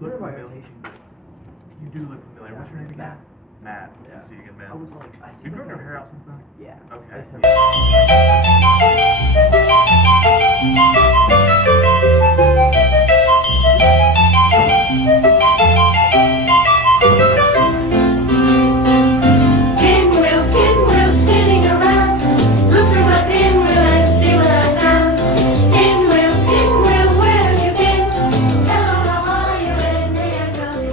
look familiar. You do look familiar. What's your name again? Matt. Yeah. So you get Matt. I was like, You've grown your hair out since then? Yeah. Okay. Pinwheel, spinning around. Look through my pinwheel and see what I found. Pinwheel, where have you been? Hello, how are you? And may I come in?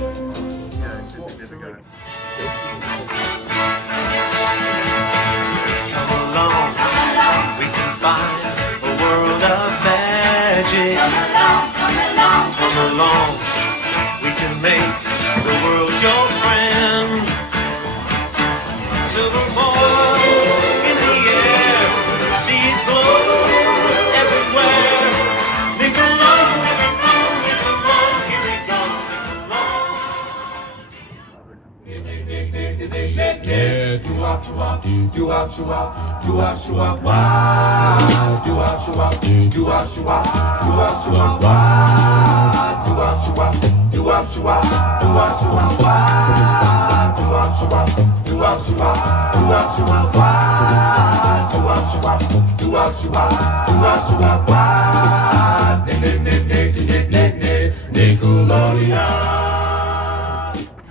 Yeah, it's significant. Come along, we can find a world of magic. Come along, we can make the world your friend. Silver ball in the air, see it glow everywhere. Nickelon, here we go,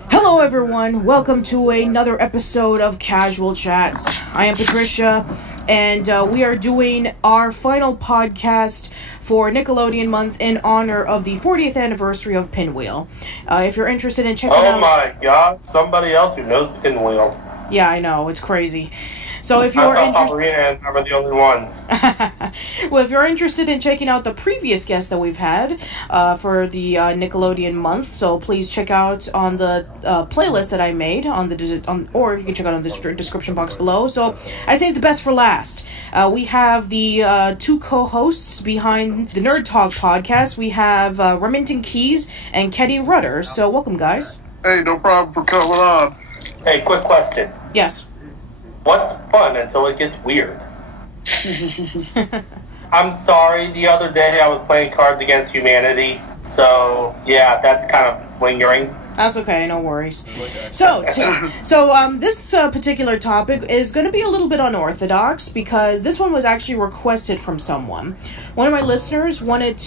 Hello everyone, welcome to another episode of Casual Chats. I am Patricia, and we are doing our final podcast for Nickelodeon month in honor of the 40th anniversary of Pinwheel. If you're interested in checking out... Oh my god, somebody else who knows Pinwheel. Yeah, I know, it's crazy. So if you're I thought Paulina and I were the only ones. Well, if you're interested in checking out the previous guests that we've had for the Nickelodeon month, so please check out on the playlist that I made or you can check out on the description box below. So I saved the best for last. We have the two co-hosts behind the Nerd Talk podcast. We have Remington Keys and Kenny Rudder. So welcome, guys. Hey, no problem for coming on. Hey, quick question. Yes. What's fun until it gets weird? I'm sorry, the other day I was playing Cards Against Humanity, so yeah, that's kind of lingering. That's okay, no worries. So this particular topic is going to be a little bit unorthodox because this one was actually requested from someone. One of my listeners wanted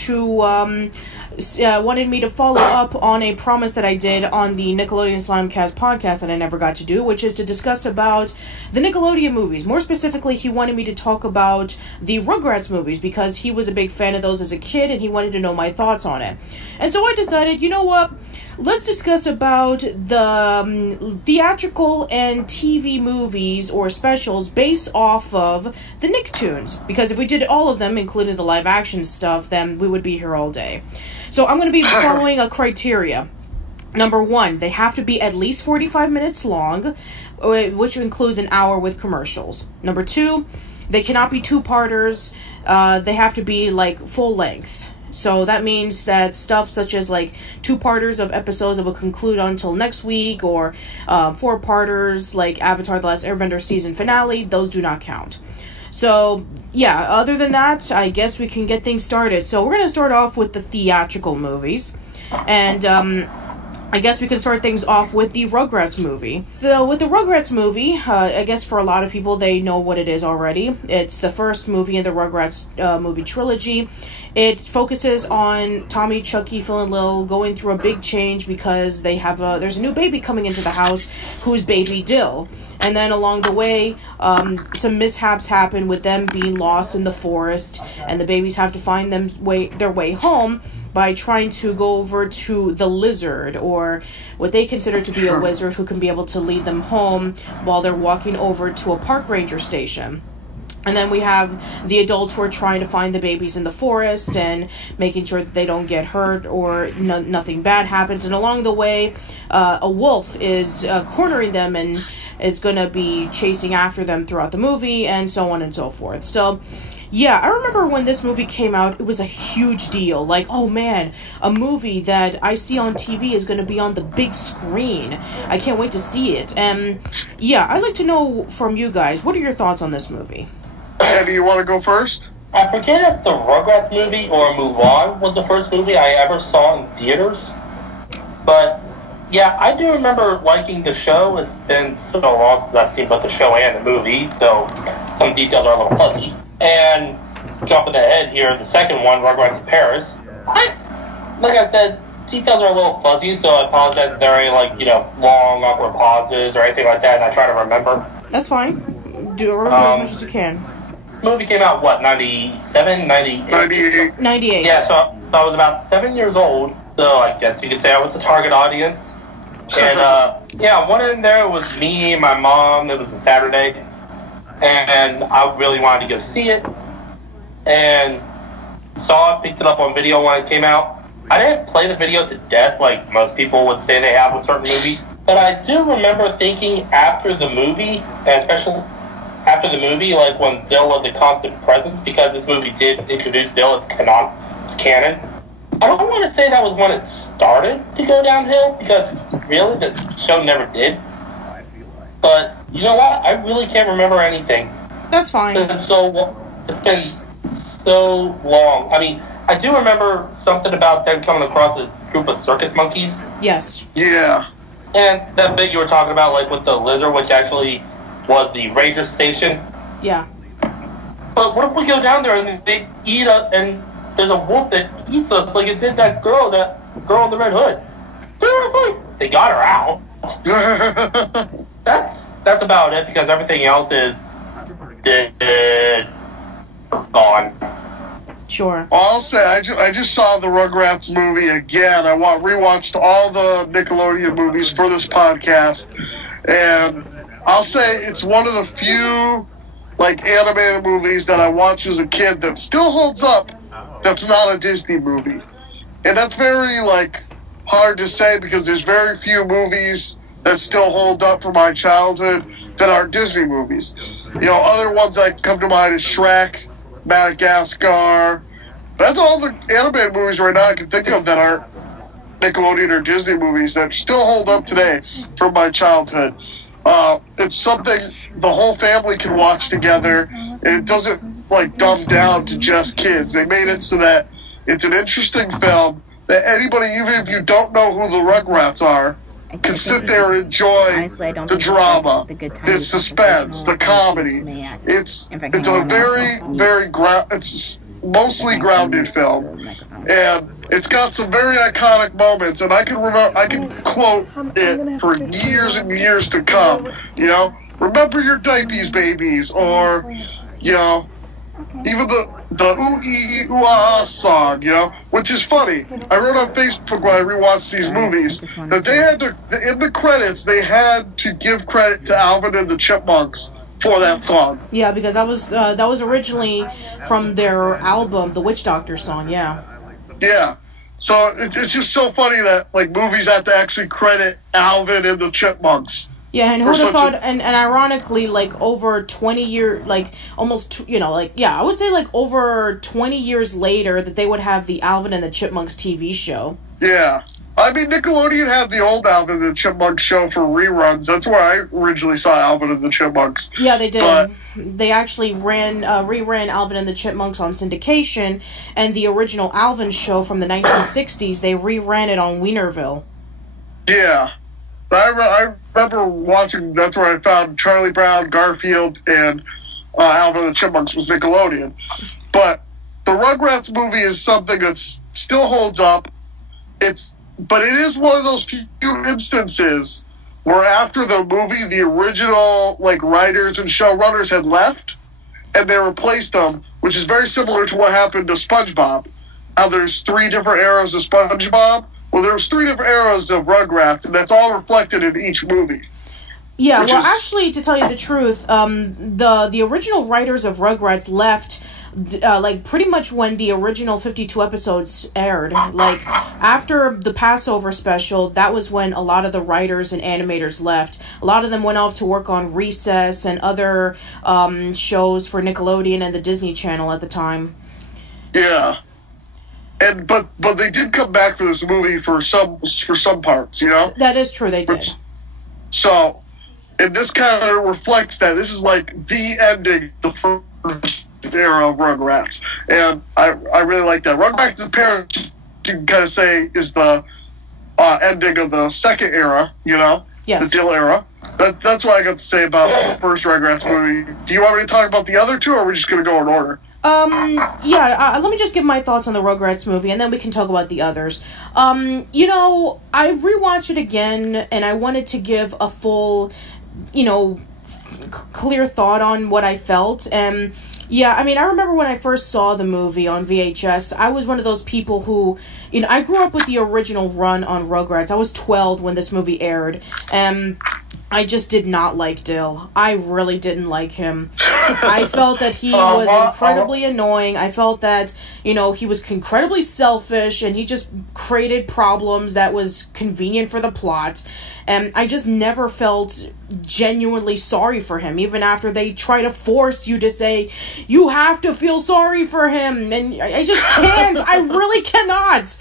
me to follow up on a promise that I did on the Nickelodeon Slimecast podcast that I never got to do, which is to discuss about the Nickelodeon movies. More specifically, he wanted me to talk about the Rugrats movies because he was a big fan of those as a kid and he wanted to know my thoughts on it. And so I decided, you know what? Let's discuss about the theatrical and TV movies or specials based off of the Nicktoons. Because if we did all of them, including the live action stuff, then we would be here all day. So I'm going to be following a criteria. Number one, they have to be at least 45 minutes long, which includes an hour with commercials. Number two, they cannot be two-parters. They have to be like full length. So that means that stuff such as like two-parters of episodes that will conclude until next week or four-parters like Avatar: The Last Airbender season finale, those do not count. So, yeah, other than that, I guess we can get things started. So we're going to start off with the theatrical movies. And I guess we can start things off with the Rugrats movie. With the Rugrats movie, I guess for a lot of people, they know what it is already. It's the first movie in the Rugrats movie trilogy. It focuses on Tommy, Chucky, Phil, and Lil going through a big change because there's a new baby coming into the house who's baby Dill. And then along the way, some mishaps happen with them being lost in the forest, and the babies have to find their way home by trying to go over to the lizard, or what they consider to be a wizard who can be able to lead them home while they're walking over to a park ranger station. And then we have the adults who are trying to find the babies in the forest and making sure that they don't get hurt or nothing bad happens. And along the way, a wolf is cornering them and is going to be chasing after them throughout the movie, and so on and so forth. So, yeah, I remember when this movie came out, it was a huge deal. Like, oh man, a movie that I see on TV is going to be on the big screen. I can't wait to see it. And, yeah, I'd like to know from you guys, what are your thoughts on this movie? Eddie, you want to go first? I forget if the Rugrats movie or Mulan was the first movie I ever saw in theaters. But yeah, I do remember liking the show. It's been so long since I've seen both the show and the movie, so some details are a little fuzzy. And jumping ahead here, the second one, Rugrats in Paris. Like I said, details are a little fuzzy, so I apologize if there are any, like, you know, long, awkward pauses or anything like that, and I try to remember. That's fine. Do remember as much as you can. This movie came out, what, 97, 98? 98. 98. Yeah, so I was about 7 years old, so I guess you could say I was the target audience. And, yeah, one in there was me and my mom. It was a Saturday, and I really wanted to go see it. And saw it, picked it up on video when it came out. I didn't play the video to death like most people would say they have with certain movies, but I do remember thinking after the movie, and especially after the movie, like when Dill was a constant presence, because this movie did introduce Dill as canon. I don't want to say that was when it started to go downhill, because really the show never did. But you know what? I really can't remember anything. That's fine. It's been so long. I mean, I do remember something about them coming across a group of circus monkeys. Yes. Yeah. And that bit you were talking about, like with the lizard, which actually was the ranger station. Yeah. But what if we go down there and they eat us, and there's a wolf that eats us like it did that girl in the red hood? Seriously? They got her out. That's about it, because everything else is dead, gone. Sure. I'll say I just saw the Rugrats movie again. I rewatched all the Nickelodeon movies for this podcast, and I'll say it's one of the few like animated movies that I watched as a kid that still holds up. That's not a Disney movie, and that's very like hard to say because there's very few movies that still hold up from my childhood that aren't Disney movies. You know, other ones that come to mind is Shrek, Madagascar. That's all the animated movies right now I can think of that aren't Nickelodeon or Disney movies that still hold up today from my childhood. It's something the whole family can watch together, and it doesn't like dumb down to just kids. They made it so that it's an interesting film that anybody, even if you don't know who the Rugrats are, can sit there and enjoy the drama, the suspense, the comedy. It's a very it's mostly grounded film, and it's got some very iconic moments, and I can quote it for years and years to come. You know, remember your diapers, babies, or you know, even the ooh ee ooh ah ah song, you know, which is funny. I wrote on Facebook when I rewatched these movies that they had to, in the credits, they had to give credit to Alvin and the Chipmunks for that song. Yeah, because that was originally from their album, the Witch Doctor song. Yeah. Yeah. So it's just so funny that like movies have to actually credit Alvin and the Chipmunks. Yeah, and who would have thought, and ironically, like, over 20 years, like, almost, you know, like, yeah, I would say, like, over 20 years later that they would have the Alvin and the Chipmunks TV show. Yeah. I mean, Nickelodeon had the old Alvin and the Chipmunks show for reruns. That's where I originally saw Alvin and the Chipmunks. Yeah, they did. But they actually reran Alvin and the Chipmunks on syndication, and the original Alvin show from the 1960s, they reran it on Wienerville. yeah. I remember watching, that's where I found Charlie Brown, Garfield, and Alvin and the Chipmunks was Nickelodeon. But the Rugrats movie is something that still holds up. But it is one of those few instances where after the movie, the original like writers and showrunners had left, and they replaced them, which is very similar to what happened to SpongeBob. How there's 3 different eras of SpongeBob. Well, there was 3 different eras of Rugrats, and that's all reflected in each movie. Yeah, well, actually, to tell you the truth, the original writers of Rugrats left, like, pretty much when the original 52 episodes aired. Like, after the Passover special, that was when a lot of the writers and animators left. A lot of them went off to work on Recess and other shows for Nickelodeon and the Disney Channel at the time. Yeah. But they did come back for this movie for some parts, you know? That is true, they did. So, and this kind of reflects that. This is like the ending, the first era of Rugrats. And I really like that. Rugrats' parents, you can kind of say, is the ending of the second era, the Dill era. That's what I got to say about the first Rugrats movie. Do you want me to talk about the other two, or are we just going to go in order? Let me just give my thoughts on the Rugrats movie, and then we can talk about the others. I rewatched it again, and I wanted to give a full, clear thought on what I felt, and I remember when I first saw the movie on VHS, I was one of those people who, I grew up with the original run on Rugrats. I was 12 when this movie aired, and I just did not like Dill. I really didn't like him. I felt that he was incredibly annoying. I felt that, he was incredibly selfish, and he just created problems that was convenient for the plot. And I just never felt genuinely sorry for him, even after they try to force you to say, you have to feel sorry for him. And I just can't. I really cannot.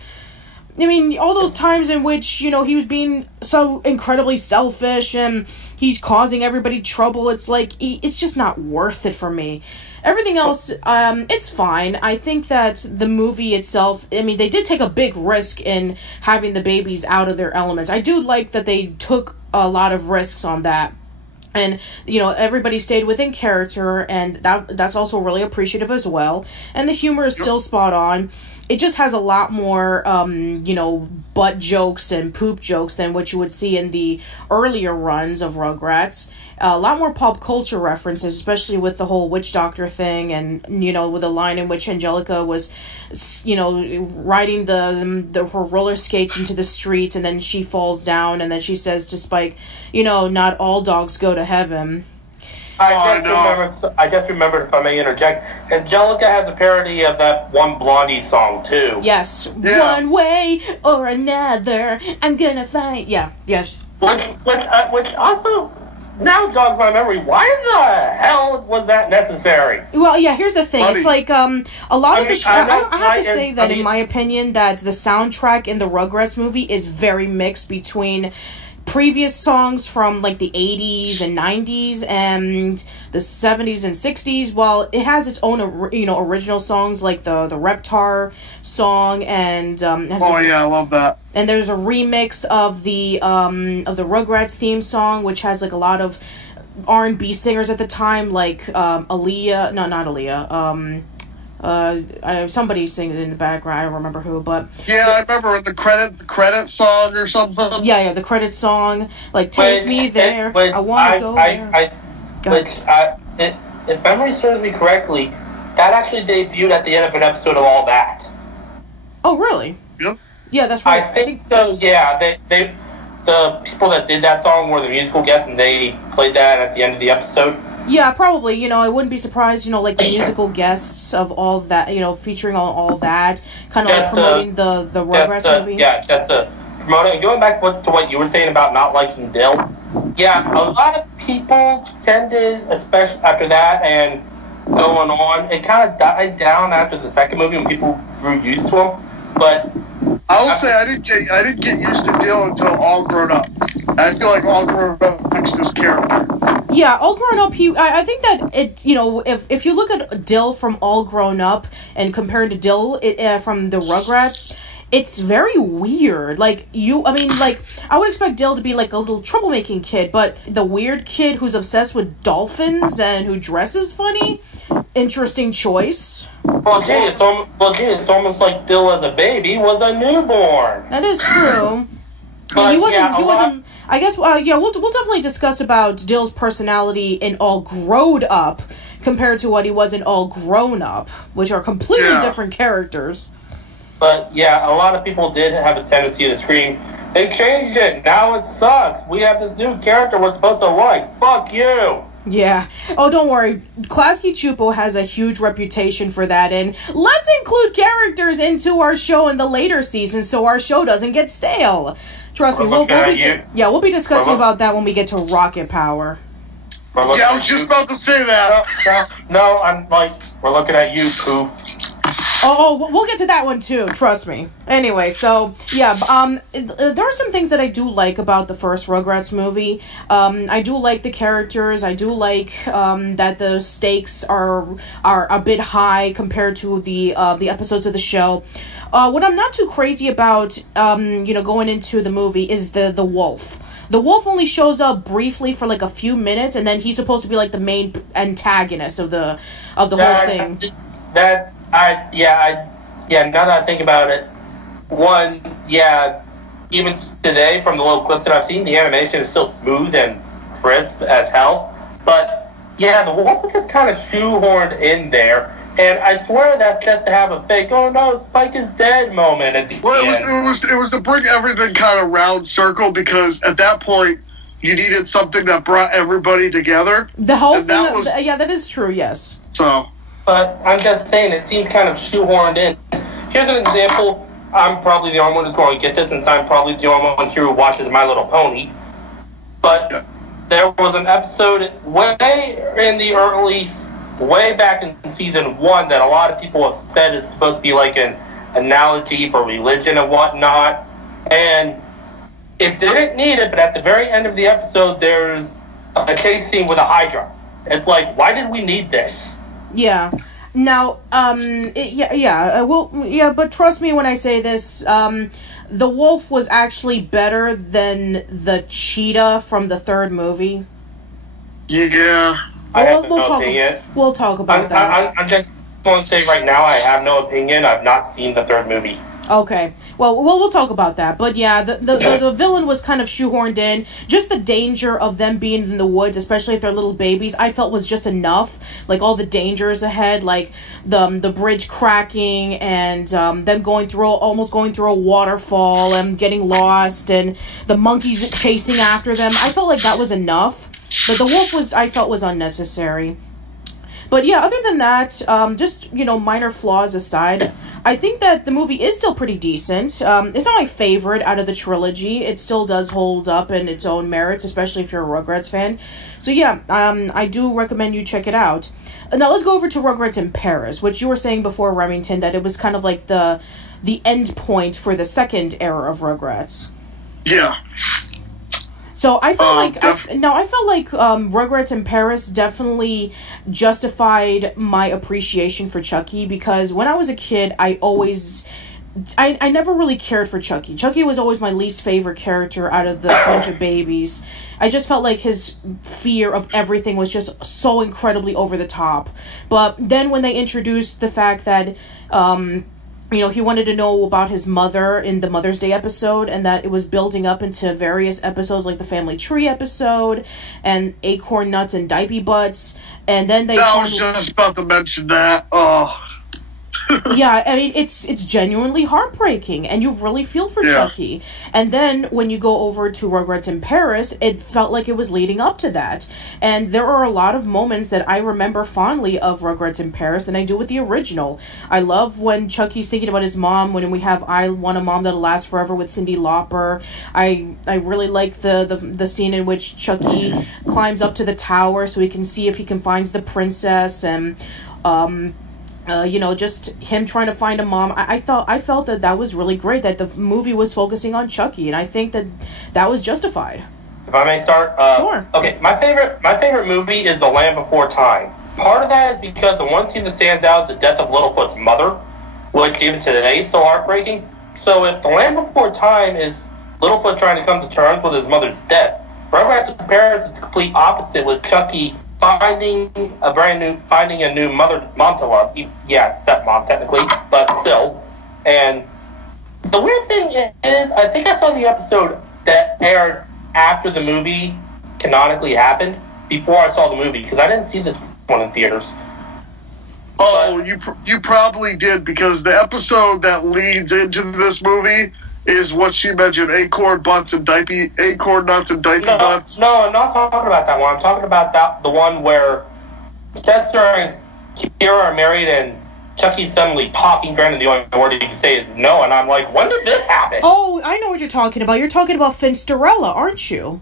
All those times in which, he was being so incredibly selfish and he's causing everybody trouble, it's like, it's just not worth it for me. Everything else, it's fine. I think that the movie itself, they did take a big risk in having the babies out of their elements. I do like that they took a lot of risks on that. And, everybody stayed within character, and that's also really appreciative as well. And the humor is still spot on. It just has a lot more, butt jokes and poop jokes than what you would see in the earlier runs of Rugrats. A lot more pop culture references, especially with the whole witch doctor thing, and, with the line in which Angelica was, riding her roller skates into the streets, and then she falls down, and then she says to Spike, not all dogs go to heaven. I just remembered, if I may interject, Angelica had the parody of that one Blondie song, too. Yes. Yeah. One way or another, I'm gonna fight. Yeah, yes. Which also now jogs my memory. Why the hell was that necessary? Well, yeah, here's the thing. It's like, a lot of the... I have to say that, in my opinion, that the soundtrack in the Rugrats movie is very mixed between previous songs from like the 80s and 90s and the 70s and 60s. Well, it has its own original songs like the Reptar song, and I love that. And there's a remix of the Rugrats theme song, which has like a lot of R&B singers at the time, like Aaliyah. No, not Aaliyah. Somebody sings in the background. I don't remember who, but I remember the credit song or something. Yeah, the credit song, like "Take Me There." I want to go there. If memory serves me correctly, that actually debuted at the end of an episode of All That. Oh, really? Yep. Yeah, that's right. I think so. Yeah, they the people that did that song were the musical guests, and they played that at the end of the episode. Yeah, probably. I wouldn't be surprised, like the musical guests of all that, featuring all that, kind of like promoting the Rugrats movie. Yeah, just the promoting. Going back to what you were saying about not liking Dill, yeah, a lot of people tended, especially after that and going on, it kind of died down after the second movie when people grew used to him. But I will say I didn't get used to Dill until All Grown Up. I feel like All Grown Up fixed this character. Yeah, All Grown Up, I think that it, if you look at Dill from All Grown Up and compared to Dill from the Rugrats, it's very weird. Like, I would expect Dill to be like a little troublemaking kid, but the weird kid who's obsessed with dolphins and who dresses funny, interesting choice. Well, gee, it's almost like Dill as a baby was a newborn. That is true. He wasn't. I guess. We'll definitely discuss about Dill's personality in All Growed Up compared to what he was in All Grown Up, which are completely different characters. But yeah, a lot of people did have a tendency to scream, "They changed it. Now it sucks. We have this new character we're supposed to like. Fuck you." Yeah. Oh, don't worry. Klasky Chupo has a huge reputation for that, and let's include characters into our show in the later seasons so our show doesn't get stale. Trust me, we'll be discussing about that when we get to Rocket Power. Yeah, I was just about to say that. No, I'm like, we're looking at you, Pooh. We'll get to that one too. Trust me. Anyway, so yeah, there are some things that I do like about the first Rugrats movie. I do like the characters. I do like that the stakes are a bit high compared to the episodes of the show. What I'm not too crazy about, going into the movie is the wolf. The wolf only shows up briefly for like a few minutes, and then he's supposed to be like the main antagonist of the whole thing. Now that I think about it, even today from the little clips that I've seen, the animation is still smooth and crisp as hell. But yeah, the wolf is just kind of shoehorned in there. And I swear that's just to have a fake, oh no, Spike is dead moment at the end. It was to bring everything kind of round circle, because at that point you needed something that brought everybody together. The whole thing, that is true, yes. So, but I'm just saying, it seems kind of shoehorned in. Here's an example. I'm probably the only one who's going to get this, since I'm probably the only one here who watches My Little Pony. But there was an episode way back in season 1 that a lot of people have said is supposed to be like an analogy for religion and whatnot. And it didn't need it, but at the very end of the episode, there's a chase scene with a Hydra. It's like, why did we need this? Yeah. Now, but trust me when I say this, the wolf was actually better than the cheetah from the third movie. Yeah. We'll talk about that. I'm just going to say right now, I have no opinion. I've not seen the third movie. Okay. Well, we'll talk about that. But yeah, the villain was kind of shoehorned in. Just the danger of them being in the woods, especially if they're little babies, I felt was just enough. Like all the dangers ahead, like the bridge cracking and them almost going through a waterfall and getting lost, and the monkeys chasing after them. I felt like that was enough. But the wolf I felt was unnecessary. But yeah, other than that, just, minor flaws aside, I think that the movie is still pretty decent. It's not my favorite out of the trilogy. It still does hold up in its own merits, especially if you're a Rugrats fan. So yeah, I do recommend you check it out. Now let's go over to Rugrats in Paris, which you were saying before, Remington, that it was kind of like the end point for the second era of Rugrats. Yeah. So I felt Rugrats in Paris definitely justified my appreciation for Chucky, because when I was a kid, I never really cared for Chucky. Chucky was always my least favorite character out of the bunch of babies. I just felt like his fear of everything was just so incredibly over the top. But then when they introduced the fact that he wanted to know about his mother in the Mother's Day episode, and that it was building up into various episodes like the Family Tree episode and Acorn Nuts and Diaper Butts. And then I was just about to mention that. Oh. Yeah, I mean, it's genuinely heartbreaking, and you really feel for Chucky. And then when you go over to Rugrats in Paris, it felt like it was leading up to that. And there are a lot of moments that I remember fondly of Rugrats in Paris than I do with the original. I love when Chucky's thinking about his mom, when we have I Want a Mom That'll Last Forever with Cyndi Lauper. I really like the scene in which Chucky climbs up to the tower so he can see if he can find the princess, and just him trying to find a mom. I felt that was really great, that the movie was focusing on Chucky, and I think that was justified. If I may start? Sure. Okay, my favorite movie is The Land Before Time. Part of that is because the one scene that stands out is the death of Littlefoot's mother, which even today is still heartbreaking. So if The Land Before Time is Littlefoot trying to come to terms with his mother's death, Rugrats in Paris is the complete opposite, with Chucky finding a new mom to love. Stepmom technically, but still. And the weird thing is, I think I saw the episode that aired after the movie canonically happened, before I saw the movie, because I didn't see this one in theaters. Oh, you probably did, because the episode that leads into this movie is what she mentioned, Acorn Nuts and Diaper Butts. No, I'm not talking about that one. I'm talking about the one where Chester and Kira are married and Chucky's suddenly talking. Granted, the only word he can say is no, and I'm like, when did this happen? Oh, I know what you're talking about. You're talking about Finsterella, aren't you?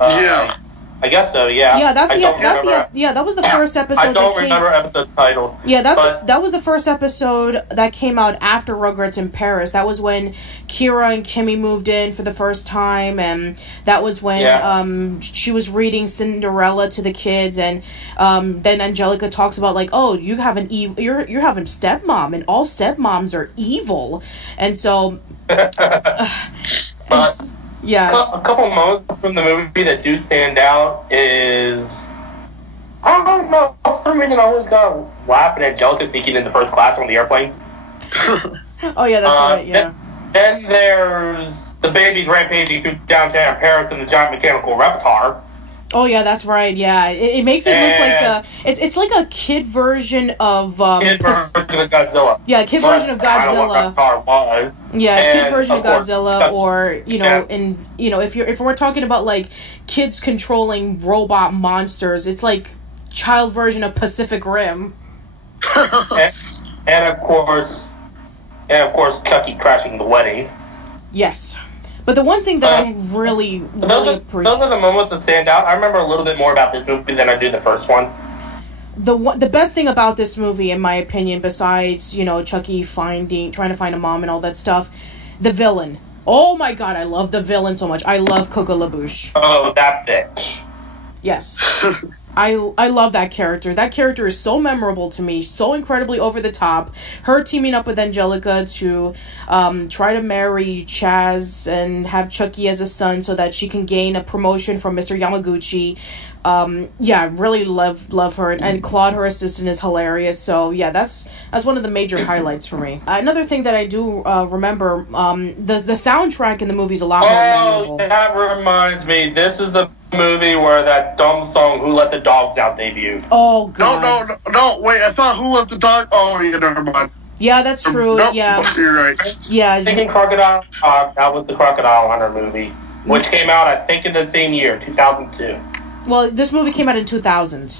Yeah. I guess so. Yeah. Yeah, I don't remember. that was the first episode. I don't remember episode titles. Yeah, but that was the first episode that came out after Rugrats in Paris. That was when Kira and Kimmy moved in for the first time, and that was when she was reading Cinderella to the kids, and then Angelica talks about like, oh, you have you're having stepmom, and all stepmoms are evil, and so. But yes. A couple moments from the movie that do stand out is, I don't know, for some reason I always got laughing at Angelica sneaking in the first class on the airplane. Oh yeah, that's right. Yeah. Then there's the babies rampaging through downtown Paris in the giant mechanical Reptar. Oh yeah, that's right. Yeah, it makes it look like it's like a kid version of kid version of Godzilla. Yeah, kid version of Godzilla. What was. Yeah, kid version of course, Godzilla, or if we're talking about like kids controlling robot monsters, it's like child version of Pacific Rim. and of course, Chucky crashing the wedding. Yes. But the one thing that I really appreciate... Those are the moments that stand out. I remember a little bit more about this movie than I do the first one. The best thing about this movie, in my opinion, besides, Chucky trying to find a mom and all that stuff, the villain. Oh my god, I love the villain so much. I love Coco LaBouche. Oh, that bitch. Yes. I love that character. That character is so memorable to me, so incredibly over the top. Her teaming up with Angelica to try to marry Chaz and have Chucky as a son so that she can gain a promotion from Mr. Yamaguchi. Really love her, and Claude, her assistant, is hilarious. So yeah, that's one of the major highlights for me. Another thing that I do remember, the soundtrack in the movie is a lot more memorable. Oh, that reminds me. This is the movie where that dumb song "Who Let the Dogs Out" debuted. Oh god. No. Wait, I thought "Who Let the Dog." Oh, yeah, never mind. Yeah, that's true. Nope, yeah, you're right. Yeah. Thinking Crocodile. That was the Crocodile Hunter movie, which came out, I think, in the same year, 2002. Well, this movie came out in 2000.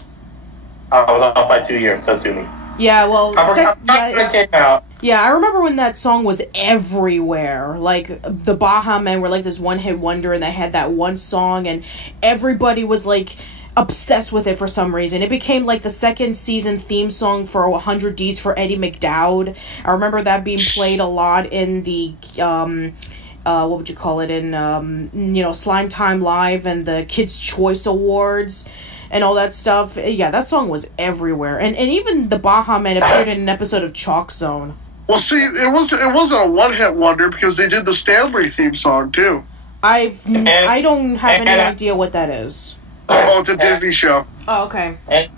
I was off by 2 years, so sue me. Yeah, well, it came out. Yeah, I remember when that song was everywhere. Like, the Baha Men were like this one-hit wonder, and they had that one song, and everybody was like obsessed with it for some reason. It became like the second season theme song for 100 D's for Eddie McDowd. I remember that being played a lot in the what would you call it, in Slime Time Live and the Kids Choice Awards and all that stuff. Yeah, that song was everywhere, and even the Baha Men appeared in an episode of Chalk Zone. Well, see, it wasn't a one-hit wonder because they did the Stanley theme song too. I don't have any idea what that is. Oh, it's a Disney show. Oh, okay. And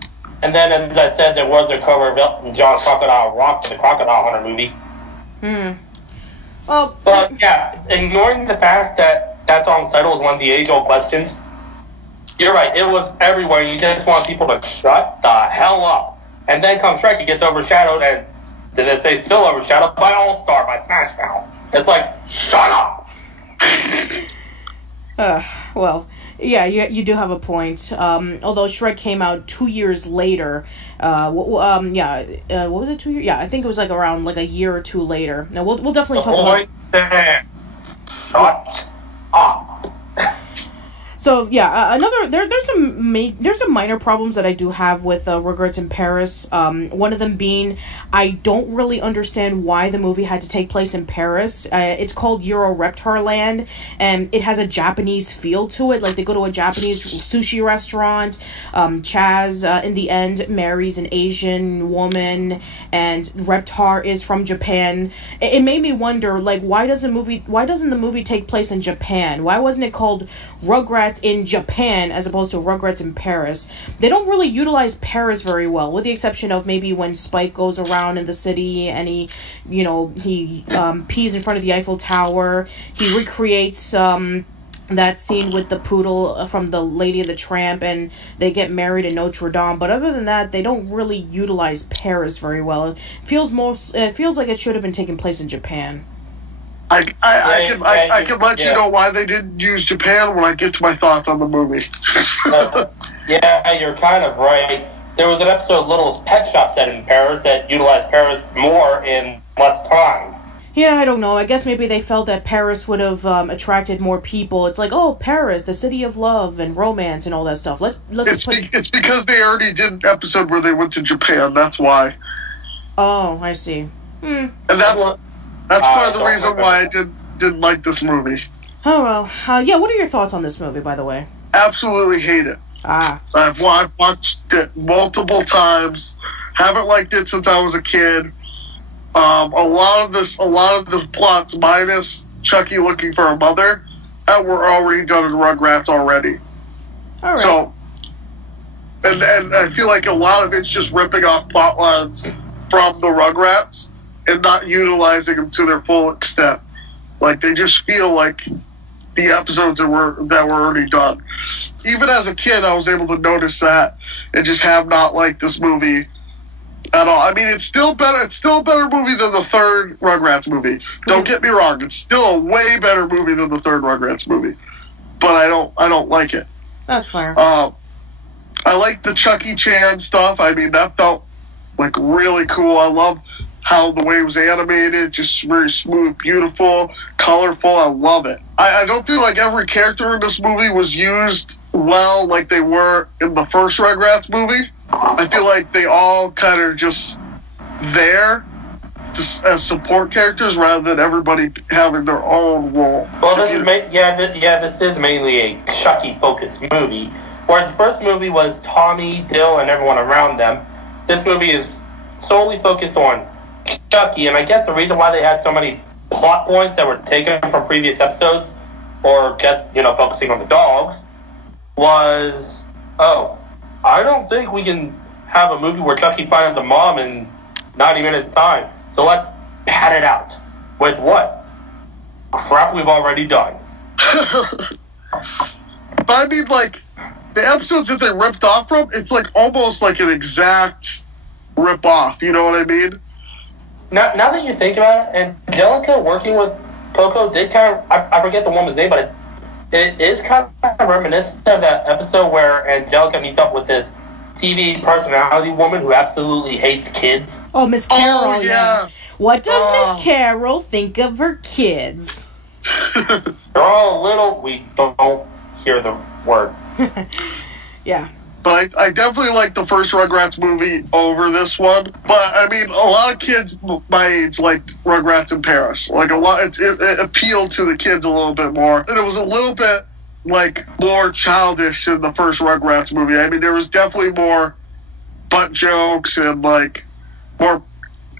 then, as I said, there was a cover of Elton John's Crocodile Rock for the Crocodile Hunter movie. Well, but yeah, ignoring the fact that that song's title is one of the age-old questions, you're right, it was everywhere. You just want people to shut the hell up. And then comes Shrek, it gets overshadowed, and did they say still overshadowed by All-Star by Smash Mouth. It's like, shut up! Well, yeah, you do have a point. Although Shrek came out 2 years later. What was it, 2 years? Yeah, I think it was like around like a year or two later. Now we'll definitely talk about. Shut up. So yeah, there's some minor problems that I do have with Rugrats in Paris. One of them being I don't really understand why the movie had to take place in Paris. It's called Euro Reptar Land, and it has a Japanese feel to it. Like they go to a Japanese sushi restaurant. Chaz in the end marries an Asian woman, and Reptar is from Japan. It made me wonder, like, why doesn't the movie take place in Japan? Why wasn't it called Rugrats in Japan as opposed to Rugrats in Paris? They don't really utilize Paris very well, with the exception of maybe when Spike goes around in the city and he pees in front of the Eiffel Tower. He recreates that scene with the poodle from the Lady and the Tramp, and they get married in Notre Dame. But other than that, they don't really utilize Paris very well. It feels like it should have been taking place in Japan. I can let you know why they didn't use Japan when I get to my thoughts on the movie. Yeah, you're kind of right. There was an episode of Littlest Pet Shop set in Paris that utilized Paris more in less time. Yeah, I don't know. I guess maybe they felt that Paris would have attracted more people. It's like, oh, Paris, the city of love and romance and all that stuff. Let's It's because they already did an episode where they went to Japan. That's why. Oh, I see. And that's part of the reason why I didn't like this movie. Oh, well. Yeah, what are your thoughts on this movie, by the way? Absolutely hate it. I've watched it multiple times. Haven't liked it since I was a kid. A lot of the plots, minus Chucky looking for a mother, that were already done in Rugrats already. All right. So, and I feel like a lot of it's just ripping off plot lines from the Rugrats and not utilizing them to their full extent. Like, they just feel like the episodes that were already done. Even as a kid, I was able to notice that and just have not liked this movie at all. I mean, it's still better. It's still a better movie than the third Rugrats movie. Don't get me wrong. It's still a way better movie than the third Rugrats movie. But I don't like it. That's fair. I like the Chucky Chan stuff. I mean, that felt like really cool. I love how the way it was animated, just very smooth, beautiful, colorful. I love it. I don't feel like every character in this movie was used well like they were in the first Rugrats movie. I feel like they all kind of just there as support characters rather than everybody having their own role. Well, this is mainly a Chucky-focused movie, whereas the first movie was Tommy, Dill, and everyone around them. This movie is solely focused on Chucky, and I guess the reason why they had so many plot points that were taken from previous episodes, or just, focusing on the dogs, was, I don't think we can have a movie where Chucky finds a mom in 90 minutes time. So let's pad it out. With what? Crap we've already done. But I mean, like, the episodes that they ripped off from, it's like almost like an exact rip-off. You know what I mean? Now that you think about it, Angelica working with Coco did kind of, I forget the woman's name, but it is kind of reminiscent of that episode where Angelica meets up with this TV personality woman who absolutely hates kids. Oh, Miss Carol, Oh, yeah. What does Miss Carol think of her kids? They're all little, we don't hear the word. Yeah. But I definitely like the first Rugrats movie over this one. But, I mean, a lot of kids my age liked Rugrats in Paris. Like, it appealed to the kids a little bit more. And it was a little bit, like, more childish in the first Rugrats movie. I mean, there was definitely more butt jokes and, like, more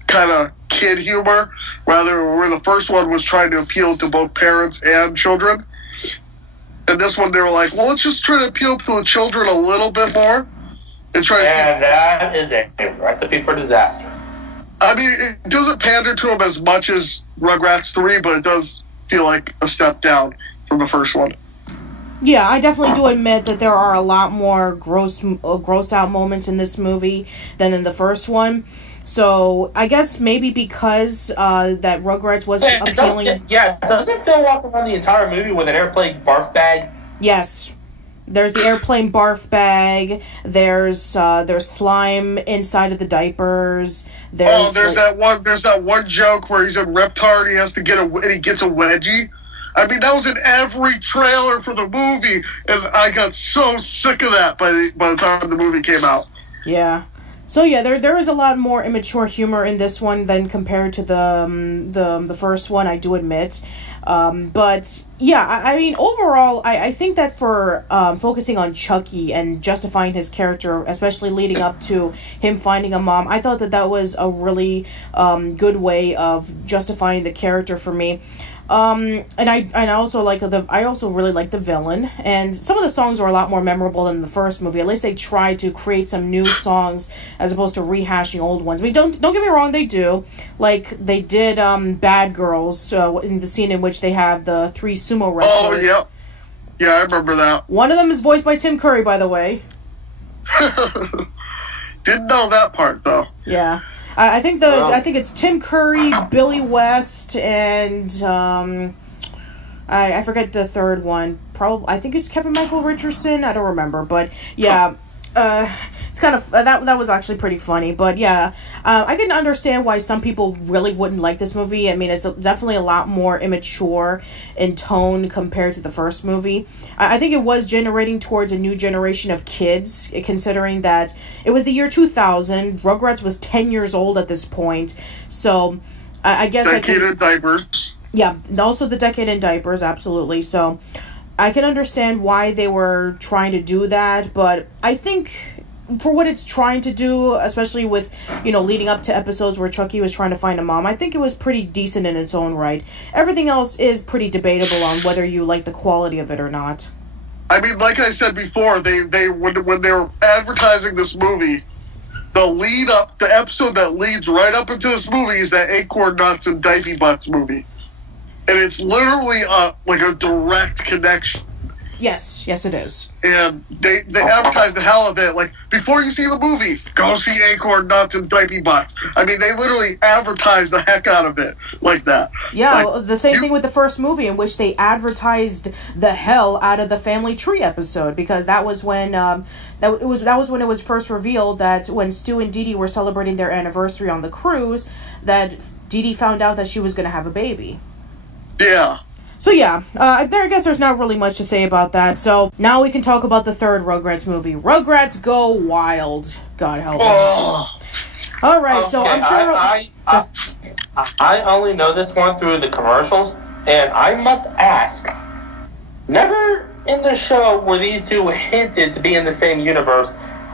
kind of kid humor. Rather, where the first one was trying to appeal to both parents and children. And this one, they were like, well, let's just try to appeal to the children a little bit more. And that is a recipe for disaster. I mean, it doesn't pander to them as much as Rugrats 3, but it does feel like a step down from the first one. Yeah, I definitely do admit that there are a lot more gross out moments in this movie than in the first one. So, I guess maybe because that Rugrats was appealing... Doesn't Phil walk around the entire movie with an airplane barf bag? Yes. There's the airplane barf bag. There's slime inside of the diapers. There's that one joke where he's in Rip Tart and he has to and he gets a wedgie. I mean, that was in every trailer for the movie, and I got so sick of that by the time the movie came out. Yeah. So yeah, there is a lot more immature humor in this one than compared to the first one, I do admit. But yeah, I mean, overall, I think that for focusing on Chucky and justifying his character, especially leading up to him finding a mom, I thought that was a really good way of justifying the character for me. And I also really like the villain, and some of the songs are a lot more memorable than the first movie. At least they tried to create some new songs as opposed to rehashing old ones. I mean, don't get me wrong, they do. Like they did Bad Girls in the scene in which they have the 3 sumo wrestlers. Oh yeah, I remember that. One of them is voiced by Tim Curry, by the way. Didn't know that part though. Yeah. I think it's Tim Curry, Billy West, and I forget the third one. I think it's Kevin Michael Richardson. I don't remember, but yeah. it's kind of that was actually pretty funny. But yeah, I can understand why some people really wouldn't like this movie. I mean, it's definitely a lot more immature in tone compared to the first movie. I think it was generating towards a new generation of kids, considering that it was the year 2000. Rugrats was 10 years old at this point, so I guess Decade in diapers. Yeah, also the decade in diapers, absolutely. So I can understand why they were trying to do that, but I think for what it's trying to do, especially with, leading up to episodes where Chucky was trying to find a mom, I think it was pretty decent in its own right. Everything else is pretty debatable on whether you like the quality of it or not. I mean, like I said before, they when they were advertising this movie, the episode that leads right up into this movie is that Acorn Nuts and Diaper Butts movie. And it's literally like a direct connection. Yes, it is. And they advertise the hell of it. Like, before you see the movie, go see Acorn Nuts and Diaper Butts. I mean, they literally advertise the heck out of it like that. Yeah, like, the same thing with the first movie, in which they advertised the hell out of the Family Tree episode, because that was when that was when it was first revealed that when Stu and Dee Dee were celebrating their anniversary on the cruise, that Dee Dee found out that she was going to have a baby. Yeah. So yeah, I guess there's not really much to say about that. So now we can talk about the third Rugrats movie. Rugrats Go Wild. God help me. Oh. All right, so I'm sure... I only know this one through the commercials, and I must ask, never in the show were these two hinted to be in the same universe.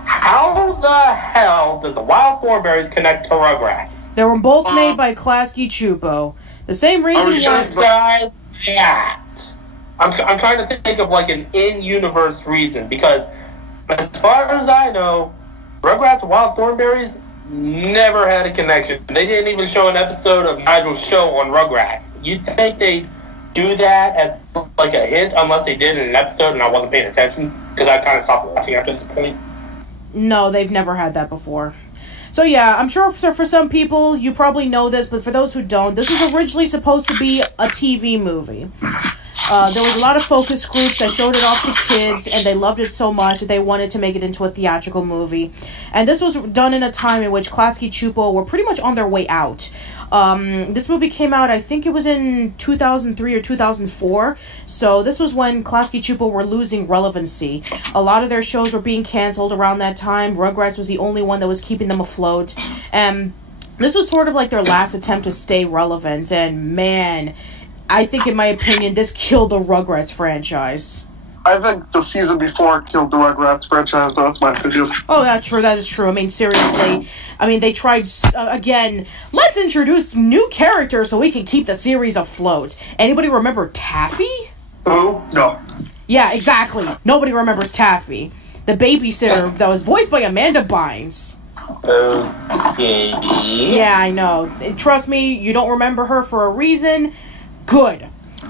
How the hell does the Wild Thornberrys connect to Rugrats? They were both made by Klasky Chupo. The same reason why... Yeah. I'm trying to think of like an in-universe reason, because as far as I know, Rugrats and Wild Thornberrys never had a connection. They didn't even show an episode of Nigel's show on Rugrats. You'd think they'd do that as like a hint, unless they did in an episode and I wasn't paying attention, because I kind of stopped watching after this point. No, they've never had that before. So yeah, I'm sure for some people, you probably know this, but for those who don't, this was originally supposed to be a TV movie. There was a lot of focus groups that showed it off to kids, and they loved it so much that they wanted to make it into a theatrical movie. And this was done in a time in which Klasky Chupo were pretty much on their way out. This movie came out, I think it was in 2003 or 2004, so this was when Klasky Chupo were losing relevancy. A lot of their shows were being canceled around that time. Rugrats was the only one that was keeping them afloat, and this was sort of like their last attempt to stay relevant, and man, I think in my opinion, this killed the Rugrats franchise. I think the season before killed the Rugrats franchise, but that's my opinion. Oh, that's true. That is true. I mean, seriously. I mean, they tried, again, let's introduce new characters so we can keep the series afloat. Anybody remember Taffy? Who? No. Yeah, exactly. Nobody remembers Taffy. The babysitter that was voiced by Amanda Bynes. Okay. Yeah, I know. Trust me, you don't remember her for a reason. Good.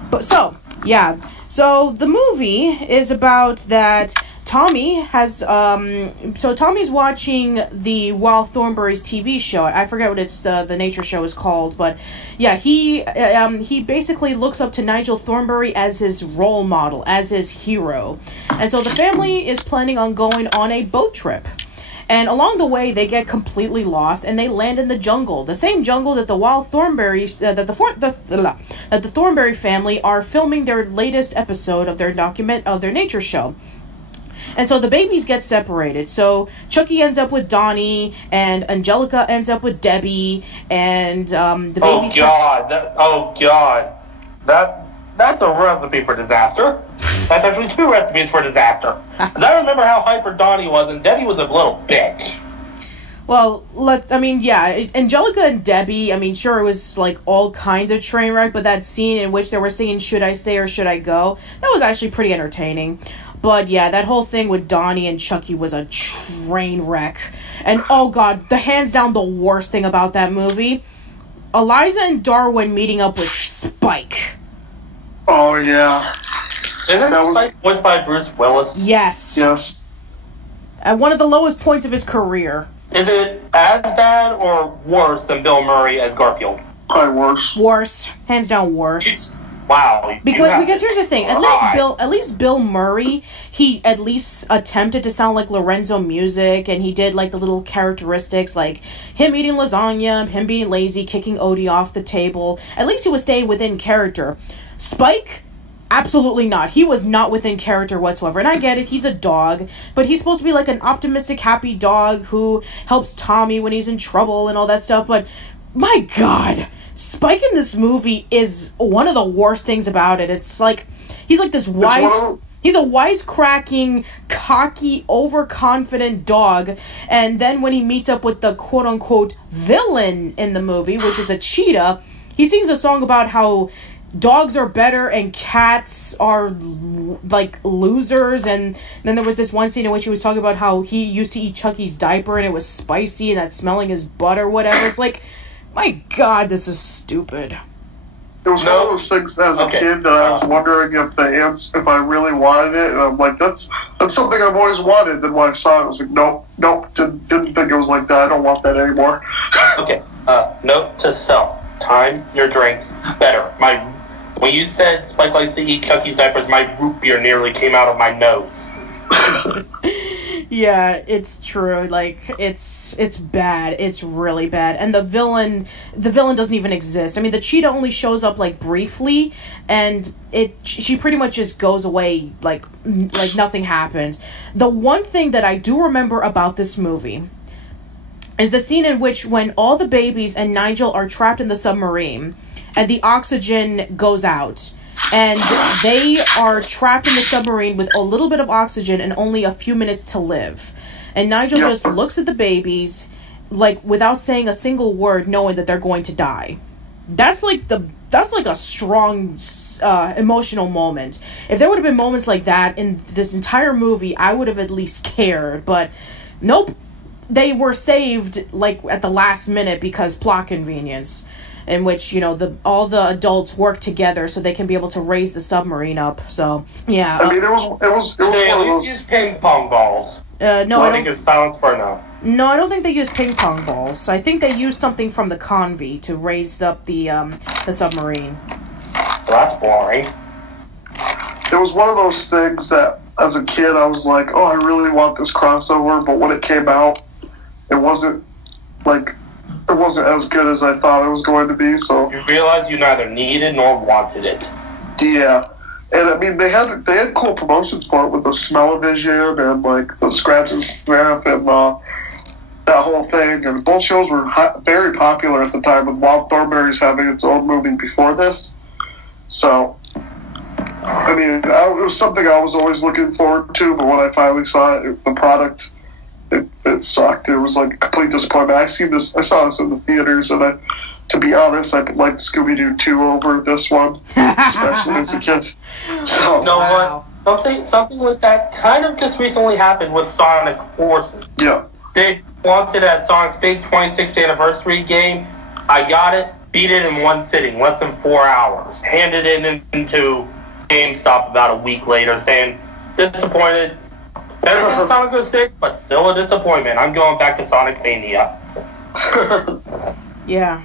But so, yeah. So the movie is about that Tommy has, so Tommy's watching the Wild Thornberrys TV show. I forget what the nature show is called, but yeah, he basically looks up to Nigel Thornberry as his role model, as his hero. And so the family is planning on going on a boat trip. And along the way, they get completely lost, and they land in the jungle. The same jungle that the Wild Thornberrys, that the Thornberry family are filming their latest episode of their nature show. And so the babies get separated. So Chucky ends up with Donnie, and Angelica ends up with Debbie, and the babies... Oh, God. That's a recipe for disaster. That's actually two recipes for disaster. Because I remember how hyper Donnie was, and Debbie was a little bitch. Well, Angelica and Debbie, I mean, sure, it was, like, all kinds of train wreck, but that scene in which they were singing Should I Stay or Should I Go, that was actually pretty entertaining. But, yeah, that whole thing with Donnie and Chucky was a train wreck. And, oh, God, hands down the worst thing about that movie, Eliza and Darwin meeting up with Spike. Oh, yeah. Isn't Spike voiced by Bruce Willis? Yes. Yes. At one of the lowest points of his career. Is it as bad or worse than Bill Murray as Garfield? Probably worse. Worse. Hands down worse. Wow. You have Because to here's the thing. try. At least Bill Murray, he at least attempted to sound like Lorenzo Music, and he did like the little characteristics, like him eating lasagna, him being lazy, kicking Odie off the table. At least he was staying within character. Spike, absolutely not. He was not within character whatsoever. And I get it, he's a dog, but he's supposed to be like an optimistic, happy dog who helps Tommy when he's in trouble and all that stuff. But my God, Spike in this movie is one of the worst things about it. It's like he's like this he's a wisecracking, cocky, overconfident dog, and then when he meets up with the quote-unquote villain in the movie, which is a cheetah, he sings a song about how dogs are better and cats are like losers. And then there was this one scene in which he was talking about how he used to eat Chucky's diaper and it was spicy and that's smelling his butt or whatever. It's like, my God, this is stupid. It was one of those things as a kid that I was wondering if I really wanted it, and I'm like, that's something I've always wanted. Then when I saw it, I was like, nope, didn't think it was like that. I don't want that anymore. Okay. Note to self: time your drinks better. When you said Spike likes to eat Chucky's diapers, my root beer nearly came out of my nose. Yeah, it's true. Like, it's bad. It's really bad. And the villain doesn't even exist. I mean, the cheetah only shows up like briefly, and she pretty much just goes away like nothing happened. The one thing that I do remember about this movie is the scene in which when all the babies and Nigel are trapped in the submarine and the oxygen goes out. And they are trapped in the submarine with a little bit of oxygen and only a few minutes to live. And Nigel just looks at the babies, like, without saying a single word, knowing that they're going to die. That's like a strong emotional moment. If there would have been moments like that in this entire movie, I would have at least cared. But nope, they were saved like at the last minute because plot convenience. In which, you know, all the adults work together so they can be able to raise the submarine up. So, yeah. I mean, it was Did they at one of least those. use ping pong balls? No, I think it's silence for no. No, I don't think they used ping pong balls. I think they used something from the convy to raise up the submarine. Well, that's boring. It was one of those things that, as a kid, I was like, oh, I really want this crossover, but when it came out, it wasn't as good as I thought it was going to be, so... You realize you neither needed nor wanted it. Yeah. And, I mean, they had cool promotions for it with the smell-o-vision and, like, the scratch and snap and that whole thing. And both shows were very popular at the time, with Wild Thornberrys having its own movie before this. So, I mean, it was something I was always looking forward to, but when I finally saw it, the product... It sucked. It was like a complete disappointment. I saw this in the theaters, and to be honest, I liked Scooby-Doo 2 over this one, especially as a kid. So, Something like that kind of just recently happened with Sonic Forces. Yeah. They launched it as Sonic's big 26th anniversary game. I got it, beat it in one sitting, less than 4 hours. Handed it into GameStop about a week later, saying, disappointed. Better than Sonic 06, but still a disappointment. I'm going back to Sonic Mania. Yeah.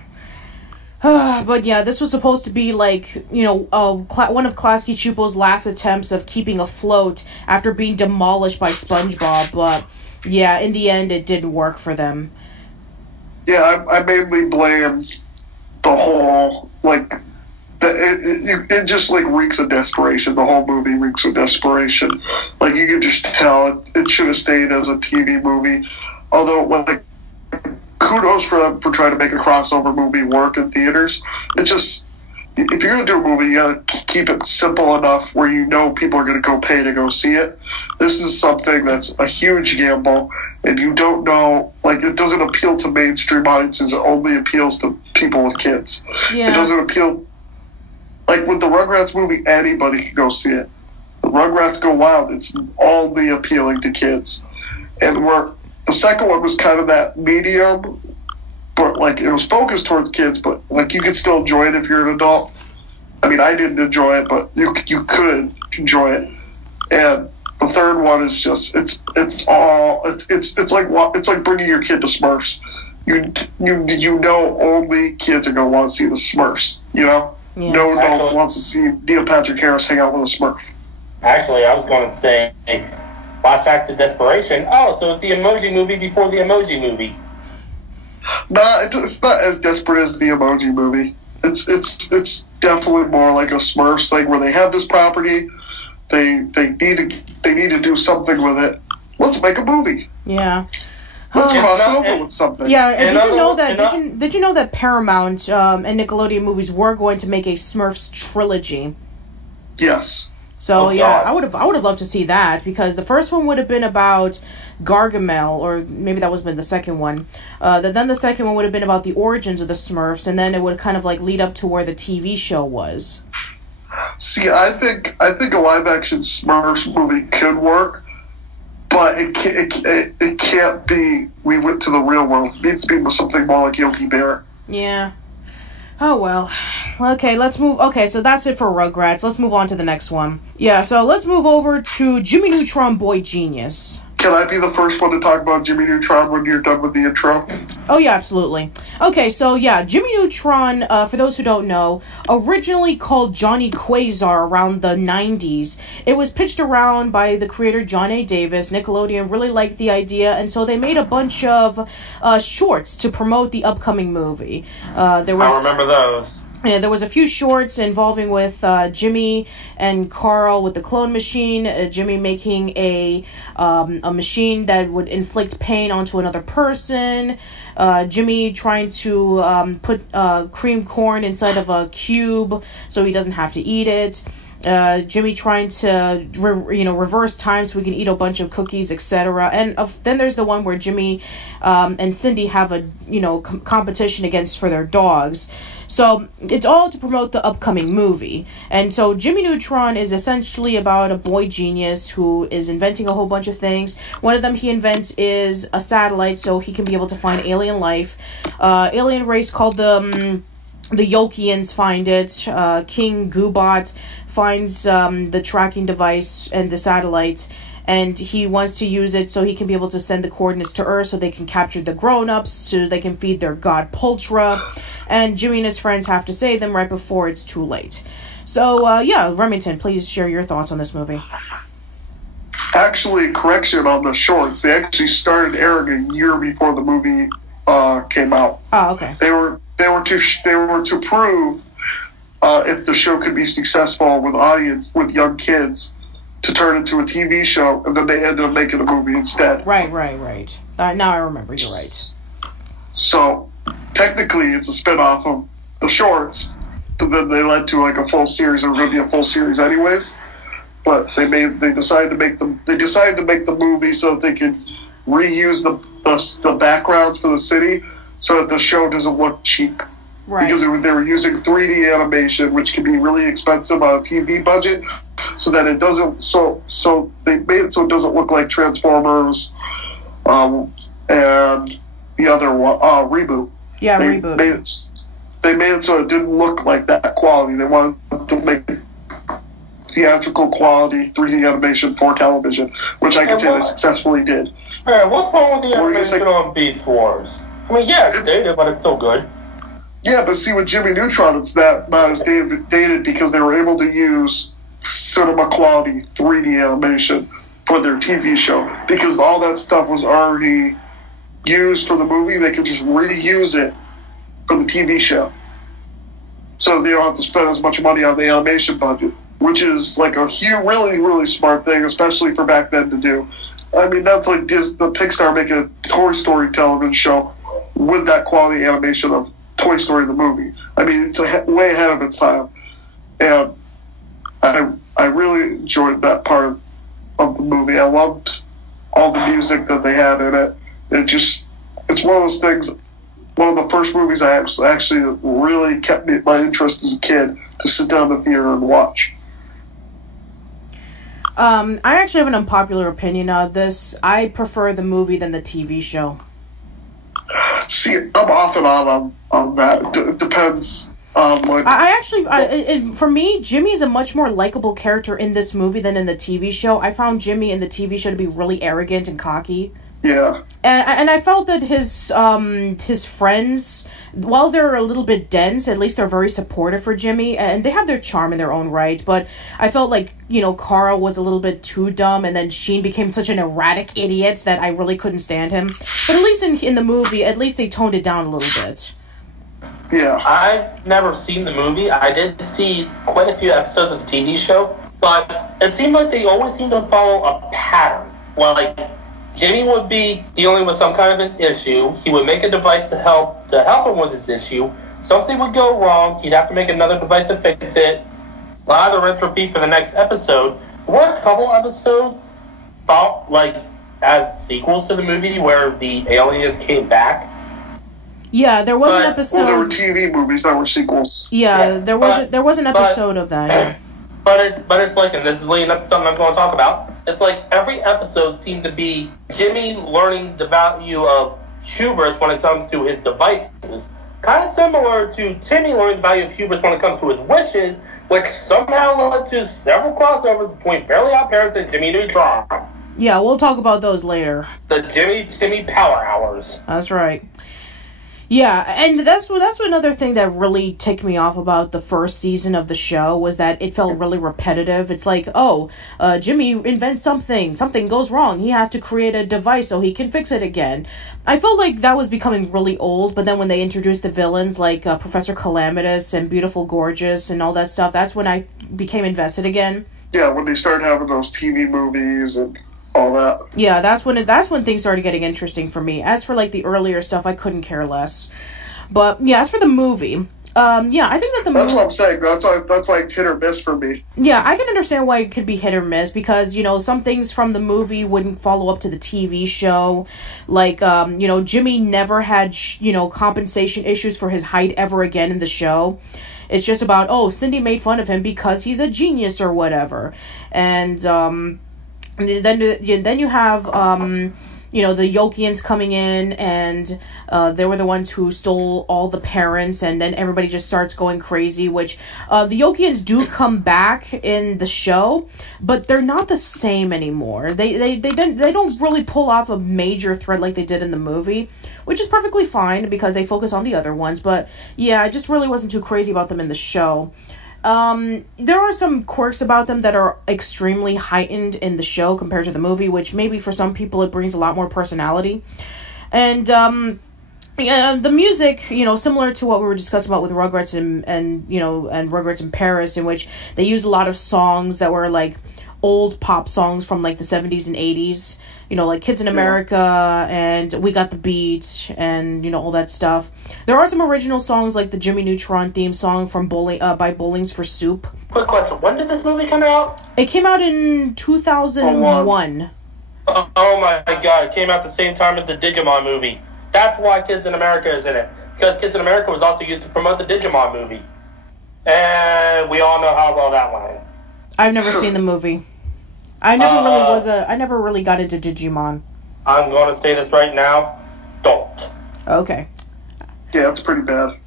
But yeah, this was supposed to be like, you know, one of Klasky Csupo's last attempts of keeping afloat after being demolished by SpongeBob. But yeah, in the end, it didn't work for them. Yeah, I mainly blame the whole, like... It just, like, reeks of desperation. The whole movie reeks of desperation. Like, you can just tell it should have stayed as a TV movie. Although, like, kudos for them for trying to make a crossover movie work in theaters. It's just, if you're going to do a movie, you got to keep it simple enough where you know people are going to go pay to go see it. This is something that's a huge gamble, and you don't know, like, it doesn't appeal to mainstream audiences. It only appeals to people with kids. Yeah. It doesn't appeal... Like, with the Rugrats movie, anybody can go see it. The Rugrats Go Wild, it's only appealing to kids. And the second one was kind of that medium, but, like, it was focused towards kids, but, like, you could still enjoy it if you're an adult. I mean, I didn't enjoy it, but you could enjoy it. And the third one is just, it's like bringing your kid to Smurfs. You know only kids are going to want to see the Smurfs, you know? Yeah. No adult Actually- wants to see Neil Patrick Harris hang out with a Smurf. Actually, I was going to say, last act of desperation. Oh, so it's the Emoji Movie before the Emoji Movie. Nah, it's not as desperate as the Emoji Movie. It's definitely more like a Smurfs thing where they have this property, they need to do something with it. Let's make a movie. Yeah. Let's Oh. cross over with something. Yeah, and did you know that? Another- Did you know that Paramount and Nickelodeon movies were going to make a Smurfs trilogy? Yes. So Oh, yeah, God. I would have loved to see that, because the first one would have been about Gargamel, or maybe that was been the second one. Then the second one would have been about the origins of the Smurfs, and then it would kind of like lead up to where the TV show was. See, I think a live action Smurfs movie could work, but it can't be. We went to the real world. It needs to be something more like Yogi Bear. Yeah. Oh well. Okay, let's move. Okay, so that's it for Rugrats. Let's move on to the next one. Yeah, so let's move over to Jimmy Neutron Boy Genius. Can I be the first one to talk about Jimmy Neutron when you're done with the intro? Oh, yeah, absolutely. Okay, so yeah, Jimmy Neutron, for those who don't know, originally called Johnny Quasar around the 90s. It was pitched around by the creator John A. Davis. Nickelodeon really liked the idea, and so they made a bunch of shorts to promote the upcoming movie. I remember those. Yeah, there was a few shorts involving with Jimmy and Carl with the clone machine. Jimmy making a machine that would inflict pain onto another person. Jimmy trying to put cream corn inside of a cube so he doesn't have to eat it. Jimmy trying to reverse time so we can eat a bunch of cookies, etc. And then there's the one where Jimmy and Cindy have a competition for their dogs. So it's all to promote the upcoming movie. And so Jimmy Neutron is essentially about a boy genius who is inventing a whole bunch of things. One of them he invents is a satellite so he can be able to find alien life. Alien race called the Yokians find it. King Goobot finds the tracking device and the satellite, and he wants to use it so he can be able to send the coordinates to Earth so they can capture the grown-ups, so they can feed their god Pultra, and Jimmy and his friends have to save them right before it's too late. So, yeah, Remington, please share your thoughts on this movie. Actually, correction on the shorts. They actually started airing a year before the movie came out. Oh, okay. They were to prove if the show could be successful with young kids, to turn into a TV show, and then they ended up making a movie instead. Right. Now I remember, you're right. So technically, it's a spin-off of the shorts, but then they led to like a full series. It was going to be a full series anyways, but they decided to make the movie so that they could reuse the backgrounds for the city, so that the show doesn't look cheap. Right. Because they were using 3D animation, which can be really expensive on a TV budget, so that it doesn't. So they made it so it doesn't look like Transformers, and the other one, Reboot. Yeah, They Reboot. They made it so it didn't look like that quality. They wanted to make theatrical quality 3D animation for television, which I can say they successfly did. Hey, what's wrong with the What were you gonna animation say? on Beast Wars? I mean, yeah, it's dated, but it's still good. Yeah, but see, with Jimmy Neutron, it's not as dated because they were able to use cinema quality 3D animation for their TV show. Because all that stuff was already used for the movie, they could just reuse it for the TV show. So they don't have to spend as much money on the animation budget, which is like a huge, really, really smart thing, especially for back then to do. I mean, that's like the Pixar making a Toy Story television show with that quality animation of Toy Story the movie. I mean, it's way ahead of its time, and I really enjoyed that part of the movie. I loved all the music that they had in it. It's one of those things. One of the first movies I actually really kept my interest as a kid to sit down in the theater and watch. I actually have an unpopular opinion of this. I prefer the movie than the TV show. See, I'm off and on that. It depends. For me, Jimmy is a much more likable character in this movie than in the TV show. I found Jimmy in the TV show to be really arrogant and cocky. Yeah. And I felt that his friends, while they're a little bit dense, at least they're very supportive for Jimmy, and they have their charm in their own right. But I felt like, Carl was a little bit too dumb, and then Sheen became such an erratic idiot that I really couldn't stand him. But at least in the movie, at least they toned it down a little bit. Yeah. I've never seen the movie. I did see quite a few episodes of the TV show, but it seemed like they always seemed to follow a pattern. Like, Jimmy would be dealing with some kind of an issue. He would make a device to help him with his issue. Something would go wrong. He'd have to make another device to fix it. Lather, rinse, repeat for the next episode. There were a couple episodes thought like as sequels to the movie where the aliens came back. Yeah, there was an episode. Well, there were TV movies that were sequels. Yeah, there was an episode of that. Yeah. But it's like, and this is leading up to something I'm going to talk about. It's like every episode seemed to be Jimmy learning the value of hubris when it comes to his devices. Kind of similar to Timmy learning the value of hubris when it comes to his wishes, which somehow led to several crossovers between Fairly Odd Parents and Jimmy Neutron. Yeah, we'll talk about those later. The Timmy Power Hours. That's right. Yeah, and that's another thing that really ticked me off about the first season of the show was that it felt really repetitive. It's like, Jimmy invents something goes wrong, he has to create a device so he can fix it again. I felt like that was becoming really old, but then when they introduced the villains like Professor Calamitous and Beautiful Gorgeous and all that stuff, that's when I became invested again. Yeah, when they started having those TV movies and all that. Yeah, that's when things started getting interesting for me. As for like the earlier stuff, I couldn't care less. But yeah, as for the movie, I think that that's what I'm saying. That's why it's hit or miss for me. Yeah, I can understand why it could be hit or miss because some things from the movie wouldn't follow up to the TV show. Like Jimmy never had compensation issues for his height ever again in the show. It's just about Cindy made fun of him because he's a genius or whatever, and then you have the Yokians coming in, and they were the ones who stole all the parents, and then everybody just starts going crazy, which the Yokians do come back in the show, but they're not the same anymore. They don't really pull off a major threat like they did in the movie, which is perfectly fine because they focus on the other ones, but yeah, I just really wasn't too crazy about them in the show. There are some quirks about them that are extremely heightened in the show compared to the movie, which maybe for some people it brings a lot more personality. And, the music, similar to what we were discussing about with Rugrats and Rugrats in Paris, in which they use a lot of songs that were like old pop songs from like the 70s and 80s, like Kids in America and We Got the Beat and, all that stuff. There are some original songs like the Jimmy Neutron theme song from by Bowlings for Soup. Quick question, when did this movie come out? It came out in 2001. Oh my god, it came out the same time as the Digimon movie. That's why Kids in America is in it. Because Kids in America was also used to promote the Digimon movie. And we all know how well that went. I've never seen the movie. I never really got into Digimon. I'm going to say this right now. Don't. Okay. Yeah, it's pretty bad.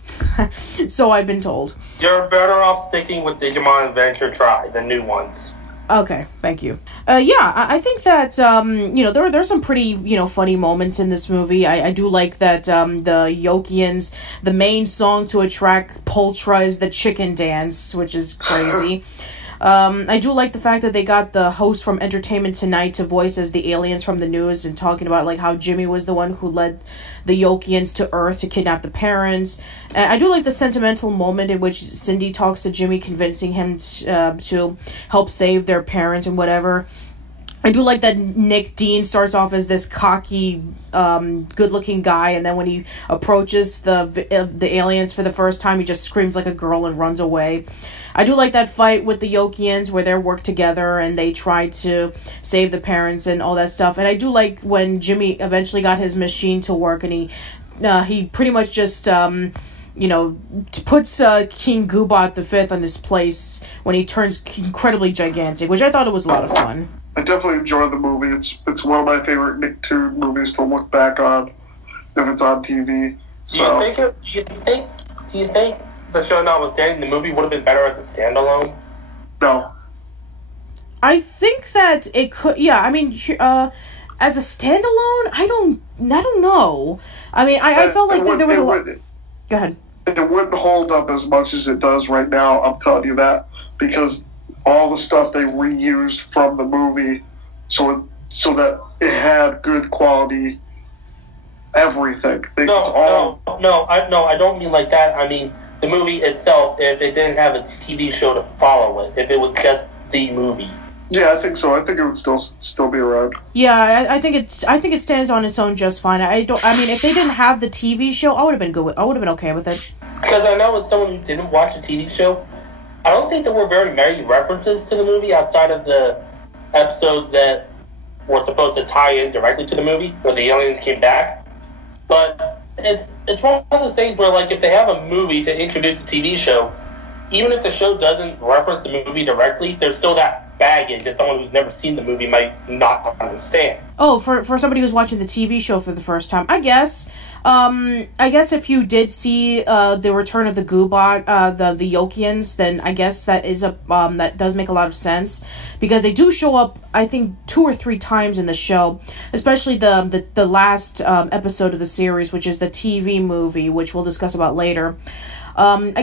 So I've been told. You're better off sticking with Digimon Adventure Try, the new ones. Okay, thank you. I think that, there's some pretty, funny moments in this movie. I do like that the Yokians, the main song to attract Poltra is the Chicken Dance, which is crazy. I do like the fact that they got the host from Entertainment Tonight to voice as the aliens from the news and talking about like how Jimmy was the one who led the Yokians to Earth to kidnap the parents. And I do like the sentimental moment in which Cindy talks to Jimmy, convincing him to help save their parents and whatever. I do like that Nick Dean starts off as this cocky, good-looking guy, and then when he approaches the aliens for the first time, he just screams like a girl and runs away. I do like that fight with the Yokians where they work together and they try to save the parents and all that stuff. And I do like when Jimmy eventually got his machine to work and he pretty much just puts King Goobot V on his place when he turns incredibly gigantic, which I thought it was a lot of fun. I definitely enjoyed the movie. It's one of my favorite Nicktoon movies to look back on if it's on TV. So. Do you think the show notwithstanding, the movie would have been better as a standalone? No. I think that it could. Yeah, I mean, As a standalone, I don't know. I mean, I felt like there was a lot. Go ahead. It wouldn't hold up as much as it does right now, I'm telling you that, because all the stuff they reused from the movie, so that it had good quality everything. I don't mean like that. I mean the movie itself. If it didn't have a TV show to follow it, if it was just the movie. Yeah, I think so. I think it would still be around. Yeah, I think it stands on its own just fine. I mean, if they didn't have the TV show, I would have been good. I would have been okay with it. Because I know as someone who didn't watch the TV show, I don't think there were very many references to the movie outside of the episodes that were supposed to tie in directly to the movie, where the aliens came back. But it's one of those things where, like, if they have a movie to introduce the TV show, even if the show doesn't reference the movie directly, there's still that baggage that someone who's never seen the movie might not understand. Oh, for somebody who's watching the TV show for the first time, I guess. I guess if you did see the Return of the Goobot, the Yokians, then I guess that is that does make a lot of sense, because they do show up, I think, 2 or 3 times in the show, especially the last episode of the series, which is the TV movie, which we'll discuss about later. I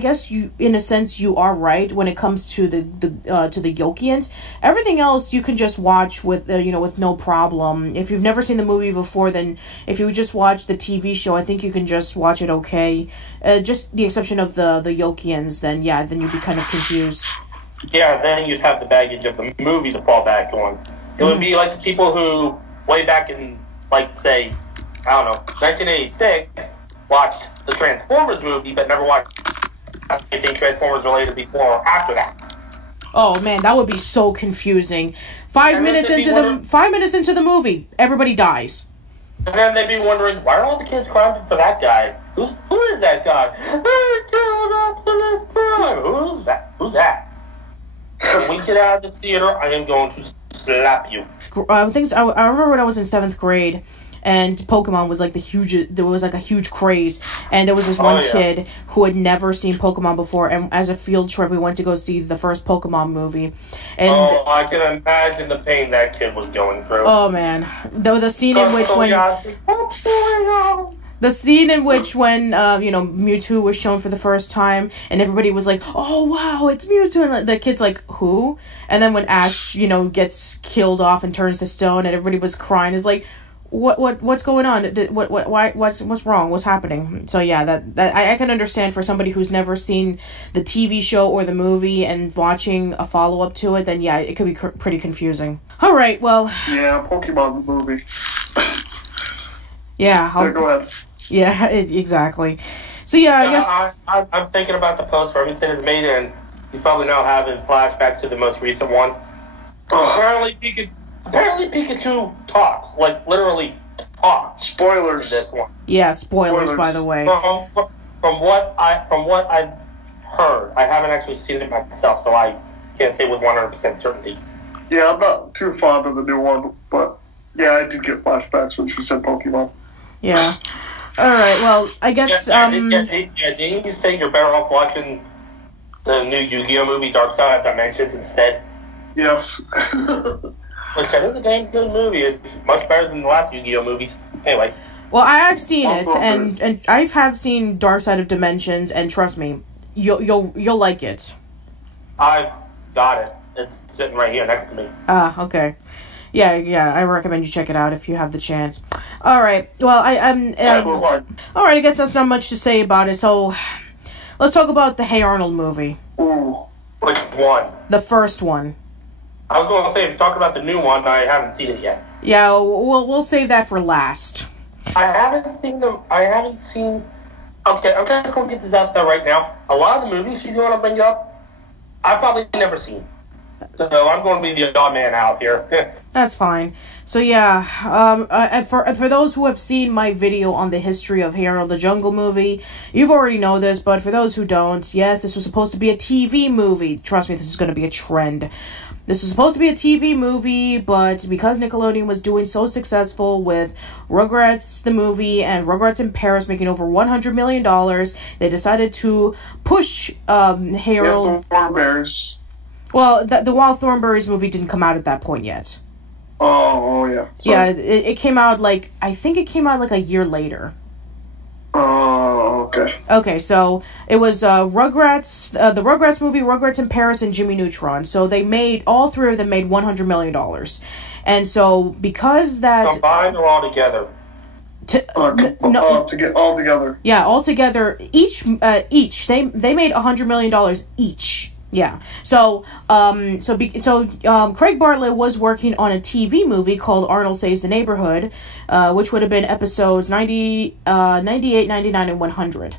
guess you, in a sense, you are right when it comes to the Yokians. Everything else you can just watch with with no problem. If you've never seen the movie before, then if you just watch the TV show, I think you can just watch it okay. Just the exception of the Yokians, then you'd be kind of confused. Yeah, then you'd have the baggage of the movie to fall back on. It would be like the people who, way back in, like, say, I don't know, 1986, watched the Transformers movie, but never watched anything Transformers related before or after that. Oh man, that would be so confusing. 5 minutes into the movie, everybody dies. And then they'd be wondering, why are all the kids crying for that guy? Who is that guy? Who's that? Who's that? When we get out of the theater, I am going to slap you. I remember when I was in 7th grade, and Pokemon was like there was like a huge craze, and there was this one kid who had never seen Pokemon before, and as a field trip we went to go see the first Pokemon movie. And I can imagine the pain that kid was going through. Oh man, the scene in which when Mewtwo was shown for the first time, and everybody was like, "Oh wow, it's Mewtwo!" And the kid's like, "Who?" And then when Ash, gets killed off and turns to stone, and everybody was crying, is like, What's going on? What's wrong? What's happening? So yeah, that I can understand for somebody who's never seen the TV show or the movie and watching a follow up to it. Then yeah, it could be pretty confusing. All right, well. Yeah, Pokemon movie. Yeah. Go ahead. Yeah, exactly. So yeah, I guess I'm thinking about the post where everything is made, and he's probably now having flashbacks to the most recent one. Apparently Pikachu talks, like literally talks. Spoilers. In this one. Yeah, spoilers. By the way. From what I've heard, I haven't actually seen it myself, so I can't say with 100% certainty. Yeah, I'm not too fond of the new one, but yeah, I did get flashbacks when she said Pokemon. Yeah. All right. Well, I guess. Didn't you say you're better off watching the new Yu-Gi-Oh movie, Dark Side of Dimensions, instead? Yes. Which is a damn good movie. It's much better than the last Yu-Gi-Oh movies. Anyway. Well, I've seen it, and I have seen Dark Side of Dimensions, and trust me, you'll like it. I've got it. It's sitting right here next to me. Ah, okay. Yeah, I recommend you check it out if you have the chance. All right. Well, all right. I guess that's not much to say about it. So, let's talk about the Hey Arnold movie. Ooh. Which one? The first one. I was going to say, if you talk about the new one, I haven't seen it yet. Yeah, we'll save that for last. I haven't seen them. Okay, I'm just going to get this out there right now. A lot of the movies she's going to bring up, I've probably never seen. So I'm going to be the odd man out here. That's fine. So yeah, for those who have seen my video on the history of Hey Arnold the Jungle movie, you've already know this, but for those who don't, yes, this was supposed to be a TV movie. Trust me, this is going to be a trend. This was supposed to be a TV movie, but because Nickelodeon was doing so successful with Rugrats the movie and Rugrats in Paris making over $100 million, they decided to push Hey Arnold. Yeah, the Thornberrys. Well, the Wild Thornberrys movie didn't come out at that point yet. Oh, yeah. Yeah, Sorry. it came out like, I think it came out like a year later. Oh, okay. Okay, so it was Rugrats, the Rugrats movie, Rugrats in Paris, and Jimmy Neutron. So they made, all three of them made $100 million. And so because that... Combined or all together? To get all together. Yeah, all together, each they made $100 million each. Yeah. So Craig Bartlett was working on a TV movie called Arnold Saves the Neighborhood, which would have been episodes 98, 99, and 100.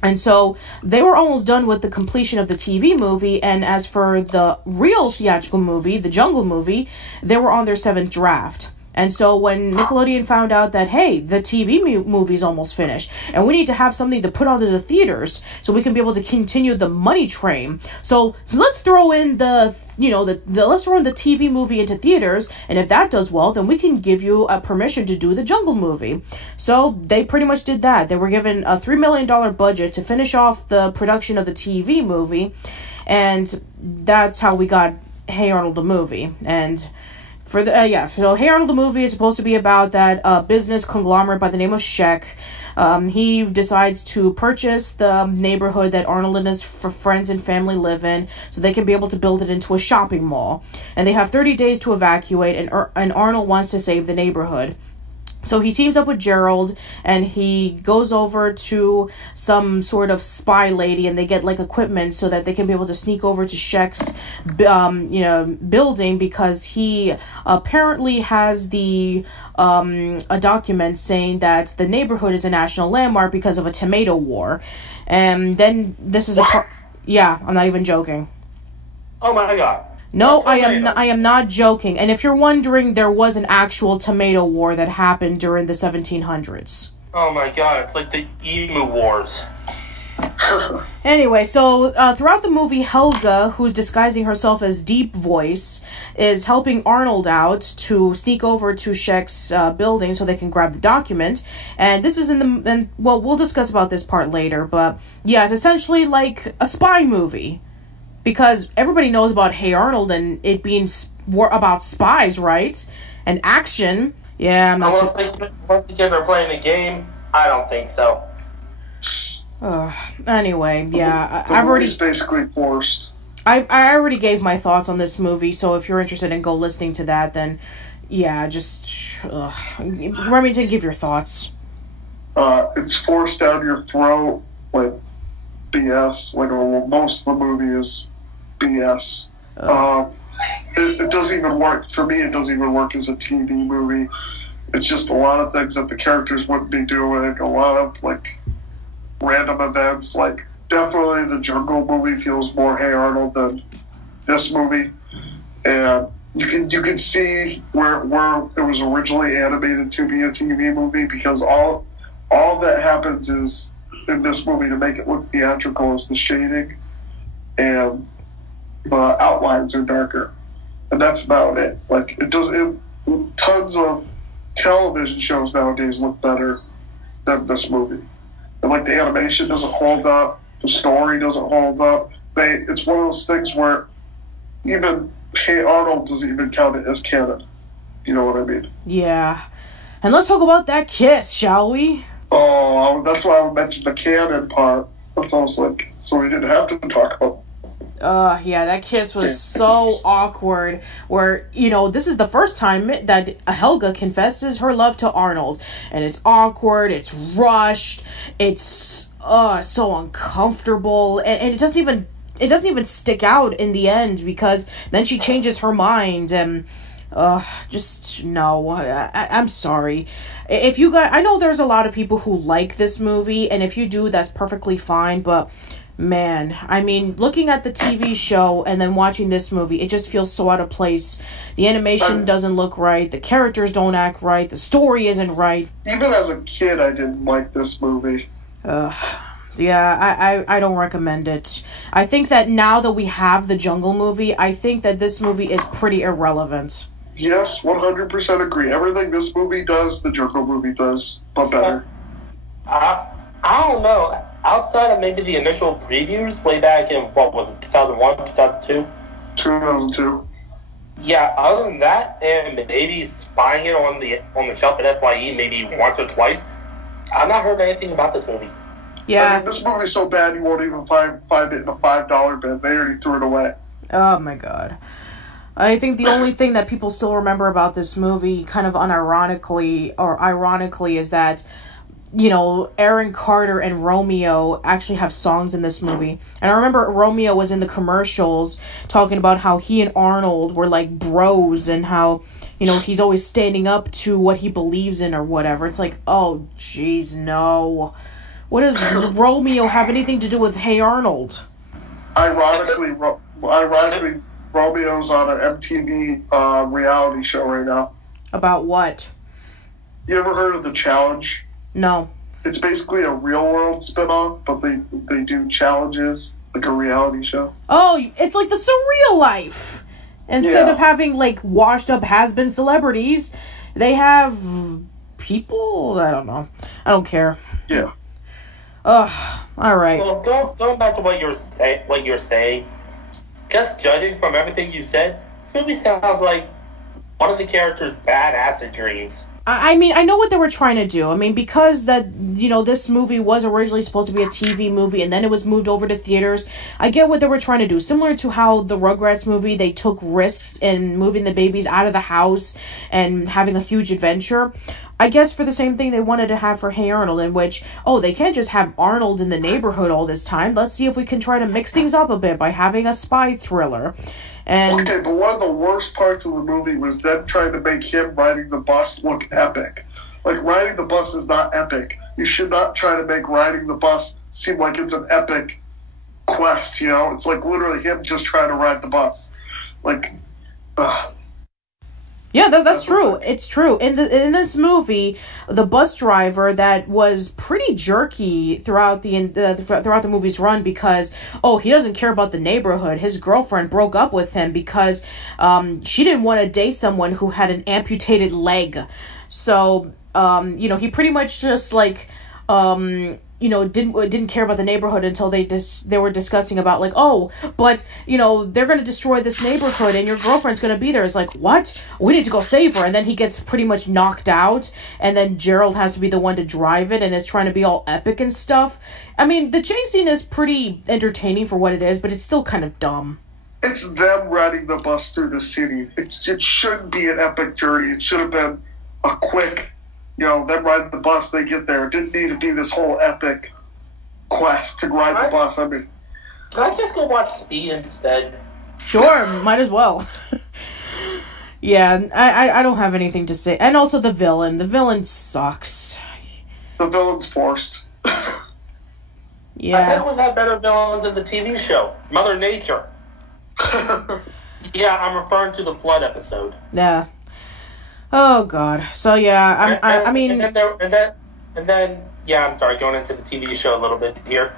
And so they were almost done with the completion of the TV movie, and as for the real theatrical movie, the Jungle movie, they were on their 7th draft. And so when Nickelodeon found out that, hey, the TV movie's almost finished, and we need to have something to put onto the theaters so we can be able to continue the money train. So let's throw in let's throw in the TV movie into theaters, and if that does well, then we can give you a permission to do the Jungle movie. So they pretty much did that. They were given a $3 million budget to finish off the production of the TV movie, and that's how we got Hey Arnold the movie. And so Hey Arnold the movie is supposed to be about that business conglomerate by the name of Sheck. He decides to purchase the neighborhood that Arnold and his friends and family live in, so they can be able to build it into a shopping mall. And they have 30 days to evacuate, and Arnold wants to save the neighborhood. So he teams up with Gerald, and he goes over to some sort of spy lady, and they get like equipment so that they can be able to sneak over to Sheck's, building, because he apparently has a document saying that the neighborhood is a national landmark because of a tomato war. And then this is yeah, I'm not even joking. Oh my god. No, I am not joking. And if you're wondering, there was an actual tomato war that happened during the 1700s. Oh my god, it's like the Emu Wars. Anyway, so throughout the movie, Helga, who's disguising herself as Deep Voice, is helping Arnold out to sneak over to Sheck's building so they can grab the document. And this is we'll discuss about this part later, but yeah, it's essentially like a spy movie. Because everybody knows about Hey Arnold and it being about spies, right? And action. Yeah, I'm not Once again, they're playing a game. I don't think so. Anyway, yeah, I've already basically forced. I already gave my thoughts on this movie, so if you're interested in go listening to that, then yeah, just Remington, give your thoughts. It's forced down your throat, like BS. Like most of the movie is BS. It doesn't even work for me. It doesn't even work as a TV movie. It's just a lot of things that the characters wouldn't be doing. A lot of like random events. Like definitely the Jungle movie feels more Hey Arnold than this movie, and you can see where it was originally animated to be a TV movie, because all that happens is in this movie to make it look theatrical is the shading and the outlines are darker, and that's about it. Like tons of television shows nowadays look better than this movie, and like the animation doesn't hold up, the story doesn't hold up. It's one of those things where even Hey Arnold doesn't even count it as canon. You know what I mean? Yeah. And let's talk about that kiss, shall we? Oh, that's why I mentioned the canon part. That's almost like, so we didn't have to talk about. Yeah, that kiss was so awkward, where, this is the first time that Helga confesses her love to Arnold, and it's awkward, it's rushed, it's, so uncomfortable, and it doesn't even stick out in the end, because then she changes her mind, and, just, no, I'm sorry. If you guys, I know there's a lot of people who like this movie, and if you do, that's perfectly fine, but man, I mean, looking at the TV show and then watching this movie, it just feels so out of place. The animation doesn't look right, the characters don't act right, the story isn't right. Even as a kid, I didn't like this movie. Yeah, I don't recommend it. I think that now that we have the Jungle movie, I think that this movie is pretty irrelevant. Yes, 100% agree. Everything this movie does, the Jungle movie does, but better. I don't know. Outside of maybe the initial previews way back in, what was it, 2001, 2002? 2002. Yeah, other than that, and maybe spying it on the shelf at FYE maybe once or twice, I've not heard anything about this movie. Yeah. I mean, this movie's so bad you won't even find it in a $5 bin. They already threw it away. Oh my god. I think the only thing that people still remember about this movie, kind of unironically or ironically, is that, you know, Aaron Carter and Romeo actually have songs in this movie. And I remember Romeo was in the commercials talking about how he and Arnold were like bros and how, you know, he's always standing up to what he believes in or whatever. It's like, oh, jeez, no. What does Romeo have anything to do with Hey Arnold? Ironically, Romeo's on an MTV reality show right now. About what? You ever heard of The Challenge? No. It's basically a real world spinoff, but they do challenges, like a reality show. Oh, it's like the surreal life. Instead of having, like, washed up has-been celebrities, they have people? I don't know. I don't care. Yeah. Ugh. All right. Well, going back to what you're saying, just judging from everything you said, this movie sounds like one of the characters' bad acid dreams. I mean, I know what they were trying to do. I mean, because that, you know, this movie was originally supposed to be a TV movie and then it was moved over to theaters. I get what they were trying to do. Similar to how the Rugrats movie, they took risks in moving the babies out of the house and having a huge adventure. I guess for the same thing they wanted to have for Hey Arnold, in which, oh, they can't just have Arnold in the neighborhood all this time. Let's see if we can try to mix things up a bit by having a spy thriller. And okay, but one of the worst parts of the movie was them trying to make him riding the bus look epic. Like, riding the bus is not epic. You should not try to make riding the bus seem like it's an epic quest, you know? It's like literally him just trying to ride the bus. Like, ugh. yeah, that's true. It's true. In this movie, the bus driver that was pretty jerky throughout the movie's run because, oh, he doesn't care about the neighborhood. His girlfriend broke up with him because she didn't want to date someone who had an amputated leg. So, you know, he pretty much just like you know, didn't care about the neighborhood until they were discussing about, like, oh, but, you know, they're going to destroy this neighborhood and your girlfriend's going to be there. It's like, what? We need to go save her. And then he gets pretty much knocked out, and then Gerald has to be the one to drive it and is trying to be all epic and stuff. I mean, the chase scene is pretty entertaining for what it is, but it's still kind of dumb. It's them riding the bus through the city. It shouldn't be an epic journey. It should have been a quick, you know, them riding the bus, they get there. It didn't need to be this whole epic quest to ride the bus. I mean, Can I just go watch Speed instead? Sure, might as well. Yeah, I don't have anything to say. And also the villain. The villain sucks. The villain's forced. Yeah. I think we've had better villains in the TV show. Mother Nature. Yeah, I'm referring to the flood episode. Yeah. Oh God. So yeah, I mean. And then yeah, I'm sorry, going into the TV show a little bit here.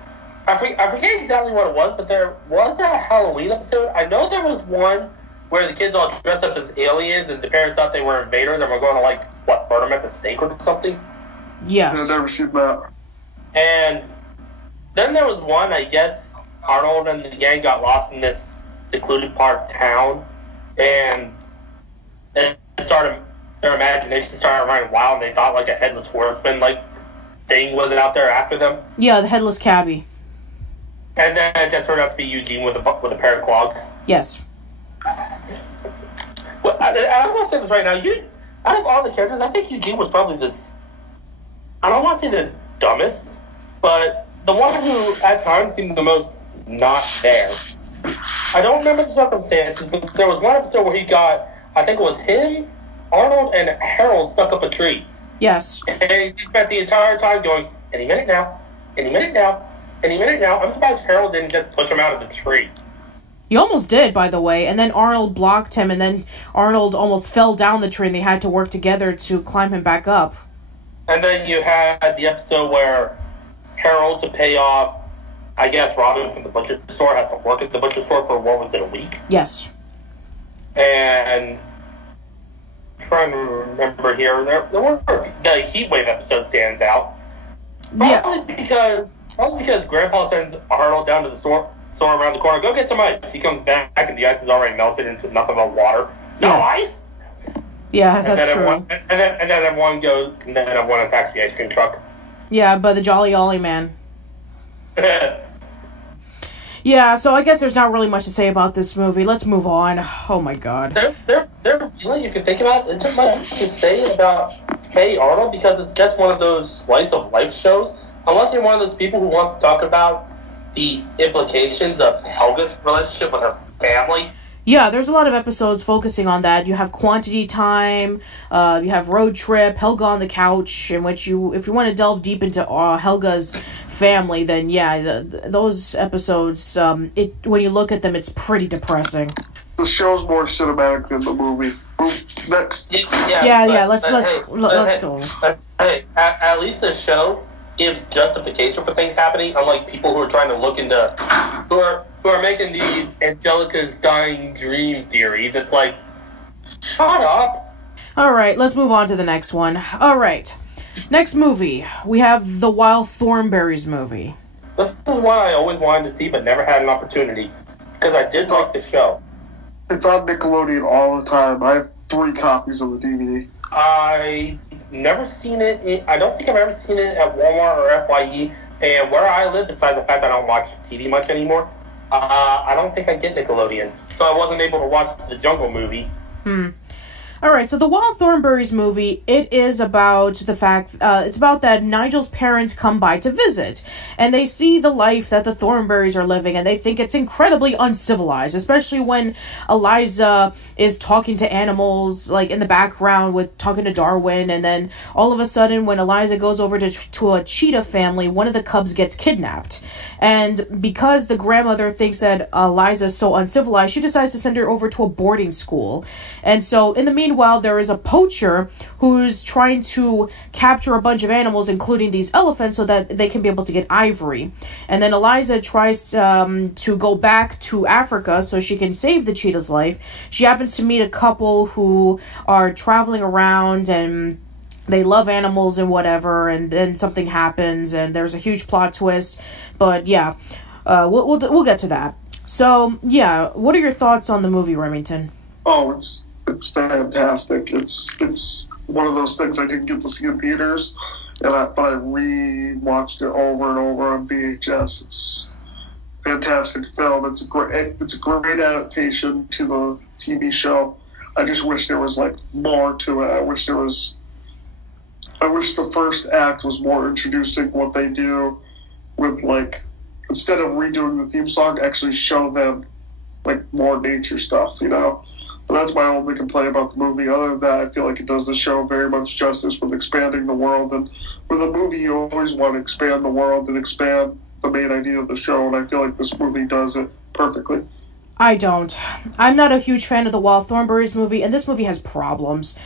I forget exactly what it was, but there was a Halloween episode. I know there was one where the kids all dressed up as aliens and the parents thought they were invaders and were going to, like, what, burn them at the stake or something? Yes. I've never seen that. And then there was one, I guess, Arnold and the gang got lost in this secluded part of town, and it started, their imagination started running wild, and they thought, like, a headless horseman, like, thing was out there after them. Yeah, the headless cabbie. And then it just turned out to be Eugene with a pair of clogs. Yes. Well, I'm going to say this right now. Out of all the characters, I think Eugene was probably I don't want to say the dumbest, but the one who at times seemed the most not there. I don't remember the circumstances, but there was one episode where he got, I think it was him, Arnold, and Harold stuck up a tree. Yes. And he spent the entire time going, any minute now, any minute now, any minute now. I'm surprised Harold didn't just push him out of the tree. He almost did, by the way, and then Arnold blocked him, and then Arnold almost fell down the tree, and they had to work together to climb him back up. And then you had the episode where Harold, to pay off, I guess, Robin from the butcher store, has to work at the butcher store for, what was it, a week? Yes. And I'm trying to remember here, there were the Heat Wave episode stands out. Probably because Grandpa sends Arnold down to the store around the corner, go get some ice. He comes back and the ice is already melted into nothing but water. No Yeah. ice. Yeah, And that's then true. and then everyone goes, and then everyone attacks the ice cream truck. Yeah, but the Jolly Ollie man. Yeah, so I guess there's not really much to say about this movie. Let's move on. Oh my god. There really, if you think about it, isn't much to say about Hey Arnold, because it's just one of those slice of life shows. Unless you're one of those people who wants to talk about the implications of Helga's relationship with her family. Yeah, there's a lot of episodes focusing on that. You have Quantity Time, you have Road Trip, Helga on the Couch, in which if you want to delve deep into Helga's family, then yeah, those episodes, when you look at them, it's pretty depressing. The show's more cinematic than the movie. Next. Yeah, let's go. Hey, at least the show gives justification for things happening, unlike people who are trying to look into who are making these Angelica's dying dream theories. It's like, shut up. Alright, let's move on to the next one. Alright, next movie. We have the Wild Thornberrys movie. This is one I always wanted to see but never had an opportunity, because I did like the show. It's on Nickelodeon all the time. I have 3 copies of the DVD. I never seen it. I don't think I've ever seen it at Walmart or FYE. And where I live, besides the fact I don't watch TV much anymore, I don't think I get Nickelodeon. So I wasn't able to watch the Jungle movie. Alright, so the Wild Thornberrys movie, it is about the fact, it's about that Nigel's parents come by to visit, and they see the life that the Thornberrys are living, and they think it's incredibly uncivilized, especially when Eliza is talking to animals, like, in the background with talking to Darwin, and then all of a sudden, when Eliza goes over to a cheetah family, one of the cubs gets kidnapped, and because the grandmother thinks that Eliza is so uncivilized, she decides to send her over to a boarding school, and so, in the meanwhile, there is a poacher who's trying to capture a bunch of animals, including these elephants, so that they can be able to get ivory. And then Eliza tries to go back to Africa so she can save the cheetah's life. She happens to meet a couple who are traveling around and they love animals and whatever, and then something happens and there's a huge plot twist. But yeah, we'll get to that. So yeah, what are your thoughts on the movie, Remington? Oh, it's fantastic. It's one of those things I didn't get to see in theaters, but I re-watched it over and over on VHS. It's a fantastic film. It's a great adaptation to the TV show. I just wish there was like more to it. I wish the first act was more introducing what they do with, like, instead of redoing the theme song, actually show them like more nature stuff, you know. But that's my only complaint about the movie. Other than that, I feel like it does the show very much justice with expanding the world. And with a movie, you always want to expand the world and expand the main idea of the show. And I feel like this movie does it perfectly. I don't. I'm not a huge fan of the Wild Thornberrys movie, and this movie has problems.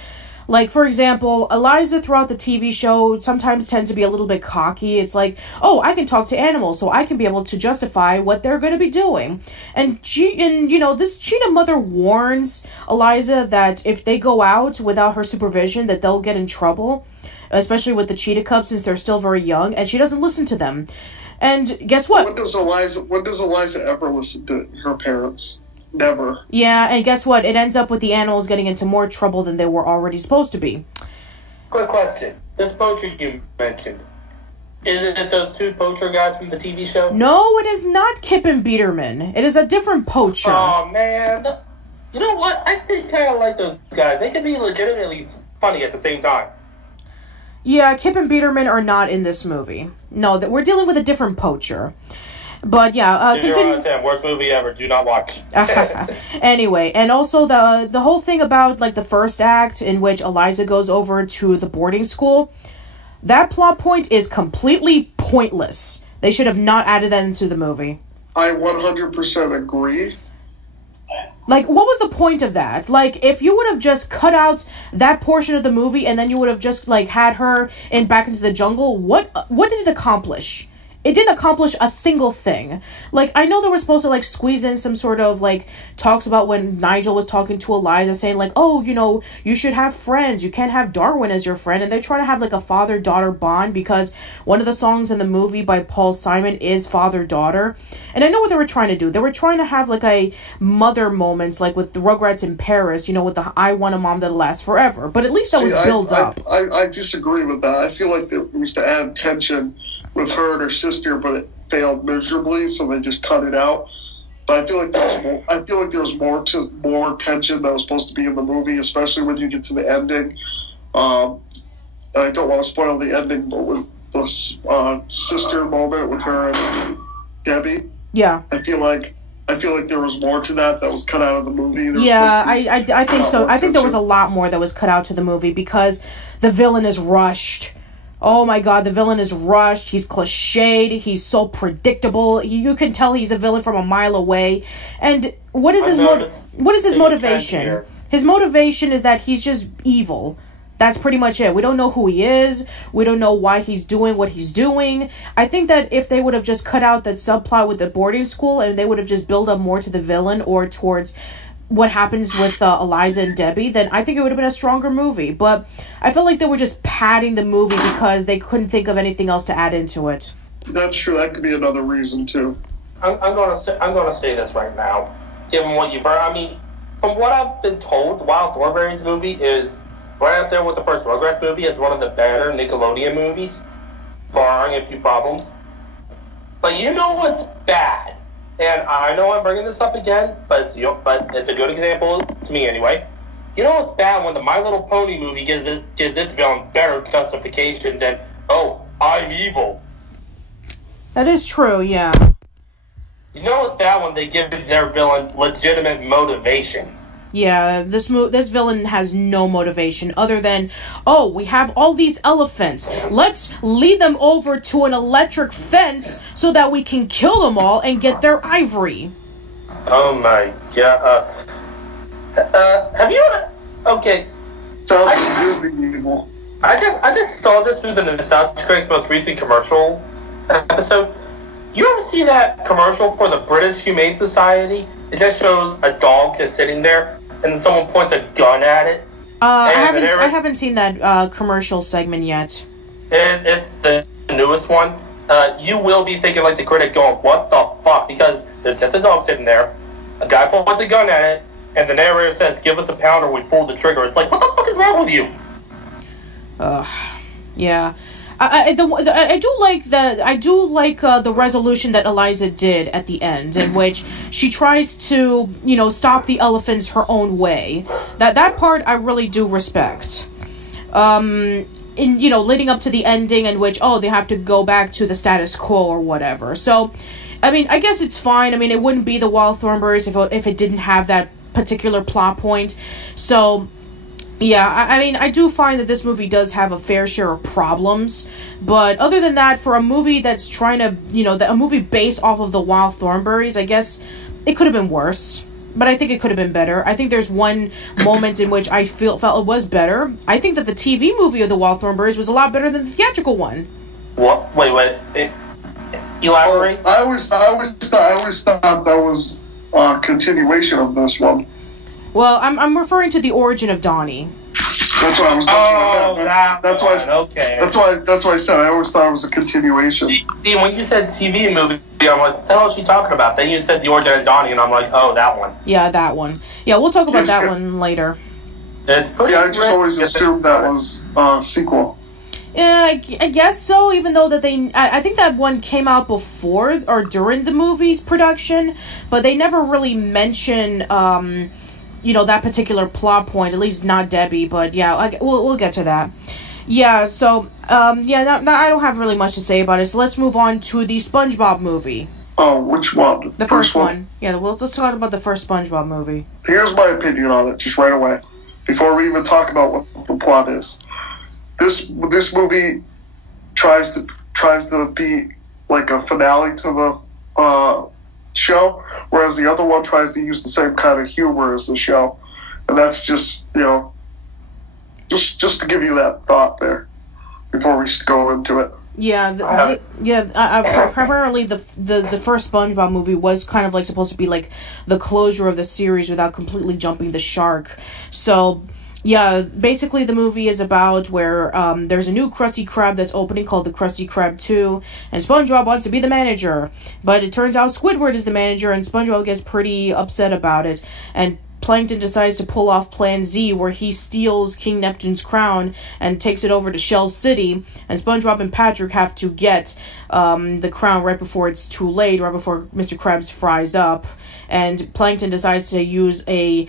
Like, for example, Eliza throughout the TV show sometimes tends to be a little bit cocky. It's like, oh, I can talk to animals, so I can be able to justify what they're going to be doing. And this cheetah mother warns Eliza that if they go out without her supervision, that they'll get in trouble, especially with the cheetah cubs since they're still very young, and she doesn't listen to them. And guess what? When does Eliza ever listen to her parents? Never. Yeah, and guess what? It ends up with the animals getting into more trouble than they were already supposed to be. Quick question. This poacher you mentioned, isn't it those 2 poacher guys from the TV show? No, it is not Kip and Biederman. It is a different poacher. Oh, man. You know what? I think kind of like those guys. They can be legitimately funny at the same time. Yeah, Kip and Biederman are not in this movie. No, we're dealing with a different poacher. But yeah, 0 out of 10, worst movie ever. Do not watch. Anyway, and also the whole thing about like the first act in which Eliza goes over to the boarding school, that plot point is completely pointless. They should have not added that into the movie. I 100% agree. Like, what was the point of that? Like, if you would have just cut out that portion of the movie and then you would have just like had her back into the jungle, what did it accomplish? it didn't accomplish a single thing. Like, I know they were supposed to, like, squeeze in some sort of, like, talks about when Nigel was talking to Eliza, saying, like, oh, you know, you should have friends. You can't have Darwin as your friend. And they're trying to have, like, a father-daughter bond because one of the songs in the movie by Paul Simon is father-daughter. And I know what they were trying to do. They were trying to have, like, a mother moment, like with the Rugrats in Paris, you know, with the I want a mom that'll last forever. But at least that was built up. I disagree with that. I feel like it was to add tension with her and her sister, but it failed miserably, so they just cut it out. But I feel like there was more tension that was supposed to be in the movie, especially when you get to the ending. And I don't want to spoil the ending, but with the sister moment with her and Debbie. Yeah. I feel like there was more to that was cut out of the movie. I think so. I think there was a lot more that was cut out to the movie because the villain is rushed. Oh my god, the villain is rushed. He's cliched. He's so predictable. You can tell he's a villain from a mile away. And what is his motivation? His motivation is that he's just evil. That's pretty much it. We don't know who he is. We don't know why he's doing what he's doing. I think that if they would have just cut out that subplot with the boarding school and they would have just built up more to the villain or towards what happens with Eliza and Debbie, then I think it would have been a stronger movie. But I felt like they were just padding the movie because they couldn't think of anything else to add into it. That's true. That could be another reason too. I'm gonna say this right now. Given what you've heard, I mean, from what I've been told, the Wild Thornberrys movie is right up there with the first Rugrats movie as one of the better Nickelodeon movies, barring a few problems. But you know what's bad? And I know I'm bringing this up again, but it's a good example to me anyway. You know what's bad when the My Little Pony movie gives its villain better justification than, oh, I'm evil. That is true, yeah. You know what's bad when they give their villain legitimate motivation. Yeah, this villain has no motivation other than, oh, we have all these elephants. Let's lead them over to an electric fence so that we can kill them all and get their ivory. Oh my god. Have you... Okay. Sounds like Disney evil. I just saw this through the Nostalgia Critic's most recent commercial episode. You ever see that commercial for the British Humane Society? It just shows a dog just sitting there, and then someone points a gun at it. I haven't seen that commercial segment yet. It's the newest one. You will be thinking like the critic, going, "What the fuck?" Because there's just a dog sitting there, a guy points a gun at it, and the narrator says, "Give us a pound or we pull the trigger." It's like, what the fuck is wrong with you? Yeah. I do like the resolution that Eliza did at the end, in which she tries to, you know, stop the elephants her own way. That part I really do respect. In, you know, leading up to the ending in which, oh, they have to go back to the status quo or whatever. So, I mean, I guess it's fine. I mean, it wouldn't be the Wild Thornberrys if it didn't have that particular plot point. So, yeah, I mean, I do find that this movie does have a fair share of problems, but other than that, for a movie that's trying to, you know, a movie based off of the Wild Thornberrys, I guess it could have been worse, but I think it could have been better. I think there's one moment in which I felt it was better. I think that the TV movie of the Wild Thornberrys was a lot better than the theatrical one. What? Wait. Elaborate? I always thought that was a continuation of this one. Well, I'm referring to the origin of Donnie. That's why I was. That's why I said I always thought it was a continuation. See, when you said TV movie, I'm like, what the hell is she talking about? Then you said the origin of Donnie, and I'm like, oh, that one. Yeah, that one. Yeah, we'll talk about that one later. I just always assumed that was a sequel. Yeah, I guess so, even though that I think that one came out before or during the movie's production, but they never really mention, you know, that particular plot point, at least not Debbie, but yeah, we'll get to that. Yeah, so, yeah, I don't have really much to say about it, so let's move on to the SpongeBob movie. Oh, which one? The first one. Yeah, let's talk about the first SpongeBob movie. Here's my opinion on it, just right away, before we even talk about what the plot is. This movie tries to be like a finale to the show, whereas the other one tries to use the same kind of humor as the show, and that's just, you know, just to give you that thought there before we go into it. Yeah, primarily the first SpongeBob movie was kind of like supposed to be like the closure of the series without completely jumping the shark. So, yeah, basically the movie is about where there's a new Krusty Krab that's opening called the Krusty Krab 2, and SpongeBob wants to be the manager, but it turns out Squidward is the manager, and SpongeBob gets pretty upset about it, and Plankton decides to pull off Plan Z, where he steals King Neptune's crown and takes it over to Shell City, and SpongeBob and Patrick have to get the crown right before it's too late, right before Mr. Krabs fries up, and Plankton decides to use a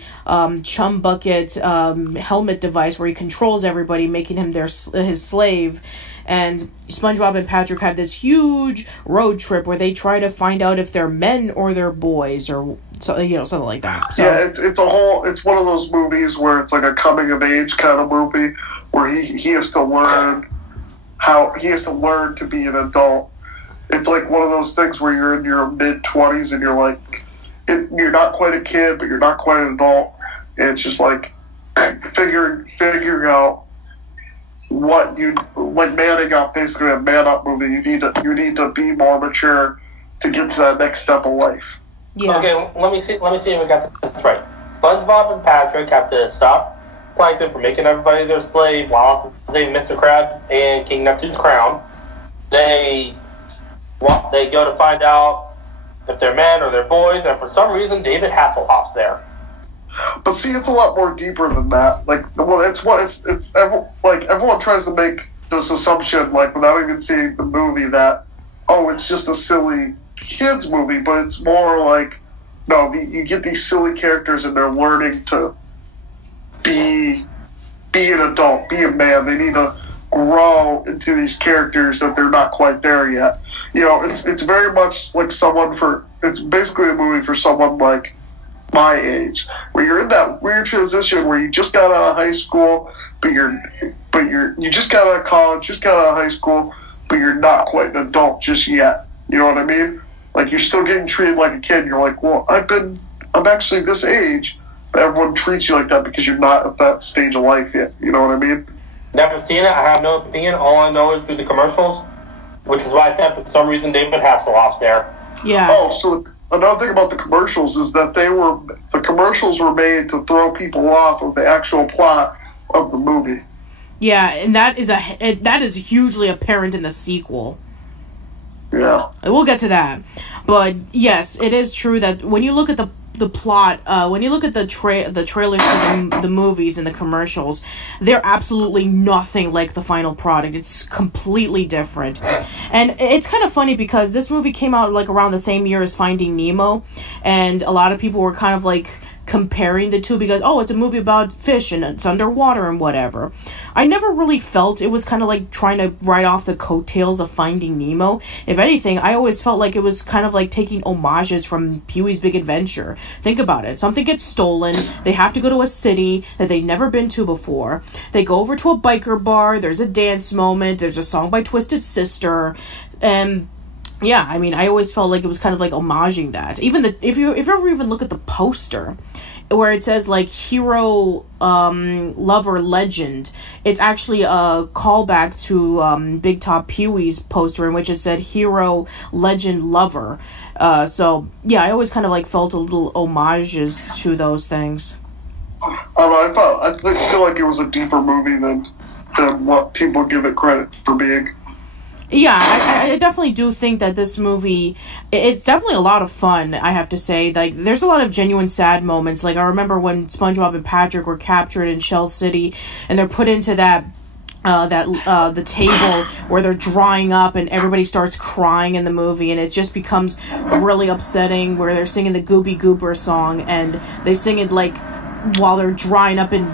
chum bucket helmet device where he controls everybody, making him his slave. And SpongeBob and Patrick have this huge road trip where they try to find out if they're men or they're boys, or something like that. So, yeah, it's one of those movies where it's like a coming of age kind of movie where he has to learn to be an adult. It's like one of those things where you're in your mid-20s and you're like, you're not quite a kid, but you're not quite an adult. And it's just like figuring out what you like, manning up, basically a man up movie. You need to be more mature to get to that next step of life. yes. Okay, let me see if we got this right. SpongeBob and Patrick have to stop Plankton from making everybody their slave while also saving Mr. Krabs and King Neptune's crown. They go to find out if they're men or they're boys, and for some reason David Hasselhoff's there. But see, it's a lot more deeper than that. Like, well, everyone tries to make this assumption, like, without even seeing the movie, that it's just a silly kids movie. But it's more like, no, you get these silly characters and they're learning to be an adult, be a man. They need to grow into these characters that they're not quite there yet. It's very much like it's basically a movie for someone like my age, where you're in that weird transition where you just got out of high school, but you just got out of college, just got out of high school, but you're not quite an adult just yet. You know what I mean? Like, you're still getting treated like a kid. You're like, well, I'm actually this age, but everyone treats you like that because you're not at that stage of life yet. You know what I mean? Never seen it. I have no opinion. All I know is through the commercials, which is why I said for some reason David Hasselhoff's there. Yeah. Oh, so another thing about the commercials is that the commercials were made to throw people off of the actual plot of the movie. Yeah, and that is hugely apparent in the sequel. Yeah. We'll get to that. But yes, it is true that when you look at the plot, when you look at the trailers for the movies and the commercials, they're absolutely nothing like the final product. It's completely different. And it's kind of funny because this movie came out like around the same year as Finding Nemo, and a lot of people were kind of like comparing the two because, it's a movie about fish and it's underwater and whatever. I never really felt it was kind of like trying to write off the coattails of Finding Nemo. If anything, I always felt like it was kind of like taking homages from Pee-wee's Big Adventure. Think about it. Something gets stolen. They have to go to a city that they've never been to before. They go over to a biker bar. There's a dance moment. There's a song by Twisted Sister. And yeah, I mean, I always felt like it was kind of like homaging that. Even if you ever even look at the poster, where it says like hero, lover, legend, it's actually a callback to Big Top Pee-wee's poster, in which it said hero, legend, lover. So yeah, I always kind of like felt a little homages to those things. I feel like it was a deeper movie than what people give it credit for being. Yeah, I definitely do think that this movie, it's definitely a lot of fun, I have to say. Like, there's a lot of genuine sad moments. Like, I remember when SpongeBob and Patrick were captured in Shell City, and they're put into the table where they're drying up, and everybody starts crying in the movie, and it just becomes really upsetting, where they're singing the Gooby Goober song, and they sing it, like, while they're drying up and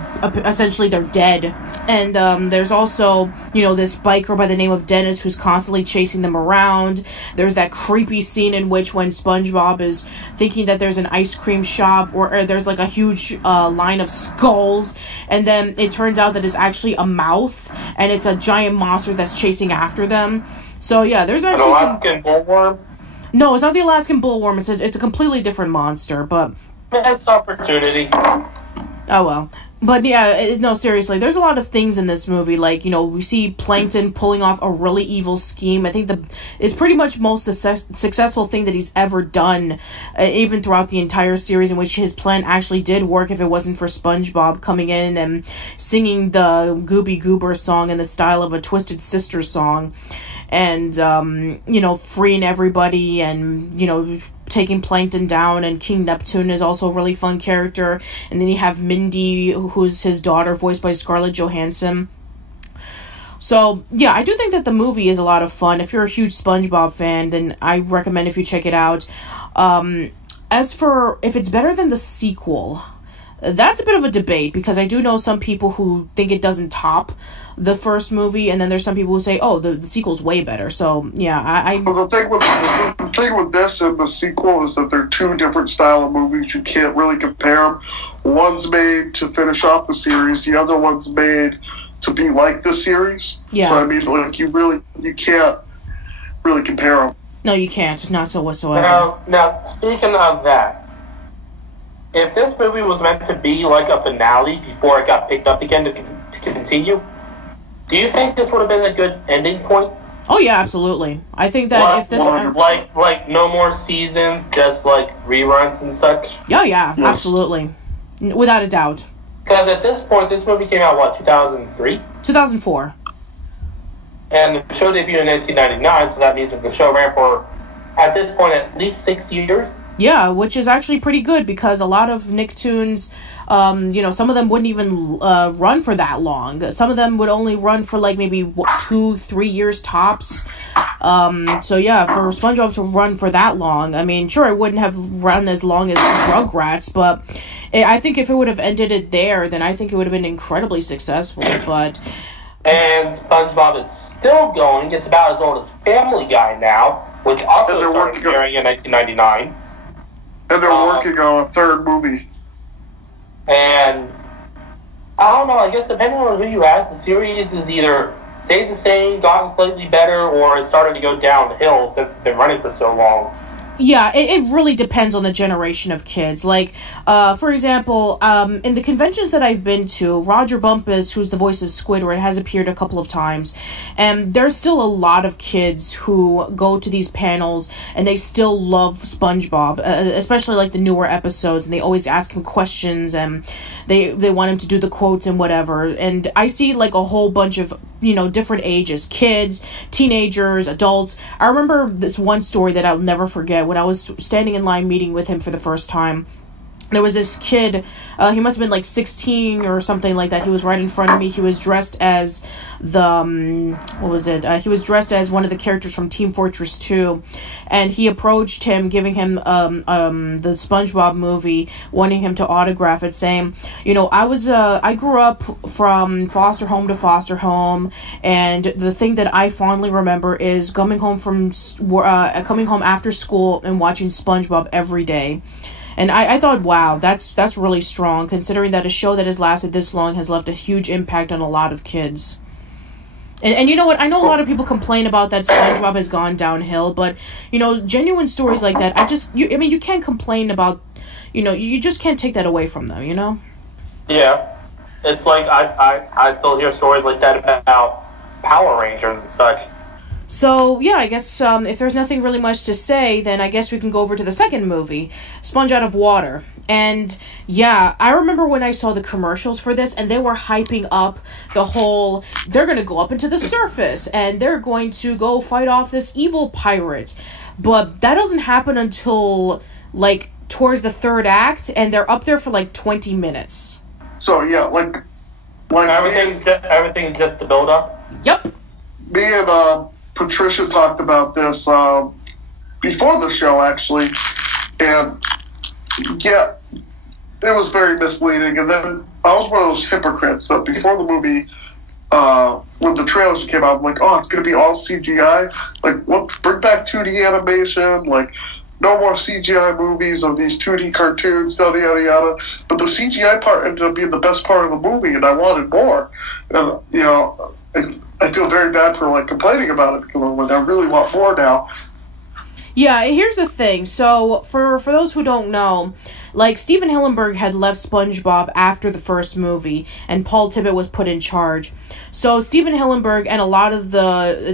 essentially they're dead. And there's also, this biker by the name of Dennis who's constantly chasing them around. There's that creepy scene in which when SpongeBob is thinking that there's an ice cream shop or there's like a huge line of skulls, and then it turns out that it's actually a mouth and it's a giant monster that's chasing after them. So yeah, there's actually an Alaskan bullworm? No, it's not the Alaskan bullworm. It's a completely different monster, but missed opportunity. Oh well. But yeah, no, seriously, there's a lot of things in this movie. Like, we see Plankton pulling off a really evil scheme. I think it's pretty much most successful thing that he's ever done, even throughout the entire series, in which his plan actually did work if it wasn't for SpongeBob coming in and singing the Gooby Goober song in the style of a Twisted Sister song. And, freeing everybody and, taking Plankton down. And King Neptune is also a really fun character. And then you have Mindy, who's his daughter, voiced by Scarlett Johansson. So, yeah, I do think that the movie is a lot of fun. If you're a huge SpongeBob fan, then I recommend if you check it out. As for if it's better than the sequel, that's a bit of a debate, because I do know some people who think it doesn't top the first movie, and then there's some people who say, oh, the sequel's way better. So, yeah, Well, the thing with this and the sequel is that they're two different style of movies. You can't really compare them. One's made to finish off the series. The other one's made to be like the series. Yeah. So, I mean, like, you can't really compare them. No, you can't. Not so whatsoever. Now, speaking of that, if this movie was meant to be like a finale before it got picked up again to continue, do you think this would have been a good ending point? Oh yeah, absolutely. I think that if this like no more seasons, just like reruns and such. Yeah, Yes. absolutely, without a doubt. Because at this point, this movie came out 2003, 2004. and the show debuted in 1999. So that means that the show ran for, at this point, at least 6 years. Yeah, which is actually pretty good, because a lot of Nicktoons, some of them wouldn't even run for that long. Some of them would only run for like maybe 2-3 years tops. So yeah, for SpongeBob to run for that long, I mean, sure, it wouldn't have run as long as Rugrats, but I think if it would have ended it there, then I think it would have been incredibly successful. But And SpongeBob is still going. It's about as old as Family Guy now, which also started airing in 1999. And they're working on a third movie. And I don't know, I guess depending on who you ask, the series is either stayed the same, gotten slightly better, or it started to go downhill since it's been running for so long. Yeah, it really depends on the generation of kids. Like, for example, in the conventions that I've been to, Roger Bumpus, who's the voice of Squidward, has appeared a couple of times. And there's still a lot of kids who go to these panels and they still love SpongeBob, especially like the newer episodes, and they always ask him questions and they want him to do the quotes and whatever. And I see like a whole bunch of, different ages, kids, teenagers, adults. I remember this one story that I'll never forget. When I was standing in line meeting with him for the first time, there was this kid, he must have been like 16 or something like that. He was right in front of me. He was dressed as he was dressed as one of the characters from Team Fortress 2. And he approached him, giving him the SpongeBob movie, wanting him to autograph it, saying, I grew up from foster home to foster home, and the thing that I fondly remember is coming home after school and watching SpongeBob every day. And I thought, wow, that's really strong, considering that a show that has lasted this long has left a huge impact on a lot of kids. And you know what? I know a lot of people complain about that SpongeBob has gone downhill, but, genuine stories like that, you can't complain about, you just can't take that away from them, Yeah. It's like, I still hear stories like that about Power Rangers and such. So, yeah, I guess if there's nothing really much to say, then I guess we can go over to the second movie, Sponge Out of Water. And, yeah, I remember when I saw the commercials for this, and they were hyping up the whole, they're going to go up into the surface, and they're going to go fight off this evil pirate. But that doesn't happen until, like, towards the third act, and they're up there for, like, 20 minutes. So, yeah, like everything's just the build-up? Yep. Me and Patricia talked about this before the show, actually, and yeah, it was very misleading. And then I was one of those hypocrites that before the movie, when the trailers came out, I'm like, oh, it's going to be all CGI. Like, what? Bring back 2D animation. Like, no more CGI movies of these 2D cartoons, yada, yada, yada. But the CGI part ended up being the best part of the movie, and I wanted more. And, I feel very bad for, like, complaining about it, because I was like, I really want more now. Yeah, here's the thing. So, for those who don't know, like, Steven Hillenburg had left SpongeBob after the first movie, and Paul Tibbitt was put in charge. So, Steven Hillenburg and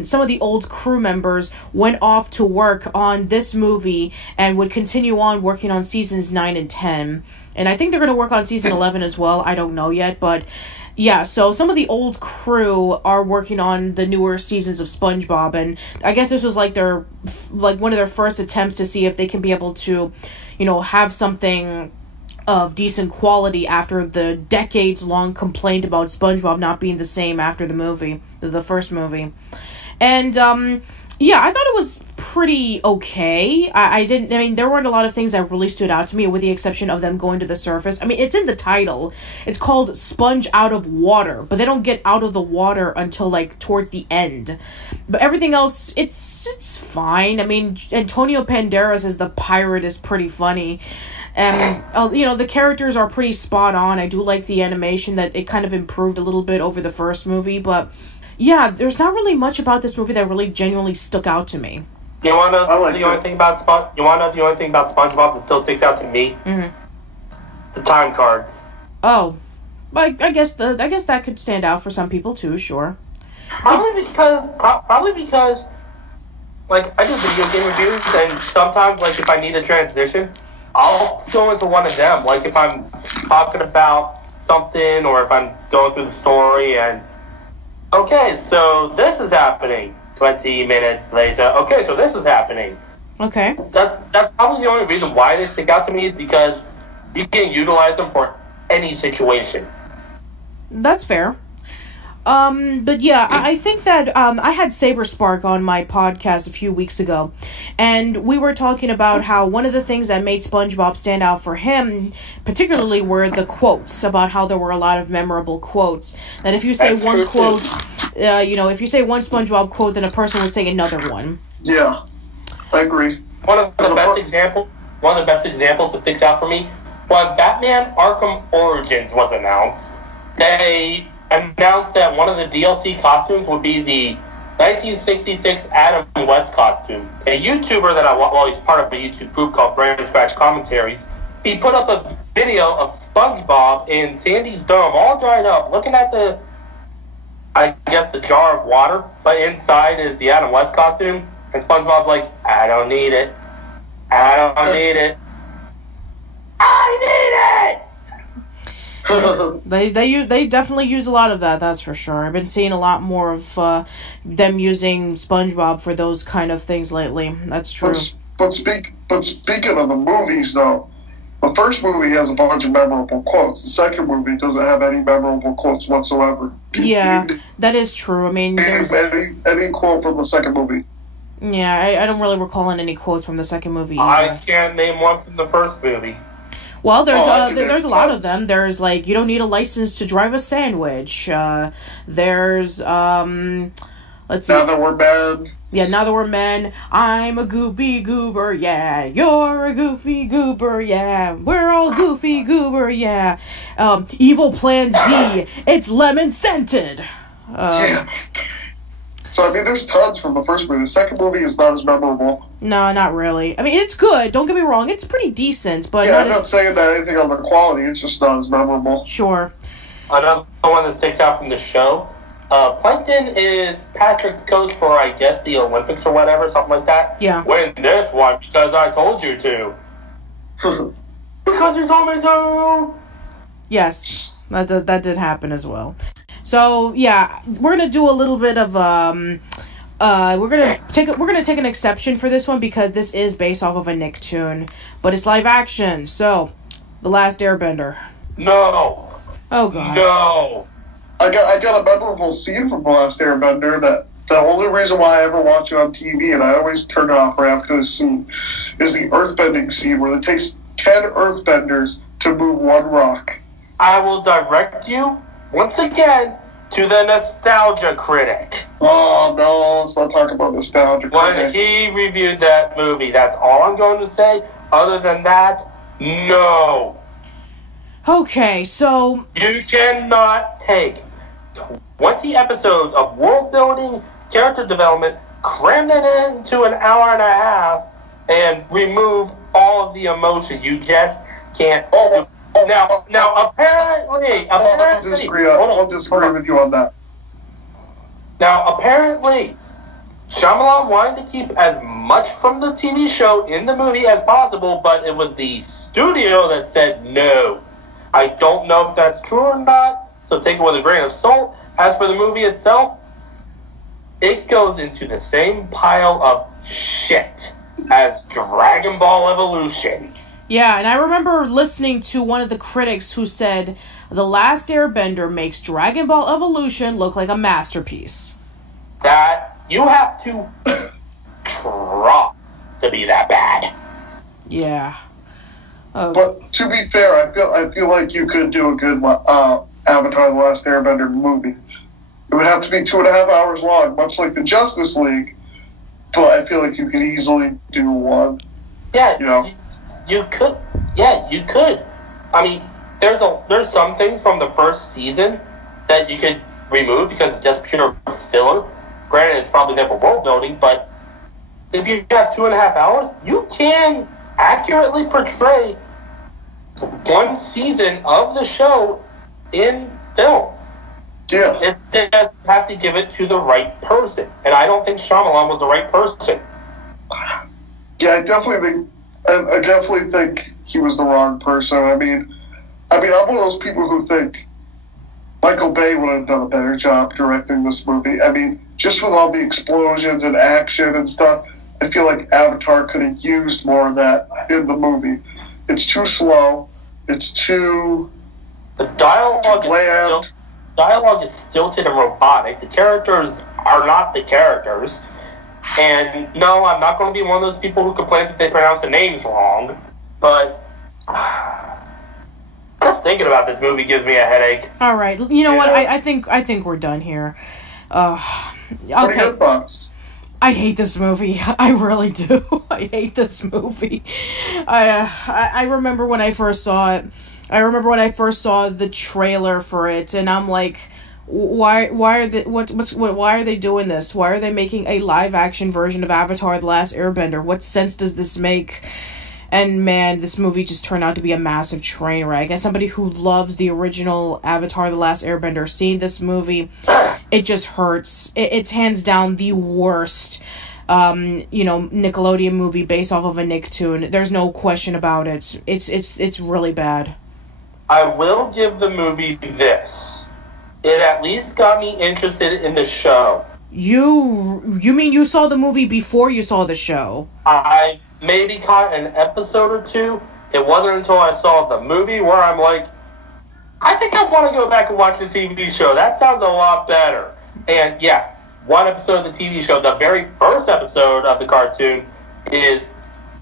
some of the old crew members went off to work on this movie and would continue on working on seasons 9 and 10. And I think they're going to work on season 11 as well. I don't know yet, but... yeah, so some of the old crew are working on the newer seasons of SpongeBob, and I guess this was like one of their first attempts to see if they can be able to, have something of decent quality after the decades-long complaint about SpongeBob not being the same after the first movie. And, yeah, I thought it was pretty okay. There weren't a lot of things that really stood out to me, with the exception of them going to the surface. I mean, it's in the title. It's called Sponge Out of Water, but they don't get out of the water until, like, towards the end. But everything else, it's fine. I mean, Antonio Banderas as the pirate is pretty funny. And, the characters are pretty spot on. I do like the animation, that it kind of improved a little bit over the first movie, but... yeah, there's not really much about this movie that really genuinely stuck out to me. You want to know the only thing about SpongeBob that still sticks out to me? Mm-hmm. The time cards. Oh, I guess that could stand out for some people too. Sure. Probably because, like, I do video game reviews, and sometimes, like, if I need a transition, I'll go into one of them. Like, if I'm talking about something, or if I'm going through the story, and okay, so this is happening. 20 minutes later, okay, so this is happening. Okay. That's probably the only reason why they stick out to me, is because you can utilize them for any situation. That's fair. But yeah, I think that, I had Saber Spark on my podcast a few weeks ago, and we were talking about how one of the things that made SpongeBob stand out for him, particularly, were the quotes, about how there were a lot of memorable quotes. That if you say one quote, if you say one SpongeBob quote, then a person would say another one. Yeah, I agree. One of the best examples that sticks out for me, when Batman Arkham Origins was announced, they announced that one of the DLC costumes would be the 1966 Adam West costume. A YouTuber he's part of a YouTube group called Brain Scratch Commentaries. He put up a video of SpongeBob in Sandy's Dome, all dried up, looking at the jar of water, but inside is the Adam West costume, and SpongeBob's like, I don't need it. I don't need it. I need it! They definitely use a lot of that, that's for sure. I've been seeing a lot more of them using SpongeBob for those kind of things lately. That's true. But speaking of the movies, though, the first movie has a bunch of memorable quotes. The second movie doesn't have any memorable quotes whatsoever. Yeah, that is true. I mean, there's any quote from the second movie. Yeah, I don't really recall any quotes from the second movie either. I can't name one from the first movie. Well, there's a lot of them. There's, like, you don't need a license to drive a sandwich. There's, let's see. Now that we're men. Yeah, now that we're men. I'm a goopy goober, yeah. You're a goofy goober, yeah. We're all goofy goober, yeah. Evil Plan Z. It's lemon scented. Yeah. So, I mean, there's tons from the first movie. The second movie is not as memorable. No, not really. I mean, it's good. Don't get me wrong. It's pretty decent, but yeah, I'm not saying that anything on the quality. It's just not as memorable. Sure. Another one that sticks out from the show, Plankton is Patrick's coach for, I guess, the Olympics or whatever, something like that. Yeah. Win this one because I told you to. Because you told me to. Yes, that did happen as well. So yeah, we're gonna do a little bit of we're gonna take an exception for this one because this is based off of a Nicktoon, but it's live action. So, The Last Airbender. No. Oh god. No. I got a memorable scene from The Last Airbender that the only reason why I ever watch it on TV, and I always turn it off right after this scene, is the earthbending scene where it takes 10 earthbenders to move one rock. I will direct you once again to the Nostalgia Critic. Oh no, let's not talk about Nostalgia Critic. When he reviewed that movie, that's all I'm going to say. Other than that, no. Okay, so You cannot take 20 episodes of world building, character development, cram that into an hour and a half, and remove all of the emotion. You just can't. Now, apparently, I'll disagree with you on that. Now, apparently, Shyamalan wanted to keep as much from the TV show in the movie as possible, but it was the studio that said no. I don't know if that's true or not, so take it with a grain of salt. As for the movie itself, it goes into the same pile of shit as Dragon Ball Evolution. Yeah, and I remember listening to one of the critics who said, The Last Airbender makes Dragon Ball Evolution look like a masterpiece. That you have to try to be that bad. Yeah. But to be fair, I feel like you could do a good Avatar: The Last Airbender movie. It would have to be 2.5 hours long, much like the Justice League. But I feel like you could easily do one. Yeah, you know. You could. Yeah, you could. I mean, there's some things from the first season that you could remove because it's just pure filler. Granted, it's probably there for world building, but if you have 2.5 hours, you can accurately portray one season of the show in film. Yeah. It's just have to give it to the right person, and I don't think Shyamalan was the right person. Yeah, I definitely think he was the wrong person. I mean, I'm one of those people who think Michael Bay would have done a better job directing this movie. I mean, just with all the explosions and action and stuff, I feel like Avatar could have used more of that in the movie. It's too slow. It's too... The dialogue is stilted and robotic. The characters are not the characters. And no, I'm not going to be one of those people who complains if they pronounce the names wrong. But just thinking about this movie gives me a headache. All right, you know what? I think we're done here. What are your thoughts? I hate this movie. I really do. I hate this movie. I remember when I first saw it. I remember when I first saw the trailer for it, and I'm like, why are they doing this? Why are they making a live action version of Avatar: The Last Airbender? What sense does this make? And man, this movie just turned out to be a massive train wreck. As somebody who loves the original Avatar: The Last Airbender, seeing this movie, it just hurts. It's hands down the worst, Nickelodeon movie based off of a Nicktoon. There's no question about it. It's really bad. I will give the movie this. It at least got me interested in the show. You mean you saw the movie before you saw the show? I maybe caught an episode or two. It wasn't until I saw the movie where I'm like, I think I want to go back and watch the TV show. That sounds a lot better. And yeah, one episode of the TV show, the very first episode of the cartoon, is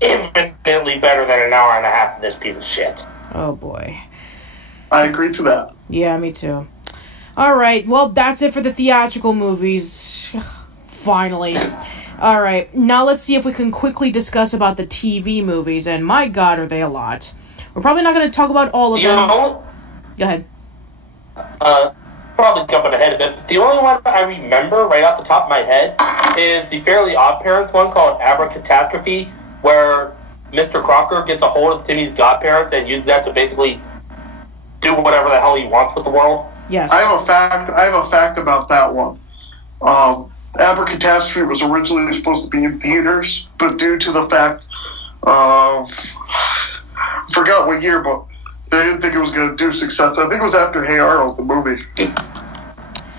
infinitely better than an hour and a half of this piece of shit. Oh boy. I agree to that. Yeah, me too. Alright, well, that's it for the theatrical movies. Finally. Alright, now let's see if we can quickly discuss about the TV movies, and my god, are they a lot. We're probably not going to talk about all of them. Go ahead. Probably jumping ahead a bit, but the only one I remember right off the top of my head is the Fairly Odd Parents one called Abracatastrophe, where Mr. Crocker gets a hold of Timmy's godparents and uses that to basically do whatever the hell he wants with the world. Yes. I have a fact about that one. Abracatastrophe was originally supposed to be in theaters, but due to the fact of I forgot what year, but they didn't think it was going to do success. I think it was after Hey Arnold, the movie.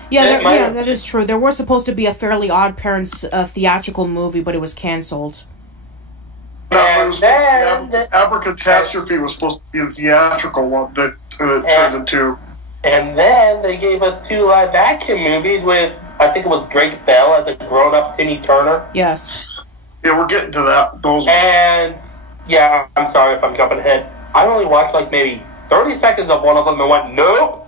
Yeah, that is true. There was supposed to be a Fairly Odd Parents theatrical movie, but it was canceled. No, it was Abracatastrophe was supposed to be a theatrical one that it turned into. And then they gave us 2 live-action movies with, I think it was Drake Bell as a grown-up Timmy Turner. Yes. Yeah, we're getting to that. Those. And, yeah, I'm sorry if I'm jumping ahead. I only watched like maybe 30 seconds of one of them and went, nope.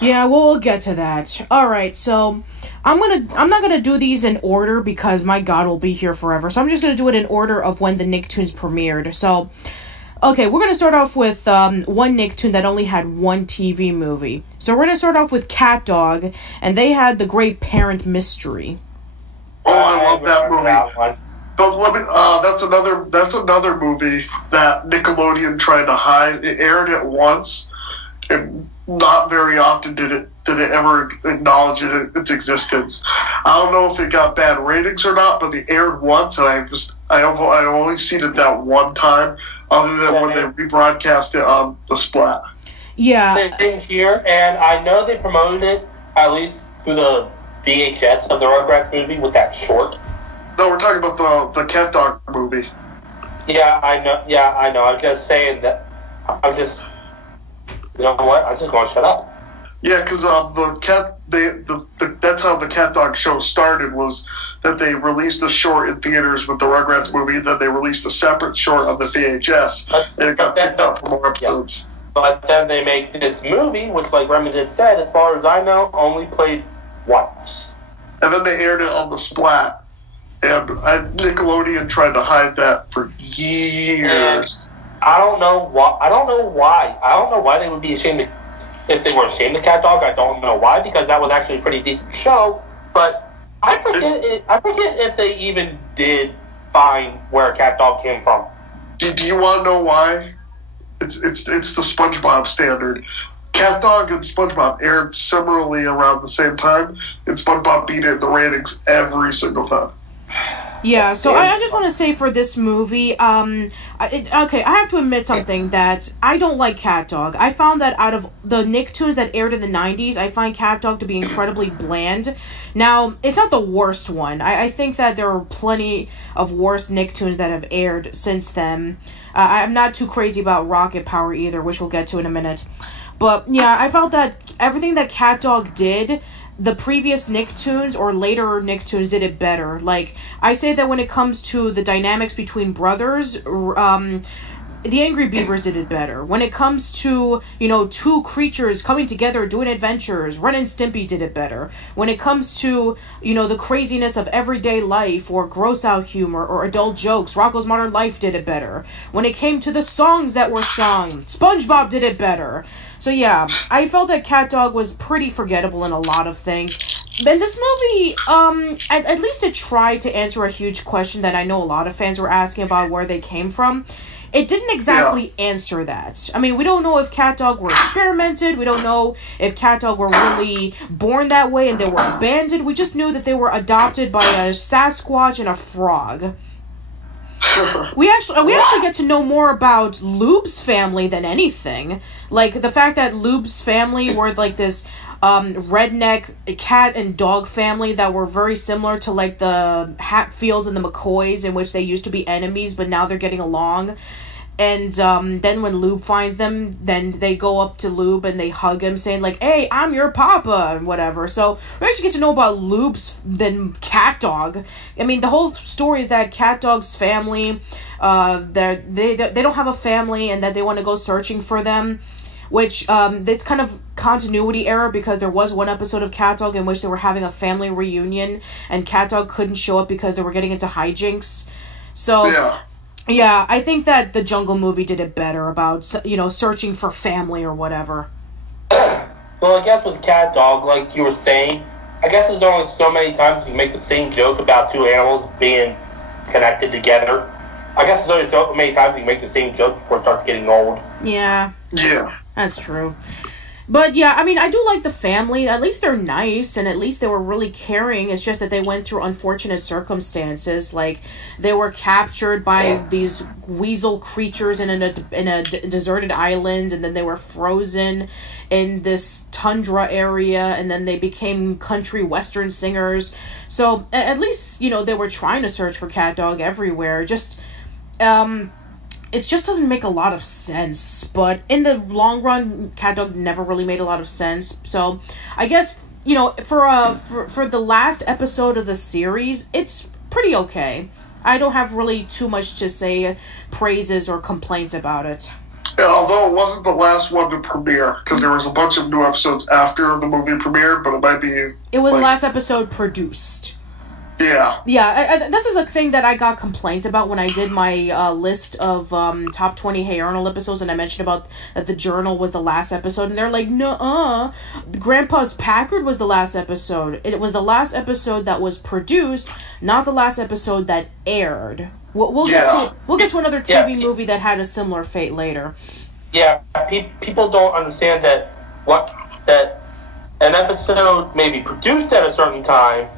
Yeah, well, we'll get to that. Alright, so I'm not gonna do these in order because my god will be here forever. So I'm just gonna do it in order of when the Nicktoons premiered. So, okay, we're gonna start off with one Nicktoon that only had one TV movie. So we're gonna start off with Cat Dog, and they had The Great Parent Mystery. Oh, I love that movie. But let me, that's another movie that Nickelodeon tried to hide. It aired it once, and not very often did it ever acknowledge its existence. I don't know if it got bad ratings or not, but it aired once, and I only seen it that one time, other than when they rebroadcast it on the Splat. Yeah. Same here, and I know they promoted it at least through the VHS of the Rugrats movie with that short. No, we're talking about the Cat Dog movie. Yeah, I know. I'm just saying that. You know what? I'm just going to shut up. Yeah, because that's how the Cat Dog show started, was that they released a short in theaters with the Rugrats movie, then they released a separate short on the VHS, and it got picked up for more episodes. Yeah. But then they make this movie, which, like Remington said, as far as I know, only played once. And then they aired it on the Splat. And Nickelodeon tried to hide that for years. And I don't know why. I don't know why they would be ashamed if they were ashamed of Cat Dog. I don't know why, because that was actually a pretty decent show. But I forget if they even did find where Cat Dog came from. Do you want to know why? It's the SpongeBob standard. Cat Dog and SpongeBob aired similarly around the same time, and SpongeBob beat it in the ratings every single time. Yeah, so I just want to say for this movie, I have to admit something, that I don't like Cat Dog. I found that out of the Nicktoons that aired in the 90s, I find Cat Dog to be incredibly bland. Now, it's not the worst one. I think that there are plenty of worse Nicktoons that have aired since then. I'm not too crazy about Rocket Power either, which we'll get to in a minute. But, yeah, I felt that everything that Cat Dog did, the previous Nicktoons or later Nicktoons did it better. Like, I say that when it comes to the dynamics between brothers, the Angry Beavers did it better. When it comes to, two creatures coming together doing adventures, Ren and Stimpy did it better. When it comes to, the craziness of everyday life or gross out humor or adult jokes, Rocko's Modern Life did it better. When it came to the songs that were sung, SpongeBob did it better. So yeah, I felt that Cat Dog was pretty forgettable in a lot of things. And this movie, at least it tried to answer a huge question that I know a lot of fans were asking about where they came from. It didn't exactly answer that. I mean, we don't know if Cat Dog were experimented. We don't know if Cat Dog were really born that way and they were abandoned. We just knew that they were adopted by a Sasquatch and a frog. We actually get to know more about Lube's family than anything. Like, the fact that Lube's family were like this redneck cat and dog family that were very similar to like the Hatfields and the McCoys, in which they used to be enemies, but now they're getting along. And then when Lube finds them, then they go up to Lube and they hug him, saying like, "Hey, I'm your papa," and whatever. So we actually get to know about Lube's than Cat Dog. I mean, the whole story is that Cat Dog's family, they don't have a family, and that they want to go searching for them. Which, it's kind of continuity error, because there was one episode of Cat Dog in which they were having a family reunion, and Cat Dog couldn't show up because they were getting into hijinks. So, yeah, I think that the Jungle movie did it better about, searching for family or whatever. Well, I guess with Cat Dog, like you were saying, I guess there's only so many times you can make the same joke about two animals being connected together. I guess there's only so many times you can make the same joke before it starts getting old. Yeah. Yeah. That's true. But yeah, I mean, I do like the family. At least they're nice, and at least they were really caring. It's just that they went through unfortunate circumstances. Like, they were captured by these weasel creatures in a deserted island, and then they were frozen in this tundra area, and then they became country western singers. So at least, they were trying to search for Cat Dog everywhere. Just, it just doesn't make a lot of sense. But in the long run, Cat Dog never really made a lot of sense. So I guess, for the last episode of the series, it's pretty okay. I don't have really too much to say praises or complaints about it. Yeah, although it wasn't the last one to premiere, because there was a bunch of new episodes after the movie premiered, but it might be... It was the last episode produced. Yeah. Yeah, this is a thing that I got complaints about when I did my list of top 20 Hey Arnold episodes, and I mentioned about that the Journal was the last episode, and they're like, nuh-uh, Grandpa's Packard was the last episode. It was the last episode that was produced, not the last episode that aired. We'll get to another TV movie that had a similar fate later. Yeah, people don't understand that an episode may be produced at a certain time,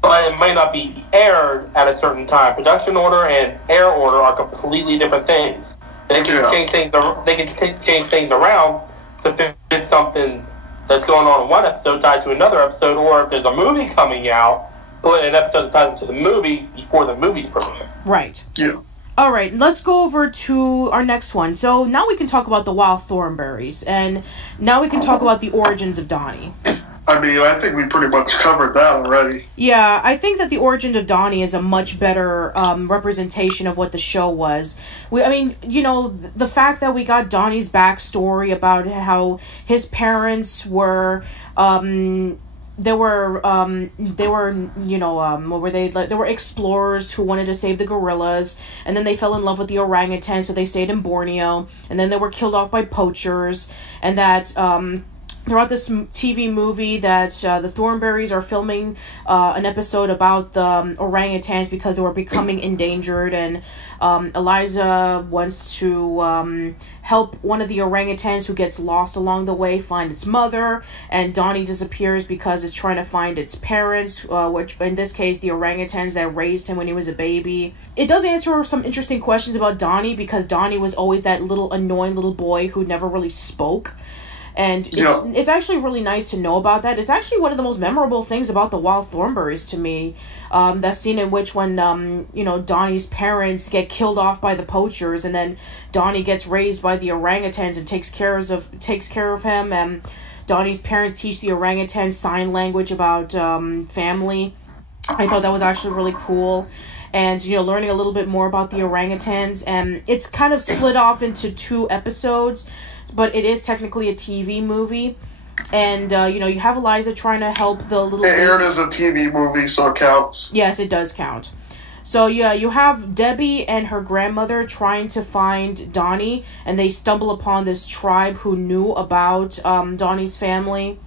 but it might not be aired at a certain time. Production order and air order are completely different things. They can change things. They can change things around to fit something that's going on in one episode tied to another episode, or if there's a movie coming out, put an episode that ties into the movie before the movie's premiere. Right. Yeah. All right, let's go over to our next one. So now we can talk about the Wild Thornberrys, and now we can talk about the origins of Donnie. I mean, I think we pretty much covered that already. Yeah, I think that the origins of Donnie is a much better representation of what the show was. The fact that we got Donnie's backstory about how his parents were... They were explorers who wanted to save the gorillas, and then they fell in love with the orangutan, so they stayed in Borneo, and then they were killed off by poachers, and that throughout this TV movie that the Thornberrys are filming an episode about the orangutans because they were becoming endangered, and Eliza wants to help one of the orangutans who gets lost along the way find its mother, and Donnie disappears because it's trying to find its parents, which in this case the orangutans that raised him when he was a baby. It does answer some interesting questions about Donnie, because Donnie was always that little annoying little boy who never really spoke. And it's actually really nice to know about that. It's actually one of the most memorable things about the Wild Thornberrys to me. That scene in which when, Donnie's parents get killed off by the poachers, and then Donnie gets raised by the orangutans and takes care of him, and Donnie's parents teach the orangutan sign language about family. I thought that was actually really cool. And, learning a little bit more about the orangutans. And it's kind of split off into 2 episodes, but it is technically a TV movie. And, you have Eliza trying to help the little... It aired as a TV movie, so it counts. Yes, it does count. So, yeah, you have Debbie and her grandmother trying to find Donnie, and they stumble upon this tribe who knew about Donnie's family.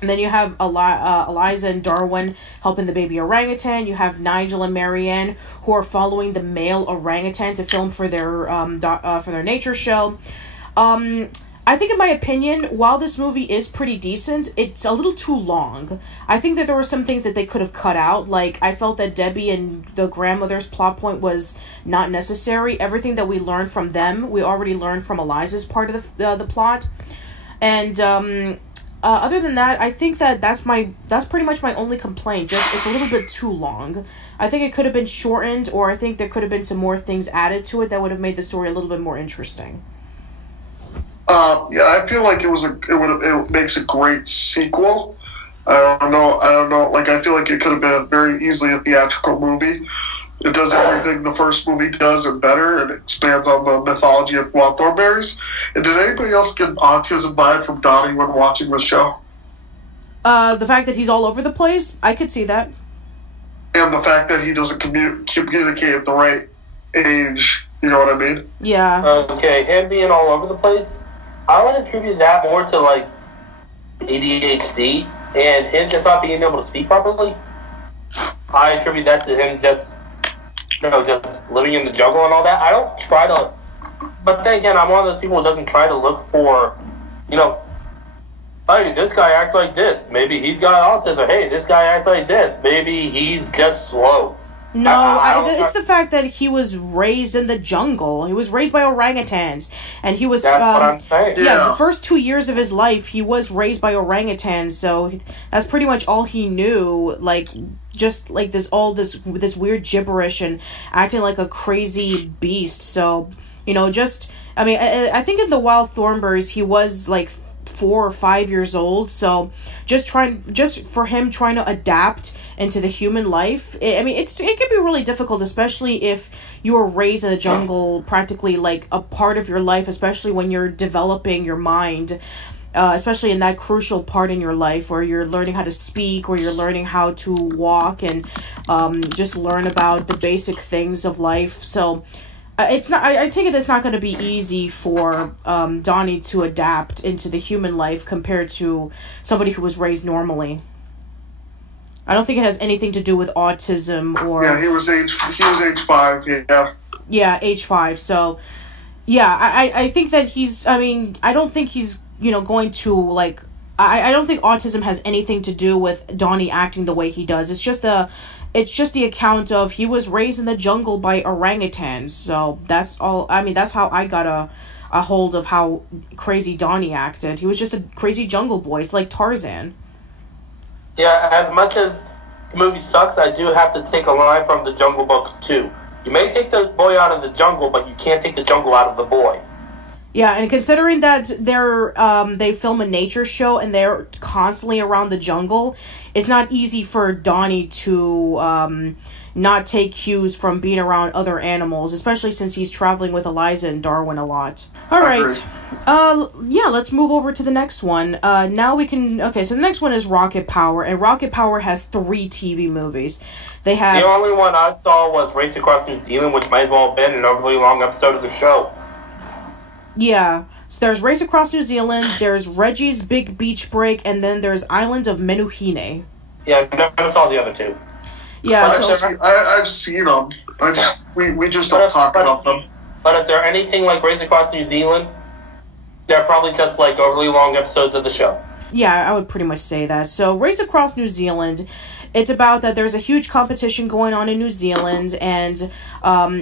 And then you have Eliza and Darwin helping the baby orangutan. You have Nigel and Marianne who are following the male orangutan to film for their nature show. I think, in my opinion, while this movie is pretty decent, it's a little too long. I think that there were some things that they could have cut out. Like, I felt that Debbie and the grandmother's plot point was not necessary. Everything that we learned from them, we already learned from Eliza's part of the plot. And other than that, I think that that's pretty much my only complaint. Just, it's a little bit too long. I think it could have been shortened, or I think there could have been some more things added to it that would have made the story a little bit more interesting. I feel like it makes a great sequel. I don't know. Like, I feel like it could have been very easily a theatrical movie. It does everything the first movie does and better, and it expands on the mythology of Wild Thornberrys. And did anybody else get an autism vibe from Donnie when watching the show? The fact that he's all over the place, I could see that. And the fact that he doesn't communicate at the right age, you know what I mean? Yeah. Okay, him being all over the place, I would attribute that more to, like, ADHD and him just not being able to speak properly. I attribute that to him just living in the jungle and all that. I don't try to, but then again, I'm one of those people who doesn't try to look for, hey, this guy acts like this. Maybe he's got autism. Hey, this guy acts like this. Maybe he's just slow. No, it's the fact that he was raised in the jungle. He was raised by orangutans, and he was. That's what I'm saying. Yeah, the first 2 years of his life, he was raised by orangutans. So that's pretty much all he knew. Like, just like this weird gibberish and acting like a crazy beast. So I think in the Wild Thornberrys, he was like 4 or 5 years old, so just for him trying to adapt into the human life, it can be really difficult, especially if you were raised in the jungle practically like a part of your life, especially when you're developing your mind. especially in that crucial part in your life where you're learning how to speak, or you're learning how to walk, and just learn about the basic things of life. So it's not. I take it it's not going to be easy for Donnie to adapt into the human life compared to somebody who was raised normally. I don't think it has anything to do with autism or... Yeah, he was age 5, yeah. Yeah, age 5, so... Yeah, I think that he's... I mean, I don't think he's, going to, like... I don't think autism has anything to do with Donnie acting the way he does. It's just the account of he was raised in the jungle by orangutans, so that's all... I mean, that's how I got a hold of how crazy Donnie acted. He was just a crazy jungle boy. It's like Tarzan. Yeah, as much as the movie sucks, I do have to take a line from the Jungle Book too. You may take the boy out of the jungle, but you can't take the jungle out of the boy. Yeah, and considering that they film a nature show and they're constantly around the jungle, it's not easy for Donnie to not take cues from being around other animals, especially since he's traveling with Eliza and Darwin a lot. All right. Yeah, let's move over to the next one. Now we can... Okay, so the next one is Rocket Power, and Rocket Power has 3 TV movies. They have... The only one I saw was Race Across New Zealand, which might as well have been an overly long episode of the show. Yeah, so there's Race Across New Zealand, there's Reggie's Big Beach Break, and then there's Island of Menuhine. Yeah, I never saw the other 2. Yeah, I've seen them. We just don't talk about them. But if they're anything like Race Across New Zealand, they're probably just like overly long episodes of the show. Yeah, I would pretty much say that. So, Race Across New Zealand, it's about that there's a huge competition going on in New Zealand, and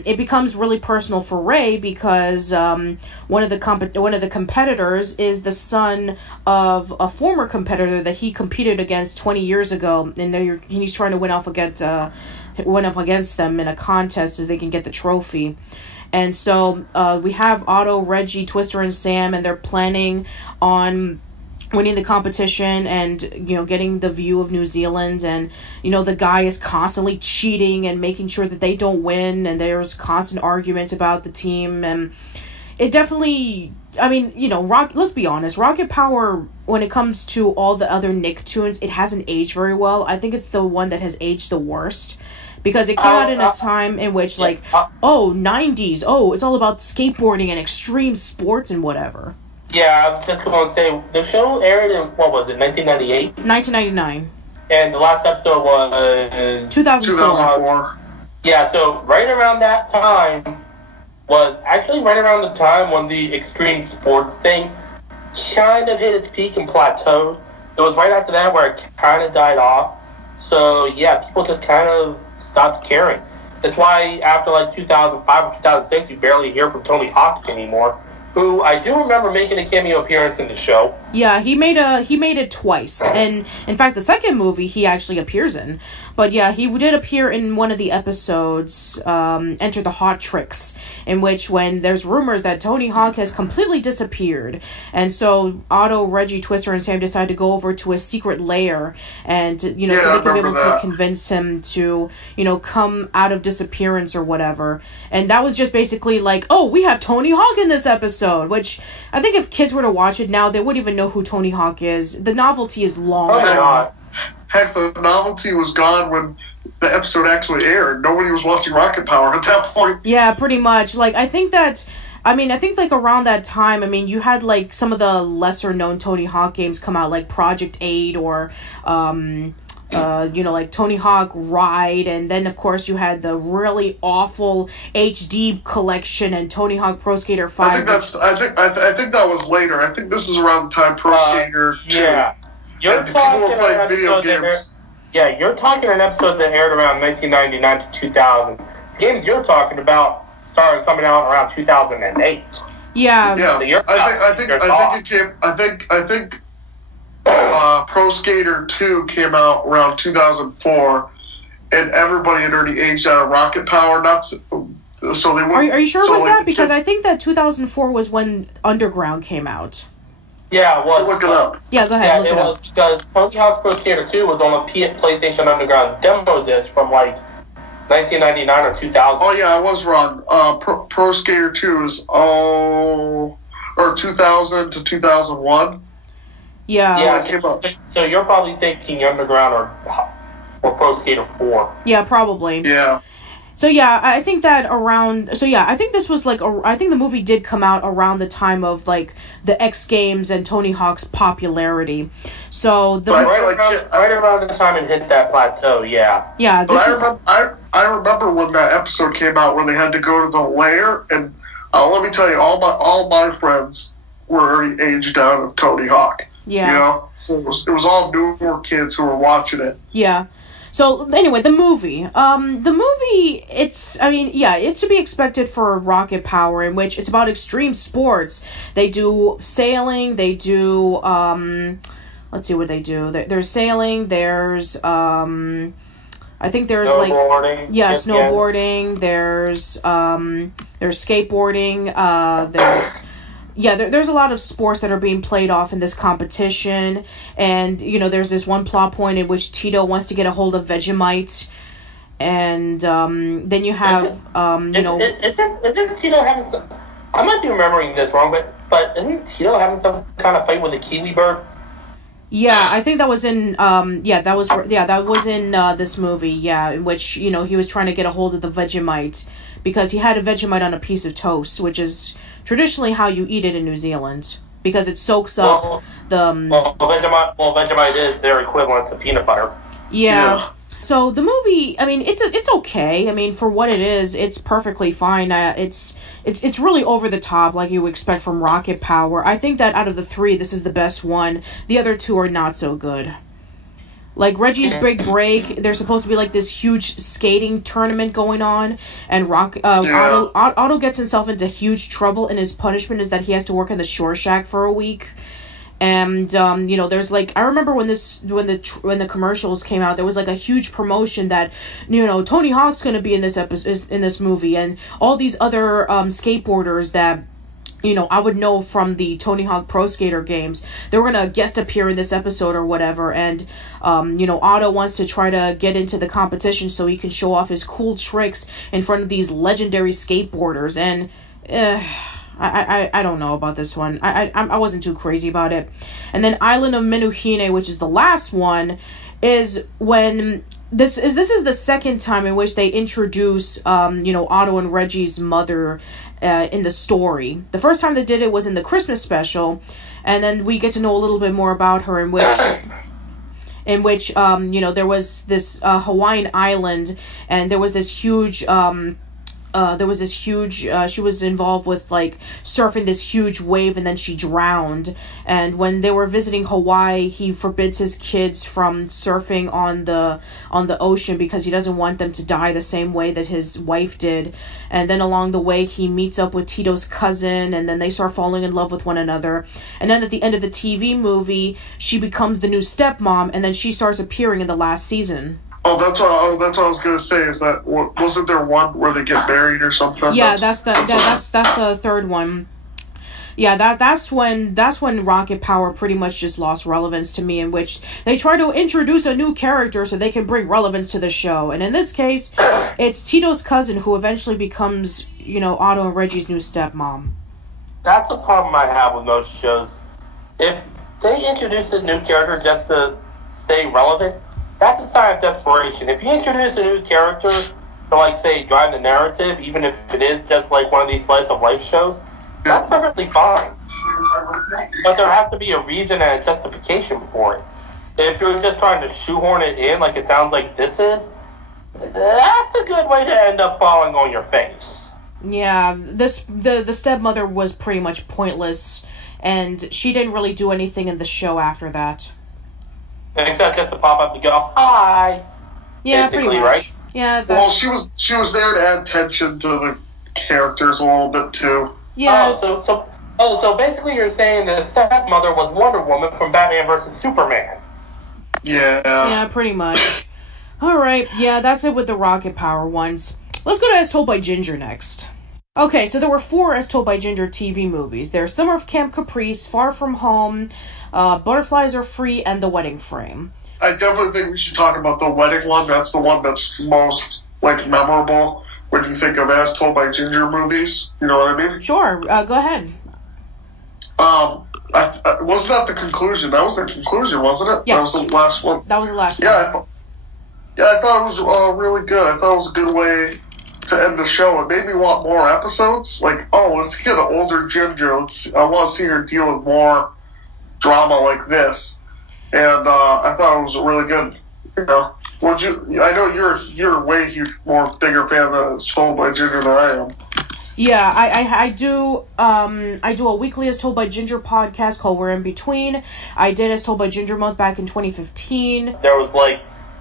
it becomes really personal for Ray because one of the competitors is the son of a former competitor that he competed against 20 years ago, and he's trying to win off against them in a contest so they can get the trophy. And so we have Otto, Reggie, Twister, and Sam, and they're planning on winning the competition and, getting the view of New Zealand. And, the guy is constantly cheating and making sure that they don't win. And there's constant arguments about the team. And it definitely, I mean, let's be honest. Rocket Power, when it comes to all the other Nicktoons, it hasn't aged very well. I think it's the one that has aged the worst. Because it came out in a time in which, 90s, it's all about skateboarding and extreme sports and whatever. Yeah, I was just going to say, the show aired in, 1998? 1999. And the last episode was... 2004. Yeah, so right around that time was actually right around the time when the extreme sports thing kind of hit its peak and plateaued. It was right after that where it kind of died off. So, yeah, people just kind of stopped caring. That's why after 2005 or 2006, you barely hear from Tony Hawk anymore, who I do remember making a cameo appearance in the show. Yeah, he made it twice, and in fact, the second movie he actually appears in. But yeah, he did appear in one of the episodes, Enter the Hot Tricks, in which when there's rumors that Tony Hawk has completely disappeared, and so Otto, Reggie, Twister, and Sam decide to go over to his secret lair, and so they can be able to convince him to come out of disappearance or whatever. And that was just basically like, oh, we have Tony Hawk in this episode, which I think if kids were to watch it now, they wouldn't even know who Tony Hawk is. The novelty is long. Oh my God. Heck, the novelty was gone when the episode actually aired. Nobody was watching Rocket Power at that point. Yeah, pretty much. I think around that time, you had some of the lesser known Tony Hawk games come out, like Project 8 or Tony Hawk Ride, and then of course you had the really awful HD collection and Tony Hawk Pro Skater 5. I think that was later. I think this is around the time Pro Skater 2. Yeah. You're talking video games. You're talking an episode that aired around 1999 to 2000. The games you're talking about started coming out around 2008. Yeah. Yeah. I think Pro Skater 2 came out around 2004, and everybody had already aged out of Rocket Power. So they are you sure it was that? Because I think that 2004 was when Underground came out. Yeah, well, look it up. Yeah, go ahead. Yeah, it was because Tony Hawk's Pro Skater 2 was on a PlayStation Underground demo disc from 1999 or 2000. Oh yeah, I was wrong. Pro Skater 2 is 2000 to 2001. Yeah. Yeah, it came out. so you're probably thinking Underground or Pro Skater 4. Yeah, probably. Yeah. So yeah, I think that around. So yeah, I think this was like. I think the movie did come out around the time of like the X Games and Tony Hawk's popularity. So the Right around the time it hit that plateau, yeah. yeah. But I remember when that episode came out where they had to go to the lair, and let me tell you, all my friends were already aged out of Tony Hawk. Yeah. You know, so it was all newer kids who were watching it. Yeah. So anyway, the movie, it's to be expected for Rocket Power, in which it's about extreme sports. They do sailing, they do, let's see what they do. There's sailing, there's, I think there's snowboarding, snowboarding, there's skateboarding, there's a lot of sports that are being played off in this competition, and there's this one plot point in which Tito wants to get a hold of Vegemite, and then you have isn't Tito having some? I might be remembering this wrong, but isn't Tito having some kind of fight with a kiwi bird? Yeah, I think that was in that was in this movie, in which he was trying to get a hold of the Vegemite because he had a Vegemite on a piece of toast, which is traditionally how you eat it in New Zealand, because it soaks up Vegemite is their equivalent to peanut butter. Yeah. So the movie, I mean, it's okay. I mean, for what it is, it's perfectly fine. It's really over the top, like you would expect from Rocket Power. I think that out of the three, this is the best one. The other two are not so good. Like Reggie's Big Break, there's supposed to be like this huge skating tournament going on, and Otto gets himself into huge trouble, and his punishment is that he has to work in the shore shack for a week. And there's like, I remember when the commercials came out, there was like a huge promotion that Tony Hawk's going to be in this movie, and all these other skateboarders that I would know from the Tony Hawk Pro Skater games, they were going to guest appear in this episode or whatever. And, Otto wants to try to get into the competition so he can show off his cool tricks in front of these legendary skateboarders. And, I don't know about this one. I wasn't too crazy about it. And then Island of Menuhine, which is the last one, is when this is the second time in which they introduce Otto and Reggie's mother in the story. The first time they did it was in the Christmas special, and then we get to know a little bit more about her, in which there was this Hawaiian island, and there was this huge she was involved with like surfing this huge wave, and then she drowned. And when they were visiting Hawaii, he forbids his kids from surfing on the ocean because he doesn't want them to die the same way that his wife did. And then along the way, he meets up with Tito's cousin, and then they start falling in love with one another. And then at the end of the TV movie, she becomes the new stepmom, and then she starts appearing in the last season. Oh, that's what I was gonna say. Is that wasn't there one where they get married or something? Yeah, that's the third one. Yeah, that's when Rocket Power pretty much just lost relevance to me, in which they try to introduce a new character so they can bring relevance to the show. And in this case, it's Tito's cousin who eventually becomes Otto and Reggie's new stepmom. That's the problem I have with most shows. If they introduce a new character just to stay relevant, that's a sign of desperation. If you introduce a new character to, like, say, drive the narrative, even if it is just like one of these slice of life shows, that's perfectly fine. But there has to be a reason and a justification for it. If you're just trying to shoehorn it in, like it sounds like this is, that's a good way to end up falling on your face. Yeah, the stepmother was pretty much pointless, and she didn't really do anything in the show after that. Except just to pop up and go, hi. Yeah, pretty much. Right? Yeah. Well, she was there to add tension to the characters a little bit too. Yeah. So basically, you're saying that the stepmother was Wonder Woman from Batman vs Superman. Yeah. Yeah, pretty much. All right. Yeah, that's it with the Rocket Power ones. Let's go to As Told by Ginger next. Okay, so there were 4 As Told by Ginger TV movies. There's Summer of Camp Caprice, Far From Home, Butterflies Are Free, and The Wedding Frame. I definitely think we should talk about the wedding one. That's the one that's most, memorable when you think of As Told by Ginger movies. You know what I mean? Sure, go ahead. wasn't that the conclusion? That was the conclusion, wasn't it? Yes. That was the last one. That was the last Yeah, one. I thought it was really good. I thought it was a good way to end the show. It made me want more episodes. Like, oh, let's get an older Ginger. I want to see her deal with more drama like this. And I thought it was really good. You know, I know you're a way more bigger fan of Told by Ginger than I am. Yeah, I do. I do a weekly As Told by Ginger podcast called We're In Between. I did As Told by Ginger month back in 2015. There was like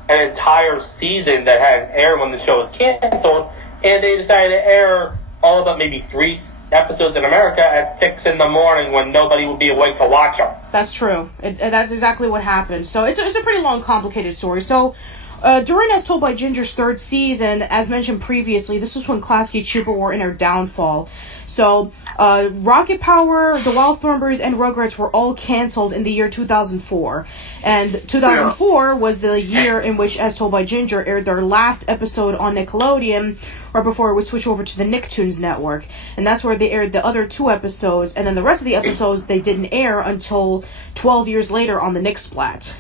an entire season that hadn't aired when the show was canceled, and they decided to air all but maybe 3 episodes in America at 6 in the morning when nobody would be awake to watch them. That's true. That's exactly what happened. So it's a pretty long, complicated story. So during As Told by Ginger's 3rd season, as mentioned previously, this was when Klasky Csupo were in their downfall. So Rocket Power, The Wild Thornberrys, and Rugrats were all canceled in the year 2004. And 2004 was the year in which As Told by Ginger aired their last episode on Nickelodeon, right before it would switch over to the Nicktoons network. And that's where they aired the other 2 episodes, and then the rest of the episodes they didn't air until 12 years later on the Nick Splat.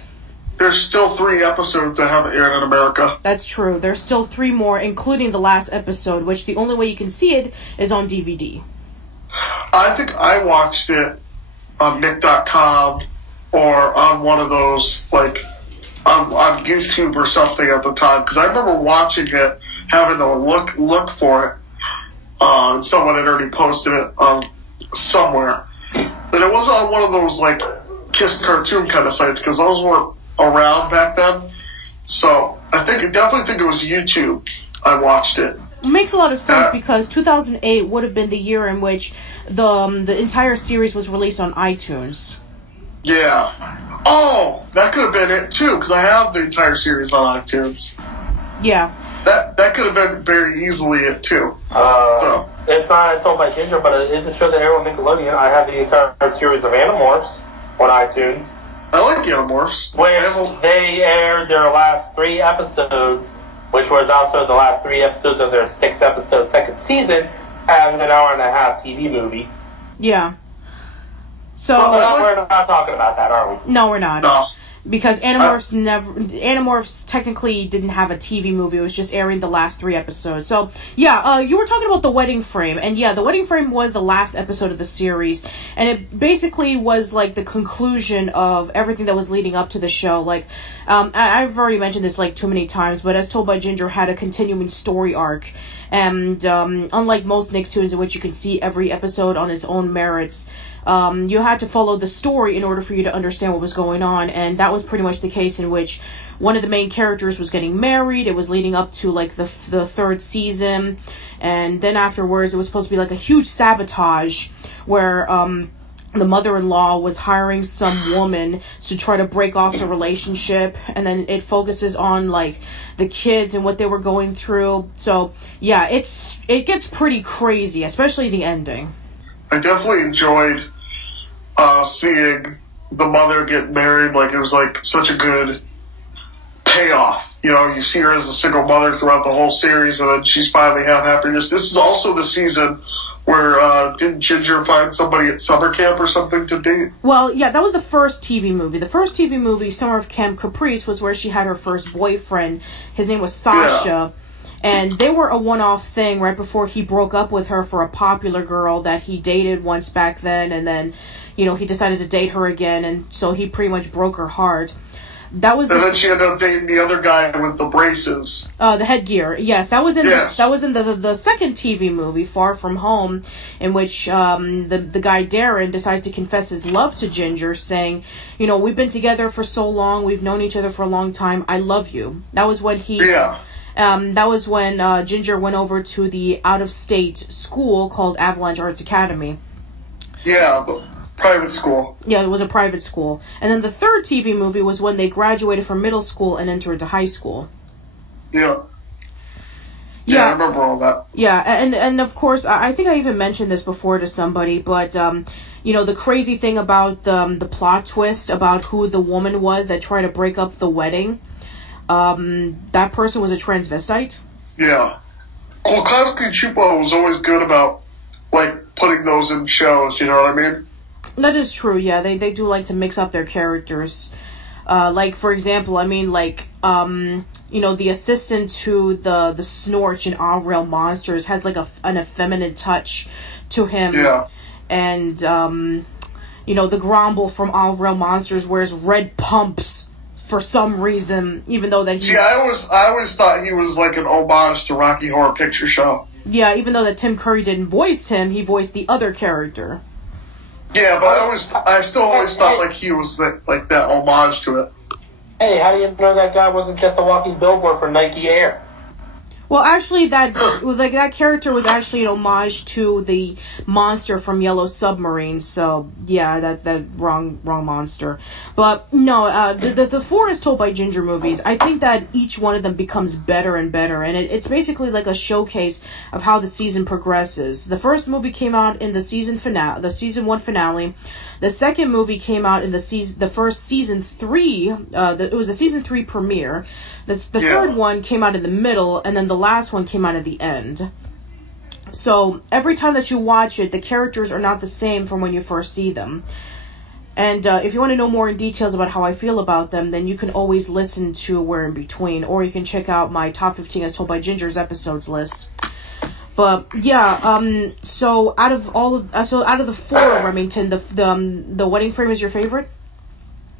There's still 3 episodes that haven't aired in America. That's true. There's still 3 more, including the last episode, which the only way you can see it is on DVD. I think I watched it on Nick.com or on one of those, like, on YouTube or something at the time, because I remember watching it, having to look for it, and someone had already posted it somewhere. But it wasn't on one of those, like, Kiss Cartoon kind of sites, because those weren't around back then. So I definitely think it was YouTube. I watched it. It makes a lot of sense because 2008 would have been the year in which the entire series was released on iTunes. Yeah. Oh, that could have been it too, because I have the entire series on iTunes. Yeah. That could have been very easily it too. It's not As Told by Ginger, but it is a show that aired on Nickelodeon. I have the entire series of Animorphs on iTunes. I like Animorphs. When they aired their last 3 episodes, which was also the last 3 episodes of their 6-episode second season, as an hour-and-a-half TV movie. Yeah. So we're not talking about that, are we? No, we're not. No. Because Animorphs technically didn't have a TV movie. It was just airing the last 3 episodes. So, yeah, you were talking about The Wedding Frame. And, yeah, The Wedding Frame was the last episode of the series. And it basically was, like, the conclusion of everything that was leading up to the show. Like, I've already mentioned this, like, too many times, but As Told by Ginger had a continuing story arc. And unlike most Nicktoons in which you can see every episode on its own merits, you had to follow the story in order for you to understand what was going on, and that was pretty much the case in which one of the main characters was getting married. It was leading up to, like, the 3rd season, and then afterwards it was supposed to be, like, a huge sabotage where the mother-in-law was hiring some woman to try to break off the relationship, and then it focuses on, like, the kids and what they were going through. So, yeah, it gets pretty crazy, especially the ending. I definitely enjoyed seeing the mother get married. Like, it was like such a good payoff. You know, you see her as a single mother throughout the whole series, and then she's finally had happiness. This is also the season where didn't Ginger find somebody at summer camp or something to date? Well, yeah, that was the first TV movie. The first TV movie, Summer of Camp Caprice, was where she had her first boyfriend. His name was Sasha. Yeah. And they were a one-off thing right before he broke up with her for a popular girl that he dated once back then, and then, you know, he decided to date her again, and so he pretty much broke her heart. That was. And then she ended up dating the other guy with the braces. The headgear. Yes, that was in the second TV movie, Far From Home, in which the guy Darren decides to confess his love to Ginger, saying, you know, we've been together for so long, we've known each other for a long time, I love you. That was when he. Yeah. That was when Ginger went over to the out-of-state school called Avalanche Arts Academy. Yeah, the private school. Yeah, it was a private school. And then the third TV movie was when they graduated from middle school and entered into high school. Yeah. Yeah, I remember all that. Yeah, and of course, I think I even mentioned this before to somebody, but, you know, the crazy thing about the plot twist about who the woman was that tried to break up the wedding, that person was a transvestite. Yeah. Well, Klasky Csupo was always good about, like, putting those in shows, you know what I mean? That is true, yeah. They do like to mix up their characters. Like, for example, I mean, like, the assistant to the Snorch in All Real Monsters has, like, an effeminate touch to him. Yeah. And, the Gromble from All Real Monsters wears red pumps for some reason, even though that he's... See, I always thought he was, like, an homage to Rocky Horror Picture Show. Yeah, even though that Tim Curry didn't voice him, he voiced the other character. Yeah, but I still always thought like he was like that homage to it. Hey, how do you know that guy wasn't just a walking billboard for Nike Air? Well, actually, that character was actually an homage to the monster from Yellow Submarine. So yeah, that wrong monster. But no, the Forest Told by Ginger movies. I think that each one of them becomes better and better, and it's basically like a showcase of how the season progresses. The first movie came out in the season 1 finale. The second movie came out in the first season 3. It was the season 3 premiere. The third one came out in the middle, and then the last one came out at the end. So every time that you watch it, the characters are not the same from when you first see them. And if you want to know more in details about how I feel about them, then you can always listen to Where in Between, or you can check out my Top 15 as Told by Ginger's episodes list. But yeah, so out of the 4, Remington, the Wedding Frame is your favorite?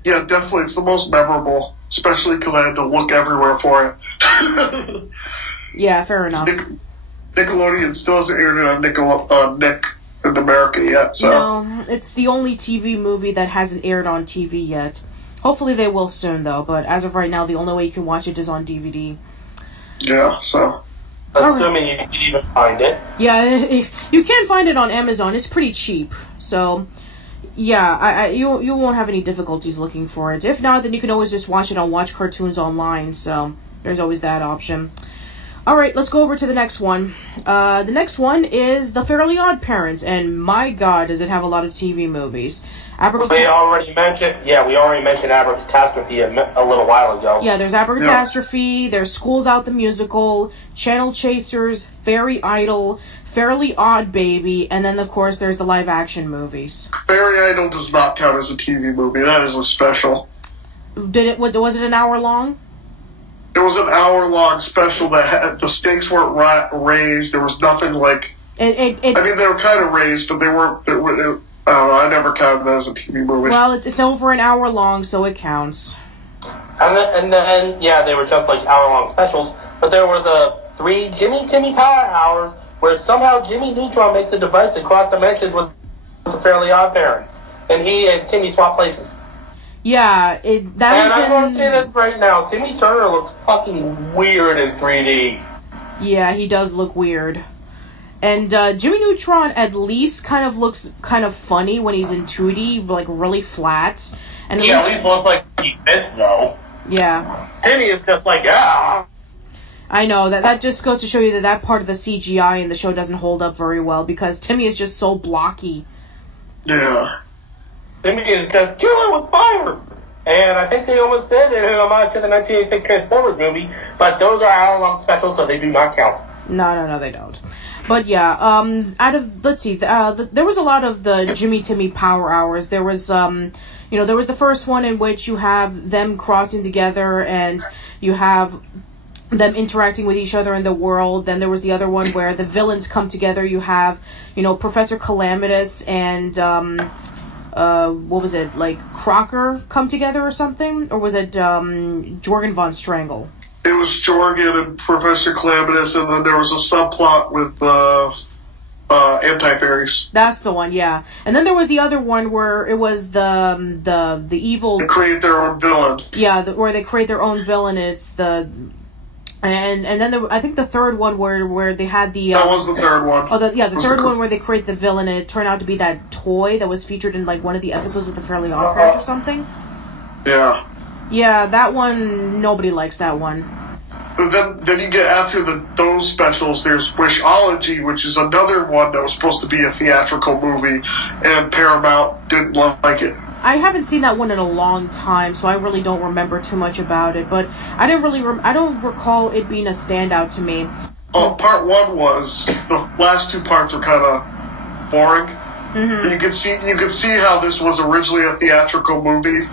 Yeah, definitely. It's the most memorable, especially because I had to look everywhere for it. Yeah, fair enough. Nickelodeon still hasn't aired it on Nick in America yet, so... No, it's the only TV movie that hasn't aired on TV yet. Hopefully they will soon, though, but as of right now, the only way you can watch it is on DVD. Yeah, so... Assuming you can even find it. Yeah, you can find it on Amazon. It's pretty cheap, so... Yeah, you won't have any difficulties looking for it. If not, then you can always just watch it on Watch Cartoons Online, so there's always that option. Alright, let's go over to the next one. The next one is The Fairly Odd Parents, and my god, does it have a lot of TV movies. We already mentioned Abracatastrophe a little while ago. Yeah, there's Abracatastrophe, there's School's Out the Musical, Channel Chasers, Fairy Idol, Fairly Odd Baby, and then, of course, there's the live-action movies. Fairy Idol does not count as a TV movie. That is a special. Was it an hour long? It was an hour-long special that had... The stakes weren't raised. There was nothing like... I mean, they were kind of raised, but they weren't... I don't know. I never counted it as a TV movie. Well, it's over an hour long, so it counts. And then, yeah, they were just like hour-long specials, but there were the 3 Jimmy Timmy Power Hours, where somehow Jimmy Neutron makes a device to cross dimensions with the Fairly Odd Parents, and he and Timmy swap places. Yeah, I'm going to say this right now. Timmy Turner looks fucking weird in 3D. Yeah, he does look weird. And Jimmy Neutron at least kind of looks kind of funny when he's in 2D, like really flat. And he at least looks like he fits, though. Yeah. Timmy is just like, ah. I know, that just goes to show you that part of the CGI in the show doesn't hold up very well, because Timmy is just so blocky. Yeah. Timmy is just killing with fire. And I think they almost did it in homage to the 1986 Transformers movie, but those are hour-long specials, so they do not count. No, they don't. But yeah, let's see, there was a lot of the Jimmy Timmy Power Hours. There was, there was the first one in which you have them crossing together, and you have them interacting with each other in the world. Then there was the other one where the villains come together. You have, Professor Calamitous and, what was it, like Crocker come together or something? Or was it, Jorgen von Strangle? It was Jorgen and Professor Calamitous, and then there was a subplot with Anti-Fairies. That's the one, yeah. And then there was the other one where it was the evil... They create their own villain. Yeah, where they create their own villain. It's the... And then I think the third one where they had the... that was the third one. Oh, the third one where they create the villain, and it turned out to be that toy that was featured in like one of the episodes of The Fairly Odd Parents or something. Yeah. Yeah, that one, nobody likes that one. But then you get after those specials, there's Wishology, which is another one that was supposed to be a theatrical movie, and Paramount didn't like it. I haven't seen that one in a long time, so I really don't remember too much about it, but I don't recall it being a standout to me. Part 1 was, the last 2 parts were kind of boring. Mm-hmm. You could see how this was originally a theatrical movie,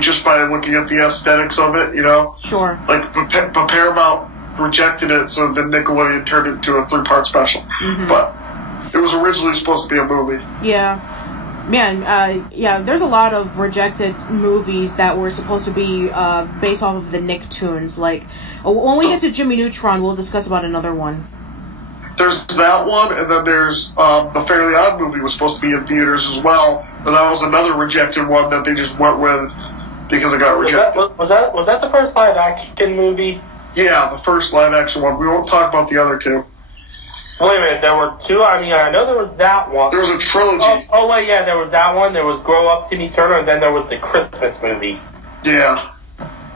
just by looking at the aesthetics of it, you know. Sure. Like, but Paramount rejected it, so then Nickelodeon turned it into a 3-part special. Mm-hmm. But it was originally supposed to be a movie. Yeah. Man, yeah, there's a lot of rejected movies that were supposed to be based off of the Nicktoons. Like, when we get to Jimmy Neutron, we'll discuss about another one. There's that one, and then there's the Fairly Odd movie was supposed to be in theaters as well, and that was another rejected one that they just went with because it got rejected. Was that the first live action movie? Yeah, the first live action one. We won't talk about the other two. Wait a minute, there were two? I mean, I know there was that one. There was a trilogy. Oh wait, yeah, there was that one. There was Grow Up, Timmy Turner, and then there was the Christmas movie. Yeah.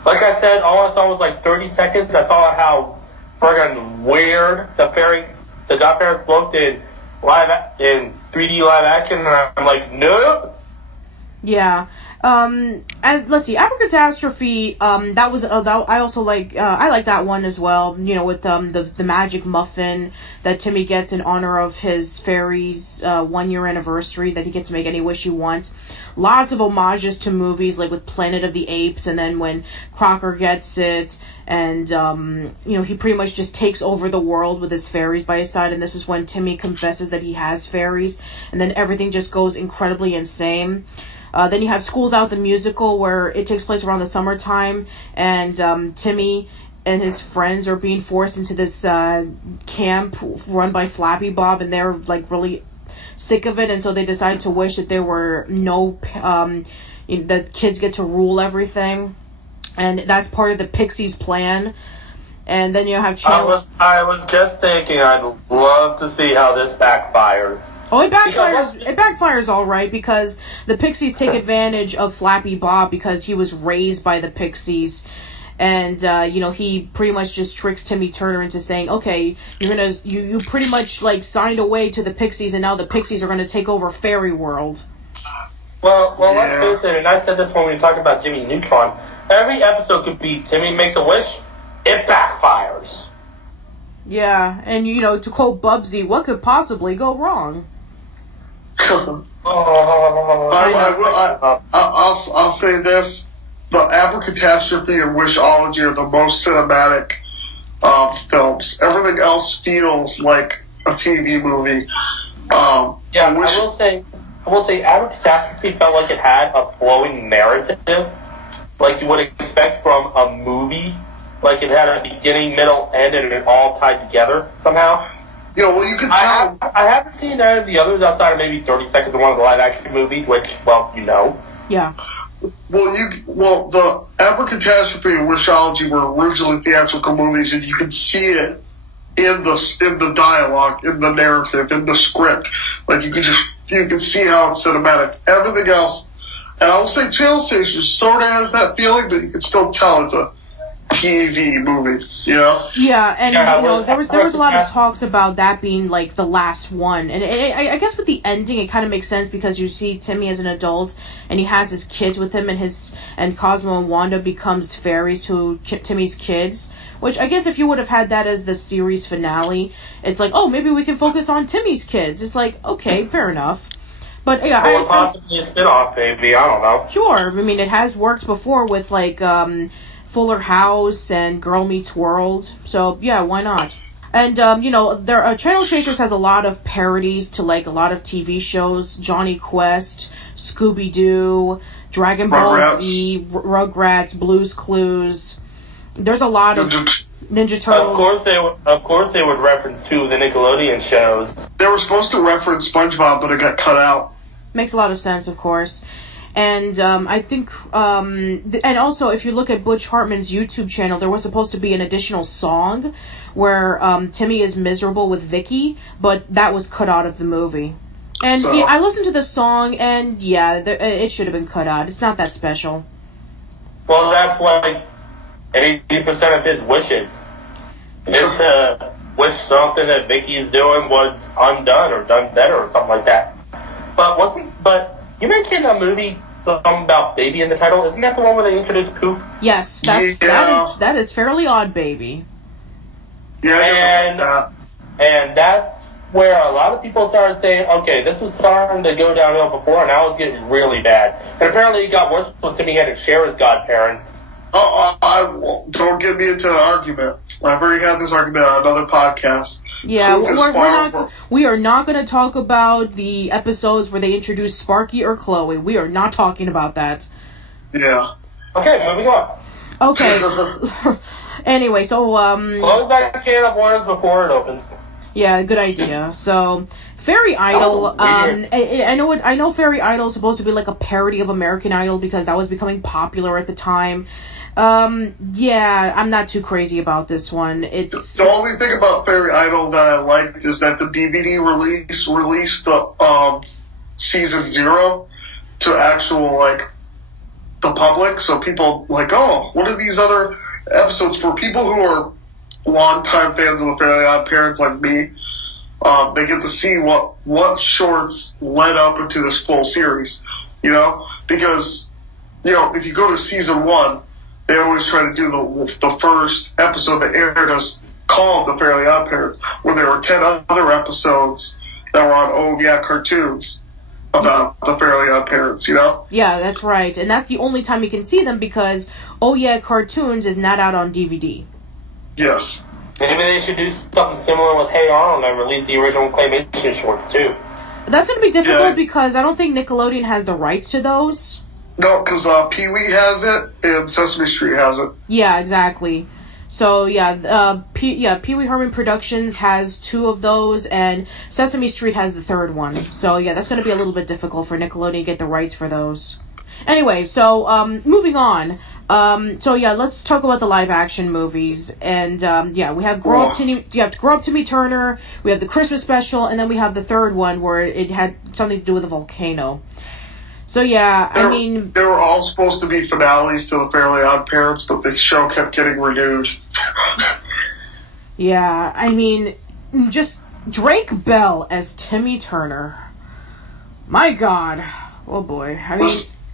Like I said, all I saw was like 30 seconds. I saw how friggin' weird the godparents looked in 3D live action, and I'm like, nope. Yeah. And let's see, Abracatastrophe, that was, I also like, I like that one as well, you know, with, the magic muffin that Timmy gets in honor of his fairy's, 1-year anniversary, that he gets to make any wish he wants. Lots of homages to movies, like with Planet of the Apes, and then when Crocker gets it, and, you know, he pretty much just takes over the world with his fairies by his side, and this is when Timmy confesses that he has fairies, and then everything just goes incredibly insane. Then you have School's Out, the musical, where it takes place around the summertime, and Timmy and his friends are being forced into this camp run by Flappy Bob, and they're like really sick of it, and so they decide to wish that there were no that kids get to rule everything, and that's part of the Pixies' plan. And then you have Channel. I was just thinking, I'd love to see how this backfires. Oh, it backfires all right, because the Pixies take advantage of Flappy Bob because he was raised by the Pixies. And, you know, he pretty much just tricks Timmy Turner into saying, okay, you pretty much, like, signed away to the Pixies, and now the Pixies are going to take over Fairy World. Well, let's face it, and I said this when we were talking about Jimmy Neutron, every episode could be Timmy makes a wish, it backfires. Yeah, and, you know, to quote Bubsy, what could possibly go wrong? I'll say this: the Abracatastrophe and Wishology are the most cinematic films. Everything else feels like a TV movie. I will say, Abracatastrophe felt like it had a flowing narrative, like you would expect from a movie. Like it had a beginning, middle, end, and it all tied together somehow. You know, well, you can tell. I haven't seen any of the others outside of maybe 30 seconds of one of the live-action movies, which, well, you know. Yeah. Well, the Abracatastrophe and Wishology were originally theatrical movies, and you can see it in the dialogue, in the narrative, in the script. Like you can see how it's cinematic. Everything else, and I will say, Channel Station sort of has that feeling, but you can still tell it's a TV movie, you know? Yeah, and you know, there was a lot of talks about that being like the last one, and I guess with the ending it kind of makes sense because you see Timmy as an adult and he has his kids with him, and Cosmo and Wanda becomes fairies to Timmy's kids, which I guess if you would have had that as the series finale, it's like, oh, maybe we can focus on Timmy's kids. It's like, okay, fair enough. But yeah, or possibly a spin-off, maybe, I don't know. Sure, I mean, it has worked before with like Fuller House and Girl Meets World, so yeah, why not? And you know, Channel Chasers has a lot of parodies to like a lot of TV shows: Johnny Quest, Scooby Doo, Dragon Ball Z, Rugrats, Blue's Clues. There's a lot of Ninja Turtles. Of course they would reference two of the Nickelodeon shows. They were supposed to reference SpongeBob, but it got cut out. Makes a lot of sense, of course. And I think, and also if you look at Butch Hartman's YouTube channel, there was supposed to be an additional song where Timmy is miserable with Vicky, but that was cut out of the movie. And So- yeah, I listened to the song, and yeah, it should have been cut out. It's not that special. Well, that's like 80% of his wishes. Is to wish something that Vicky's doing was undone or done better or something like that. But you mentioned a movie, something about baby in the title. Isn't that the one where they introduced Poof? Yes, that is Fairly Odd Baby. Yeah, And that's where a lot of people started saying, okay, this was starting to go downhill before, and now it's getting really bad. And apparently it got worse when Timmy had to share his godparents. Don't get me into an argument. I've already had this argument on another podcast. Yeah, we are not going to talk about the episodes where they introduce Sparky or Chloe. We are not talking about that. Yeah. Okay, moving on. Okay. Anyway, so close that can of worms before it opens. Yeah, good idea. So, Fairy Idol. I know Fairy Idol is supposed to be like a parody of American Idol because that was becoming popular at the time. Yeah, I'm not too crazy about this one. It's the only thing about Fairy Idol that I liked is that the DVD released the season 0 to actual like the public, so people like, oh, what are these other episodes for people who are longtime fans of the Fairly Odd Parents like me? They get to see what shorts led up into this full series, you know, because you know if you go to season 1. They always try to do the first episode that aired as called The Fairly Odd Parents, where there were 10 other episodes that were on Oh Yeah Cartoons about The Fairly Odd Parents, you know? Yeah, that's right. And that's the only time you can see them because Oh Yeah Cartoons is not out on DVD. Yes. Maybe they should do something similar with Hey Arnold and release the original claymation shorts, too. That's going to be difficult because I don't think Nickelodeon has the rights to those. No, because Pee-wee has it and Sesame Street has it. Yeah, exactly. So, Pee-wee Herman Productions has 2 of those, and Sesame Street has the 3rd one. So, yeah, that's going to be a little bit difficult for Nickelodeon to get the rights for those. Anyway, so, moving on. Let's talk about the live-action movies. And, we have Grow Up Timmy Turner, we have the Christmas special, and then we have the 3rd one where it had something to do with a volcano. So, yeah, they were all supposed to be finales to The Fairly Odd Parents, but the show kept getting renewed. Yeah, I mean, just Drake Bell as Timmy Turner. My God. Oh, boy. I mean...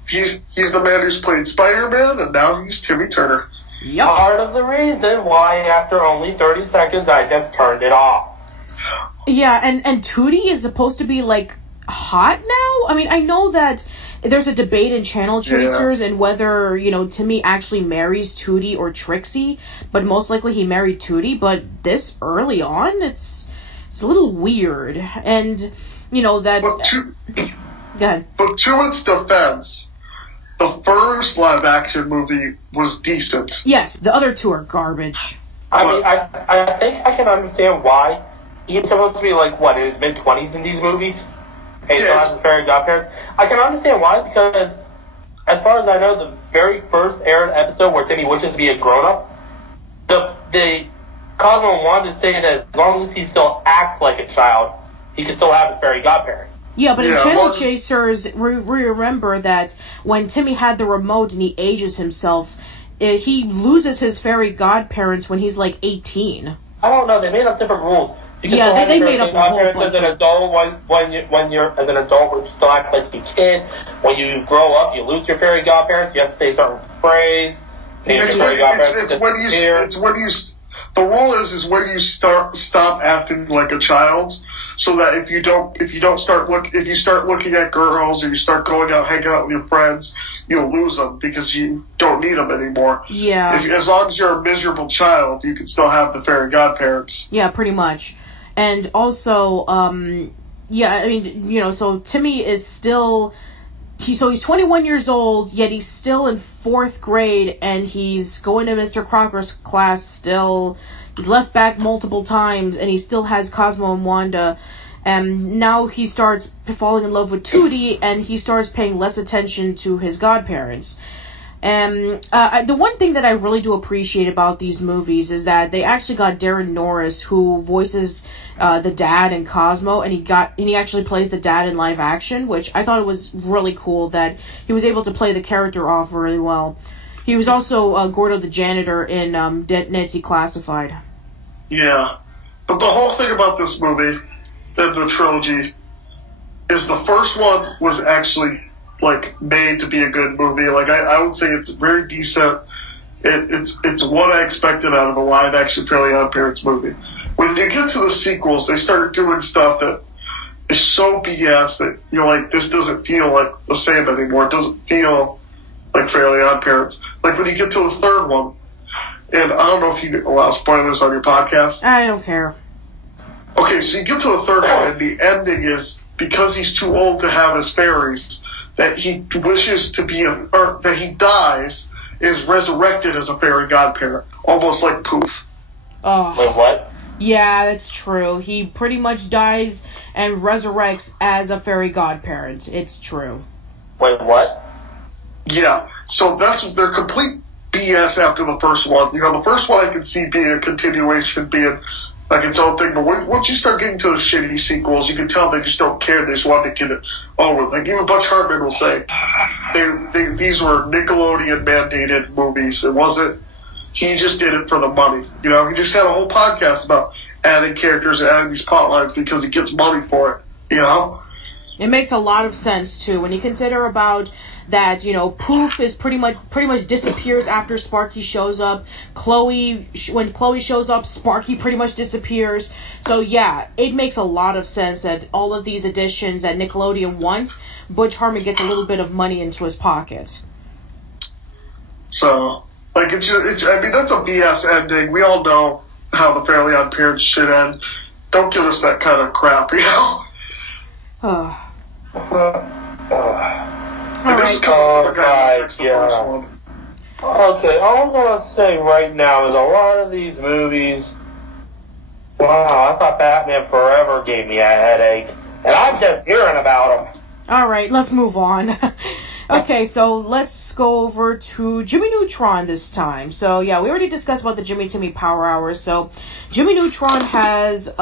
He's the man who's played Spider-Man, and now he's Timmy Turner. Yep. Part of the reason why, after only 30 seconds, I just turned it off. Yeah, and Tootie is supposed to be, like, hot now? I mean, I know that there's a debate in Channel Chasers and whether, you know, Timmy actually marries Tootie or Trixie, but most likely he married Tootie, but this early on, it's a little weird. And, you know, that... Go ahead. But to its defense, the first live-action movie was decent. Yes, the other 2 are garbage. I think I can understand why he's supposed to be, like, what, in his mid-20s in these movies? And he still has his fairy godparents. I can understand why, because as far as I know, the very first aired episode where Timmy wishes to be a grown-up, the Cosmo wanted to say that as long as he still acts like a child, he can still have his fairy godparents. Yeah, but in Channel Chasers, remember that when Timmy had the remote and he ages himself, he loses his fairy godparents when he's like 18. I don't know, they made up different rules. Yeah, they made up a whole bunch. As an adult, when you're as an adult, you still act like a kid. When you grow up, you lose your fairy godparents. You have to say a certain phrase. The rule is when you stop acting like a child, so that if you start looking at girls or you start going out hanging out with your friends, you'll lose them because you don't need them anymore. Yeah. As long as you're a miserable child, you can still have the fairy godparents. Yeah, pretty much. And also, so Timmy is still, he's 21 years old, yet he's still in 4th grade, and he's going to Mr. Crocker's class still. He's left back multiple times, and he still has Cosmo and Wanda. And now he starts falling in love with Tootie, and he starts paying less attention to his godparents. And the one thing that I really do appreciate about these movies is that they actually got Darren Norris, who voices the dad in Cosmo, and he actually plays the dad in live action, which I thought it was really cool that he was able to play the character off really well. He was also Gordo the janitor in Nancy Classified. Yeah, but the whole thing about this movie and the trilogy is the first one was actually like made to be a good movie. Like I would say it's very decent. It's what I expected out of a live action Fairly Odd Parents movie. when you get to the sequels, they start doing stuff that is so BS that you're like, this doesn't feel like the same anymore. It doesn't feel like Fairly Odd Parents. Like when you get to the third one, and I don't know if you allow spoilers on your podcast. I don't care. Okay, so you get to the third one, and the ending is because he's too old to have his fairies, that he wishes to be or that he dies, is resurrected as a fairy godparent, almost like Poof. Oh. Wait, what? Yeah, that's true. He pretty much dies and resurrects as a fairy godparent. It's true. Wait, what? Yeah, so they're complete BS after the first one. You know, the first one I can see being a continuation, being like its own thing, but once you start getting to the shitty sequels, you can tell they just don't care. They just want to get it over. Like even Butch Hartman will say, these were Nickelodeon mandated movies. It wasn't. He just did it for the money. You know, he just had a whole podcast about adding characters and adding these plot lines because he gets money for it. You know? It makes a lot of sense too when you consider about that. You know, Poof is pretty much disappears after Sparky shows up. When Chloe shows up, Sparky pretty much disappears. So yeah, it makes a lot of sense that all of these additions that Nickelodeon wants, Butch Hartman gets a little bit of money into his pocket. So. Like, I mean, that's a BS ending. We all know how the Fairly Odd Parents should end. Don't give us that kind of crap, you know? All This is right. coming from the guy who fixed the first one. Okay, all I'm going to say right now is a lot of these movies, wow, I thought Batman Forever gave me a headache, and I'm just hearing about them. All right, let's move on. Okay, so let's go over to Jimmy Neutron this time. So yeah, we already discussed about the Jimmy Timmy Power Hour. So Jimmy Neutron has 4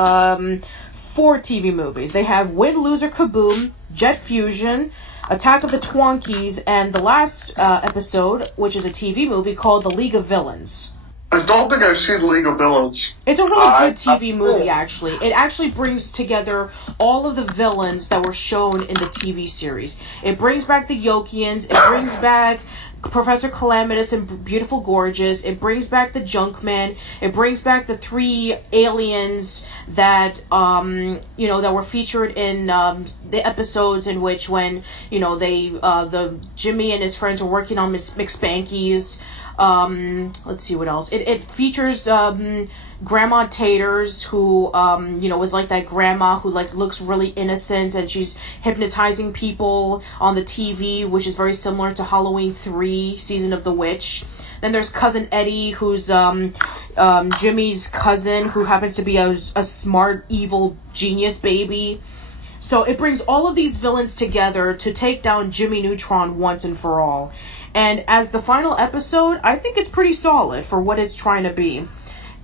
TV movies. They have Win, Loser, Kaboom, Jet Fusion, Attack of the Twonkies, and the last episode, which is a TV movie called The League of Villains. I don't think I've seen League of Villains. It's a really good TV movie, actually. It actually brings together all of the villains that were shown in the TV series. It brings back the Yokians. It brings back Professor Calamitous and Beautiful Gorgeous. It brings back the Junkman. It brings back the 3 aliens that, that were featured in the episodes in which when, the Jimmy and his friends were working on McSpanky's. Let's see what else. It features Grandma Taters, who was like that grandma who like looks really innocent and she's hypnotizing people on the TV, which is very similar to Halloween 3 Season of the Witch. Then there's Cousin Eddie, who's Jimmy's cousin, who happens to be a smart, evil genius baby. So it brings all of these villains together to take down Jimmy Neutron once and for all. And as the final episode, I think it's pretty solid for what it's trying to be.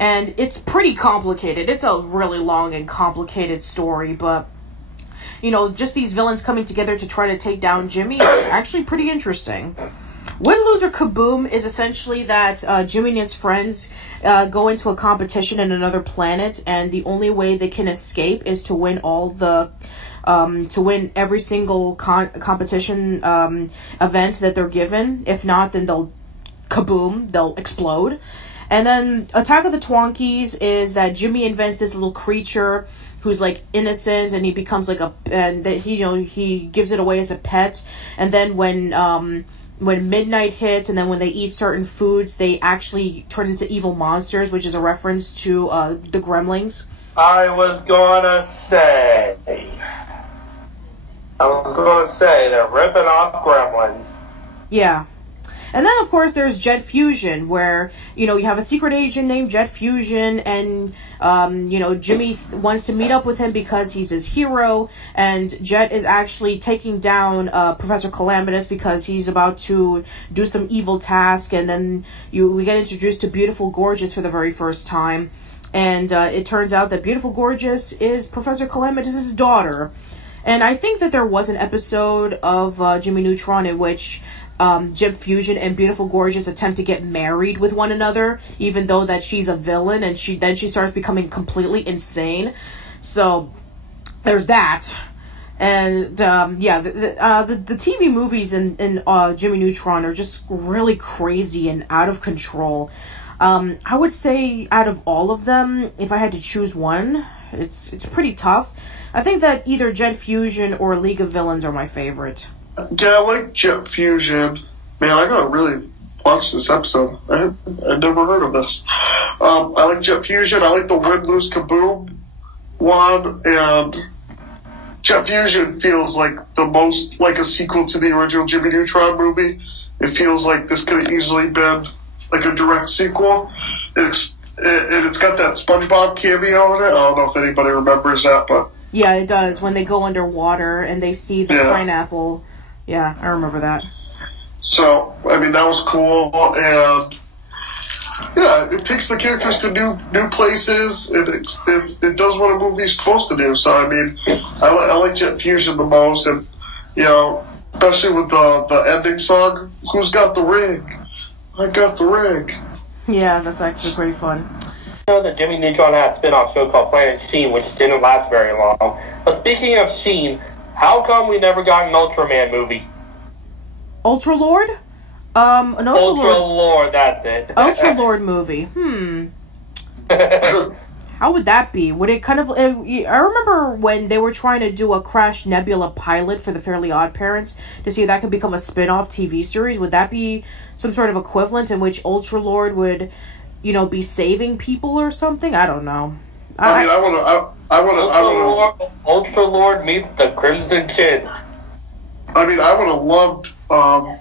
And it's pretty complicated. It's a really long and complicated story, but, just these villains coming together to try to take down Jimmy is actually pretty interesting. Win, Loser, Kaboom is essentially that Jimmy and his friends go into a competition in another planet, and the only way they can escape is to win all the... to win every single competition event that they're given. If not, then they'll explode. And then Attack of the Twonkies is that Jimmy invents this little creature who's like innocent, and he becomes like he gives it away as a pet. And then when midnight hits, and then when they eat certain foods, they actually turn into evil monsters, which is a reference to the Gremlings. I was gonna say they're ripping off Gremlins. Yeah. And then, of course, there's Jet Fusion, where, you have a secret agent named Jet Fusion, and, Jimmy wants to meet up with him because he's his hero, and Jet is actually taking down Professor Calamitous because he's about to do some evil task, and then we get introduced to Beautiful Gorgeous for the very first time, and it turns out that Beautiful Gorgeous is Professor Calamitous' daughter. And I think that there was an episode of Jimmy Neutron in which Jet Fusion and Beautiful Gorgeous attempt to get married with one another, even though that she's a villain, and she starts becoming completely insane. So there's that. And the TV movies in Jimmy Neutron are just really crazy and out of control. I would say out of all of them, if I had to choose one, it's pretty tough. I think that either Jet Fusion or League of Villains are my favorite. Yeah, I like Jet Fusion. Man, I gotta really watch this episode. I'd never heard of this. I like Jet Fusion. I like the Win Lose Kaboom one, and Jet Fusion feels like the most like a sequel to the original Jimmy Neutron movie. It feels like this could have easily been like a direct sequel. It's got that SpongeBob cameo in it. I don't know if anybody remembers that, but yeah, it does. When they go underwater and they see the pineapple. Yeah, I remember that. So, I mean, that was cool, and yeah, it takes the characters to new places, and it does what a movie's supposed to do. So, I mean, I like Jet Fusion the most, and, you know, especially with the ending song, "Who's Got the Ring? I Got the Ring." Yeah, that's actually pretty fun. You know that Jimmy Neutron had a spin-off show called Planet Sheen, which didn't last very long. But speaking of Sheen, how come we never got an Ultraman movie? Ultra Lord? An Ultra Lord, that's it. Ultra Lord movie. How would that be? Would it kind of... I remember when they were trying to do a Crash Nebula pilot for the Fairly Odd Parents to see if that could become a spin-off TV series. Would that be some sort of equivalent in which Ultra Lord would, you know, be saving people or something? I don't know. I mean, I want to. Ultra Lord meets the Crimson Kid. I mean, I would have loved. What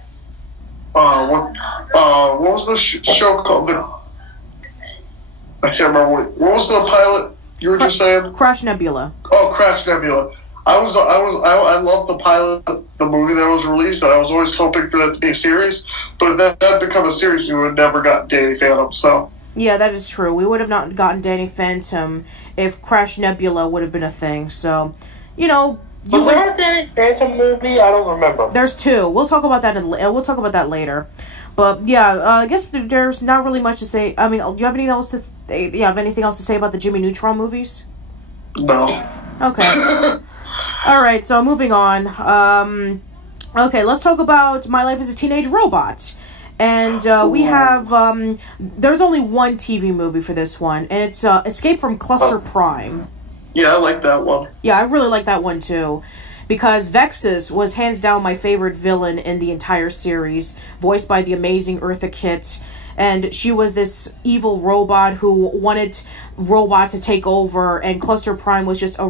was the show called? I can't remember what was the pilot you were just saying? Crash Nebula. Oh, Crash Nebula. I loved the pilot, the movie that was released, and I was always hoping for that to be a series. But if that had become a series, we would have never gotten Danny Phantom. So. Yeah, that is true. We would have not gotten Danny Phantom if Crash Nebula would have been a thing. So, you know. Was there a Danny Phantom movie? I don't remember. There's two. We'll talk about that later. But yeah, I guess there's not really much to say. I mean, do you have anything else to? Have anything else to say about the Jimmy Neutron movies? No. Okay. All right. So moving on. Okay, let's talk about My Life as a Teenage Robot. And we have, there's only one TV movie for this one, and it's Escape from Cluster Prime. Yeah, I like that one. Yeah, I really like that one too. Because Vexus was hands down my favorite villain in the entire series, voiced by the amazing Eartha Kitt. And she was this evil robot who wanted robots to take over, and Cluster Prime was just a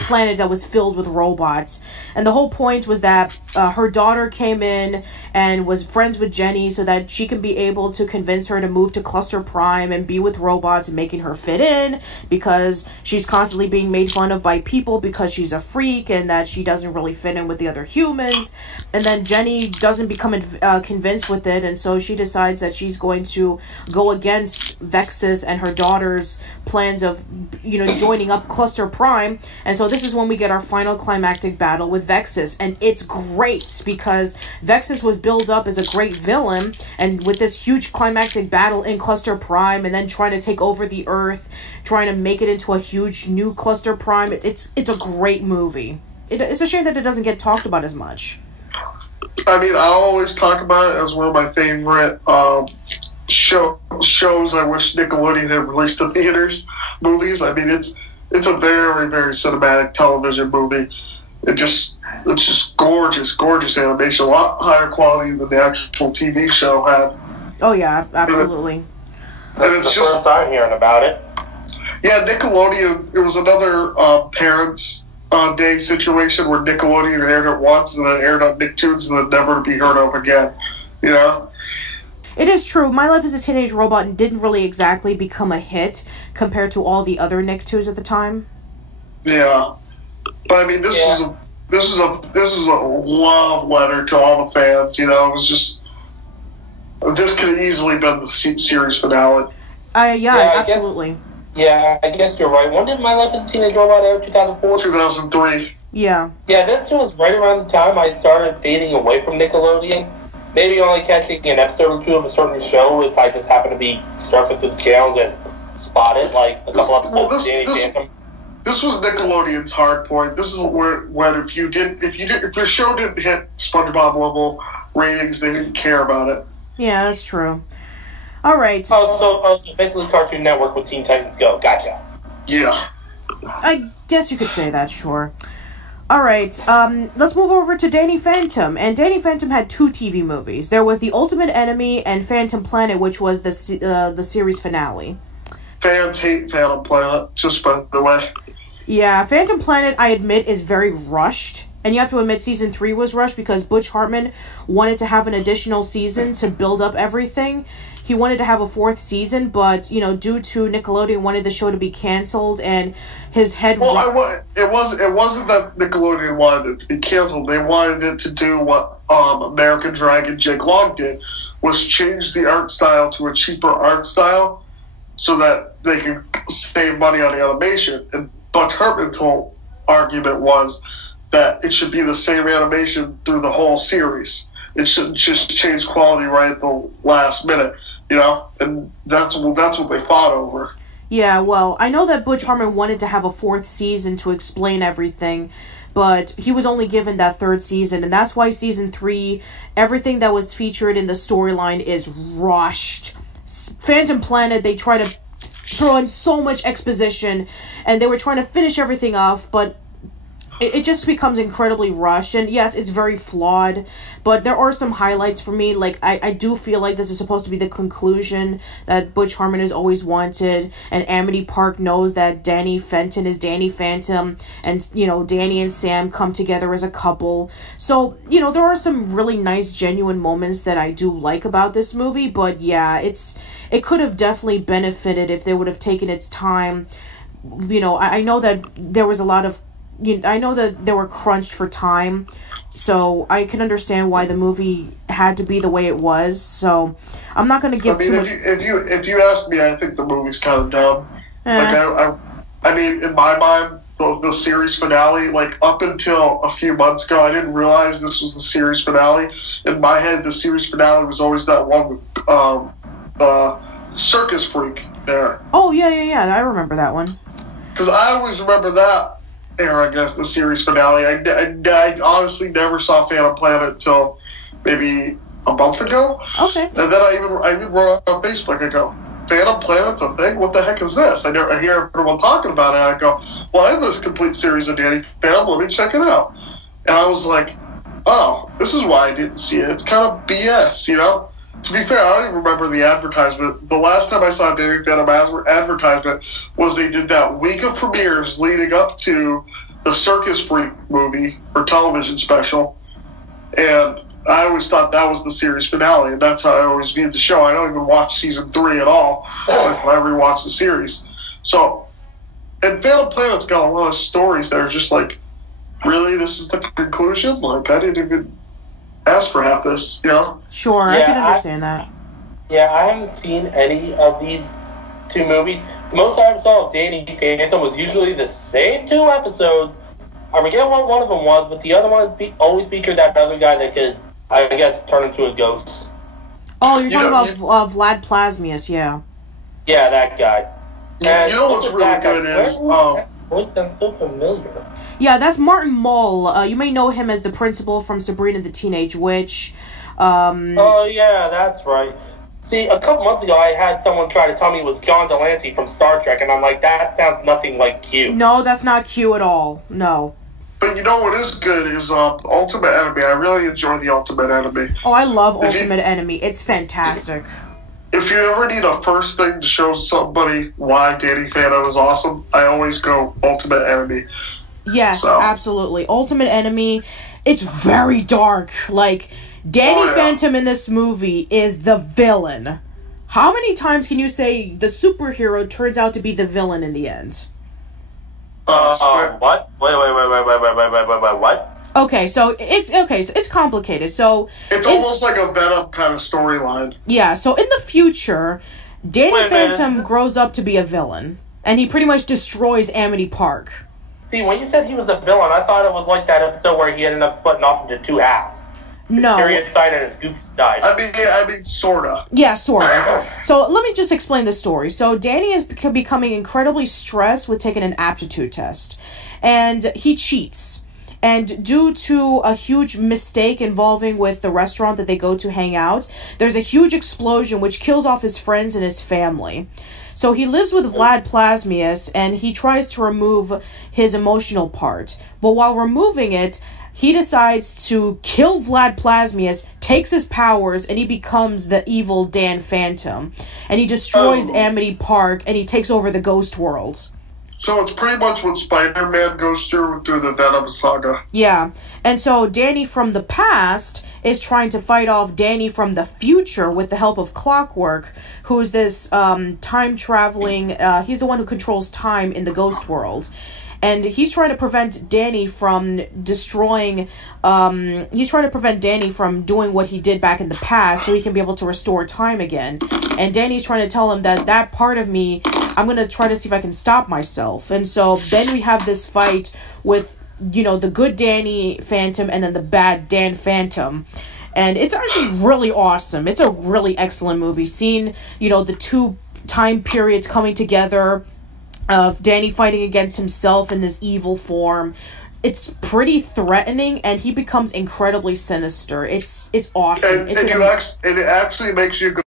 planet that was filled with robots. And the whole point was that her daughter came in and was friends with Jenny so that she could be able to convince her to move to Cluster Prime and be with robots and making her fit in, because she's constantly being made fun of by people because she's a freak and that she doesn't really fit in with the other humans. And then Jenny doesn't become convinced with it, and so she decides that she's going to go against Vexus and her daughter's plans of, you know, joining up Cluster Prime. And so this is when we get our final climactic battle with Vexus, and it's great because Vexus was built up as a great villain, and with this huge climactic battle in Cluster Prime, and then trying to take over the Earth, trying to make it into a huge new Cluster Prime. It's a great movie. It's a shame that it doesn't get talked about as much. I mean, I always talk about it as one of my favorite shows I wish Nickelodeon had released in theaters. Movies. I mean, it's a very, very cinematic television movie. It's just gorgeous animation, a lot higher quality than the actual TV show had. Oh yeah, absolutely. And it's the first time hearing about it. Yeah, Nickelodeon. It was another Parents' Day situation where Nickelodeon aired it once and then aired on Nicktoons and then never to be heard of again. You know? It is true. My Life as a Teenage Robot didn't really exactly become a hit compared to all the other Nicktoons at the time. Yeah, but I mean, this is a love letter to all the fans. You know, it was just this could have easily been the series finale. Absolutely. I guess you're right. When did My Life as a Teenage Robot air? 2004? 2003. Yeah. Yeah, this was right around the time I started fading away from Nickelodeon. Maybe only catching an episode or two of a certain show if I just happen to be surfing through the channels and spot it, like a couple episodes of Danny Phantom. This was Nickelodeon's hard point. This is when if your show didn't hit SpongeBob level ratings, they didn't care about it. Yeah, that's true. All right. So basically Cartoon Network with Teen Titans Go. Gotcha. Yeah. I guess you could say that, sure. All right, let's move over to Danny Phantom. And Danny Phantom had 2 TV movies. There was The Ultimate Enemy and Phantom Planet, which was the series finale. Fans hate Phantom Planet, just by the way. Yeah, Phantom Planet, I admit, is very rushed. And you have to admit season 3 was rushed because Butch Hartman wanted to have an additional season to build up everything. He wanted to have a 4th season, but, you know, due to Nickelodeon wanted the show to be canceled and his head... Well, it wasn't that Nickelodeon wanted it to be canceled. They wanted it to do what American Dragon Jake Long did, was change the art style to a cheaper art style so that they could save money on the animation. And Butch Hartman's whole argument was that it should be the same animation through the whole series. It shouldn't just change quality right at the last minute, you know? And that's what they fought over. Yeah, well, I know that Butch Hartman wanted to have a 4th season to explain everything, but he was only given that 3rd season, and that's why season 3, everything that was featured in the storyline is rushed. Phantom Planet, they try to throw in so much exposition, and they were trying to finish everything off, but it just becomes incredibly rushed. And yes, it's very flawed, but there are some highlights for me. Like, I do feel like this is supposed to be the conclusion that Butch Hartman has always wanted, and Amity Park knows that Danny Fenton is Danny Phantom, and, you know, Danny and Sam come together as a couple. So, you know, there are some really nice, genuine moments that I do like about this movie, but yeah, it could have definitely benefited if they would have taken its time. You know, I know that there was a lot of... I know that they were crunched for time, so I can understand why the movie had to be the way it was. So I'm not going to give too much. If you ask me, I think the movie's kind of dumb. Like I mean, in my mind, the series finale, like up until a few months ago, I didn't realize this was the series finale. In my head, the series finale was always that one with Circus Freak there. Oh yeah, I remember that one. Because I always remember that era, I guess, the series finale. I honestly never saw Phantom Planet until maybe a month ago. Okay. And then I even wrote on Facebook, I go, Phantom Planet's a thing? What the heck is this? I hear everyone talking about it, and I go, well, I have this complete series of Danny Phantom, let me check it out. And I was like, oh, this is why I didn't see it. It's kind of BS, you know? To be fair, I don't even remember the advertisement. The last time I saw a Danny Phantom advertisement was they did that week of premieres leading up to the Circus Freak movie or television special. And I always thought that was the series finale, and that's how I always viewed the show. I don't even watch season 3 at all like when I rewatch the series. So, and Phantom Planet's got a lot of stories that are just like, really, this is the conclusion? Like, I didn't even ask for half this, you know? Sure, Yeah, I can understand that. Yeah, I haven't seen any of these 2 movies. The most I ever saw of Danny Phantom was usually the same 2 episodes. I forget what one of them was, but the other one always featured that other guy that could, I guess, turn into a ghost. Oh, you're talking about Vlad Plasmius, yeah. Yeah, that guy. You know what's really good is... voice sounds so familiar. Yeah, that's Martin Mull. You may know him as the principal from Sabrina the Teenage Witch. Oh, yeah, that's right. See, a couple months ago, I had someone try to tell me it was John Delancey from Star Trek, and I'm like, that sounds nothing like Q. No, that's not Q at all. No. But you know what is good is Ultimate Enemy. I really enjoy the Ultimate Enemy. Oh, I love Ultimate Enemy. It's fantastic. If you ever need a first thing to show somebody why Danny Phantom is awesome, I always go Ultimate Enemy. Yes, absolutely. Ultimate Enemy, it's very dark. Like, Danny Phantom in this movie is the villain. How many times can you say the superhero turns out to be the villain in the end? What? Wait, what? Okay, so it's complicated. So it's almost like a Venom kind of storyline. Yeah, so in the future, Danny Phantom grows up to be a villain, and he pretty much destroys Amity Park. See, when you said he was a villain, I thought it was like that episode where he ended up splitting off into 2 halves. No. His serious side and his goofy side. I mean, sorta. Yeah, sort of. So let me just explain the story. So Danny is becoming incredibly stressed with taking an aptitude test, and he cheats. And due to a huge mistake involving with the restaurant that they go to hang out, there's a huge explosion which kills off his friends and his family. So he lives with Vlad Plasmius, and he tries to remove his emotional part. But while removing it, he decides to kill Vlad Plasmius, takes his powers, and he becomes the evil Dan Phantom. And he destroys Amity Park, and he takes over the ghost world. So it's pretty much what Spider-Man goes through the Venom saga. Yeah. And so Danny from the past is trying to fight off Danny from the future with the help of Clockwork, who's this time-traveling... he's the one who controls time in the ghost world. And he's trying to prevent Danny from destroying... he's trying to prevent Danny from doing what he did back in the past so he can be able to restore time again. And Danny's trying to tell him that part of me, I'm going to try to see if I can stop myself. And so then we have this fight with, you know, the good Danny Phantom and then the bad Dan Phantom. And it's actually really awesome. It's a really excellent movie. Seeing, you know, the two time periods coming together of Danny fighting against himself in this evil form. It's pretty threatening, and he becomes incredibly sinister. It's awesome. And it actually makes you go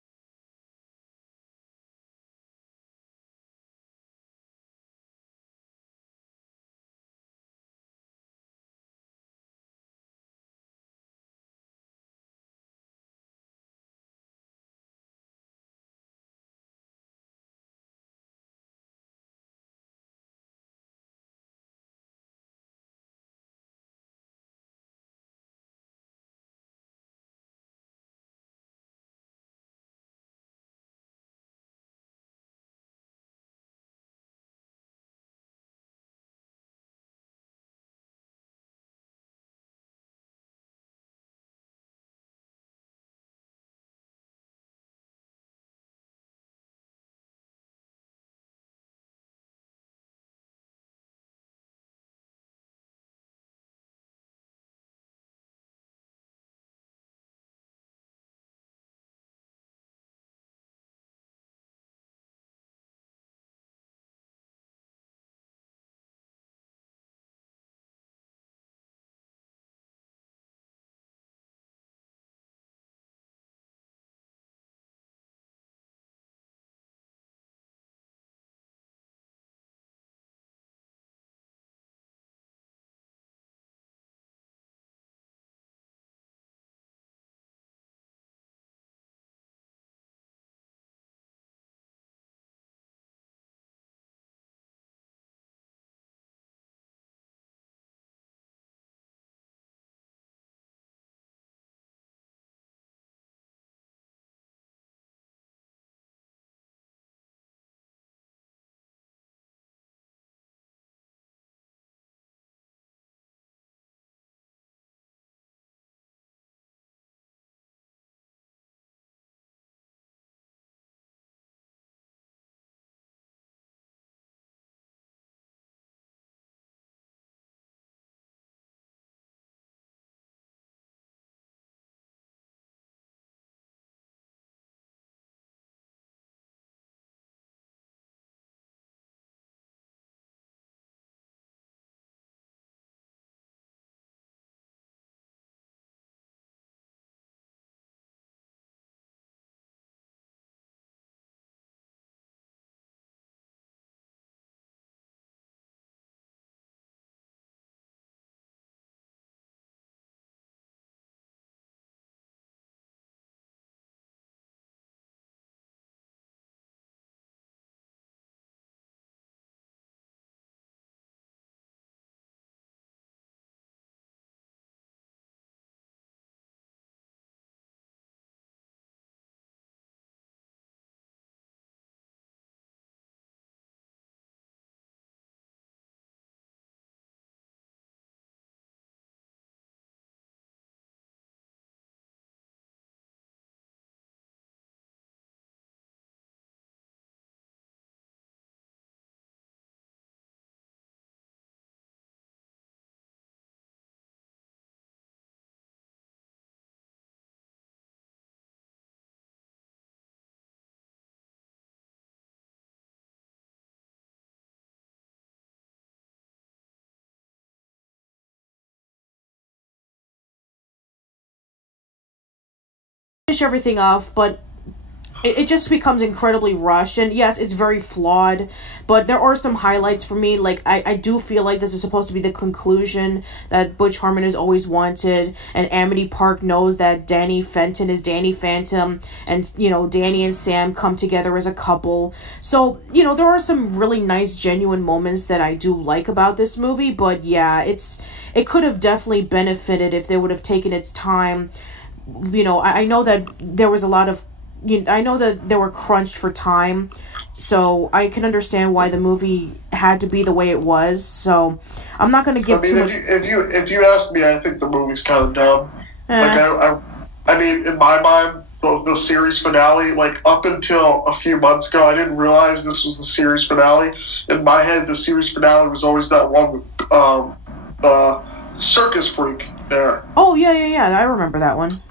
finish everything off, but it just becomes incredibly rushed. And yes, it's very flawed, but there are some highlights for me. Like, I do feel like this is supposed to be the conclusion that Butch Hartman has always wanted, and Amity Park knows that Danny Fenton is Danny Phantom, and, you know, Danny and Sam come together as a couple. So, you know, there are some really nice, genuine moments that I do like about this movie, but yeah, it could have definitely benefited if they would have taken its time. You know, I know that there was a lot of, I know that they were crunched for time, so I can understand why the movie had to be the way it was. So I'm not going to give too much. If you ask me, I think the movie's kind of dumb. Like I mean, in my mind, the series finale, like up until a few months ago, I didn't realize this was the series finale. In my head, the series finale was always that one with the circus freak there. Oh yeah, I remember that one.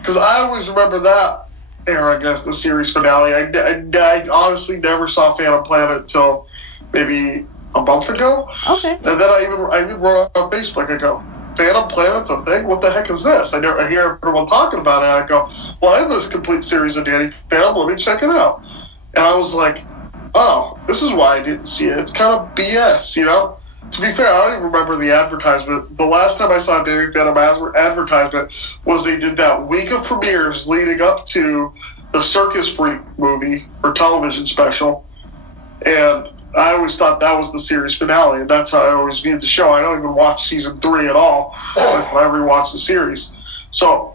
Because I always remember that era, I guess, the series finale. I honestly never saw Phantom Planet until maybe a month ago. Okay. And then I even wrote on Facebook, I go, Phantom Planet's a thing? What the heck is this? I hear everyone talking about it. I go, well, I have this complete series of Danny Phantom. Let me check it out. And I was like, oh, this is why I didn't see it. It's kind of BS, you know? To be fair, I don't even remember the advertisement. The last time I saw a Danny Phantom advertisement was they did that week of premieres leading up to the Circus Freak movie or television special. And I always thought that was the series finale, and that's how I always viewed the show. I don't even watch season 3 at all like when I rewatch the series. So,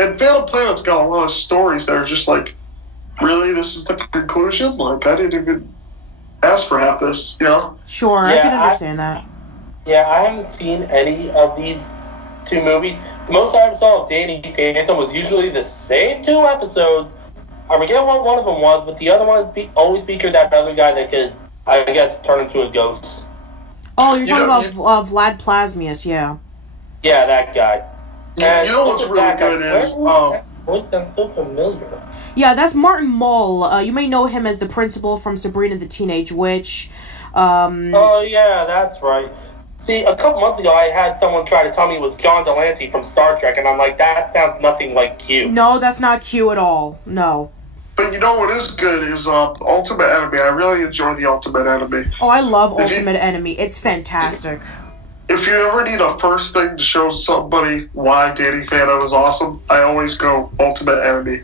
and Phantom Planet's got a lot of stories that are just like, really, this is the conclusion? Like, I didn't even ask for half this, you know? Sure, Yeah, I can understand that. Yeah, I haven't seen any of these two movies. The most I ever saw of Danny Phantom was usually the same 2 episodes. I forget what one of them was, but the other one always featured that other guy that could, I guess, turn into a ghost. Oh, you're talking about Vlad Plasmius, yeah. Yeah, that guy. You know what's really good is... voice sounds so familiar. Yeah, that's Martin Mull. You may know him as the principal from Sabrina the Teenage Witch. Oh, yeah, that's right. See, a couple months ago, I had someone try to tell me it was John Delancey from Star Trek, and I'm like, that sounds nothing like Q. No, that's not Q at all. No. But you know what is good is Ultimate Enemy. I really enjoy the Ultimate Enemy. Oh, I love Ultimate Enemy. It's fantastic. If you ever need a first thing to show somebody why Danny Phantom is awesome, I always go Ultimate Enemy.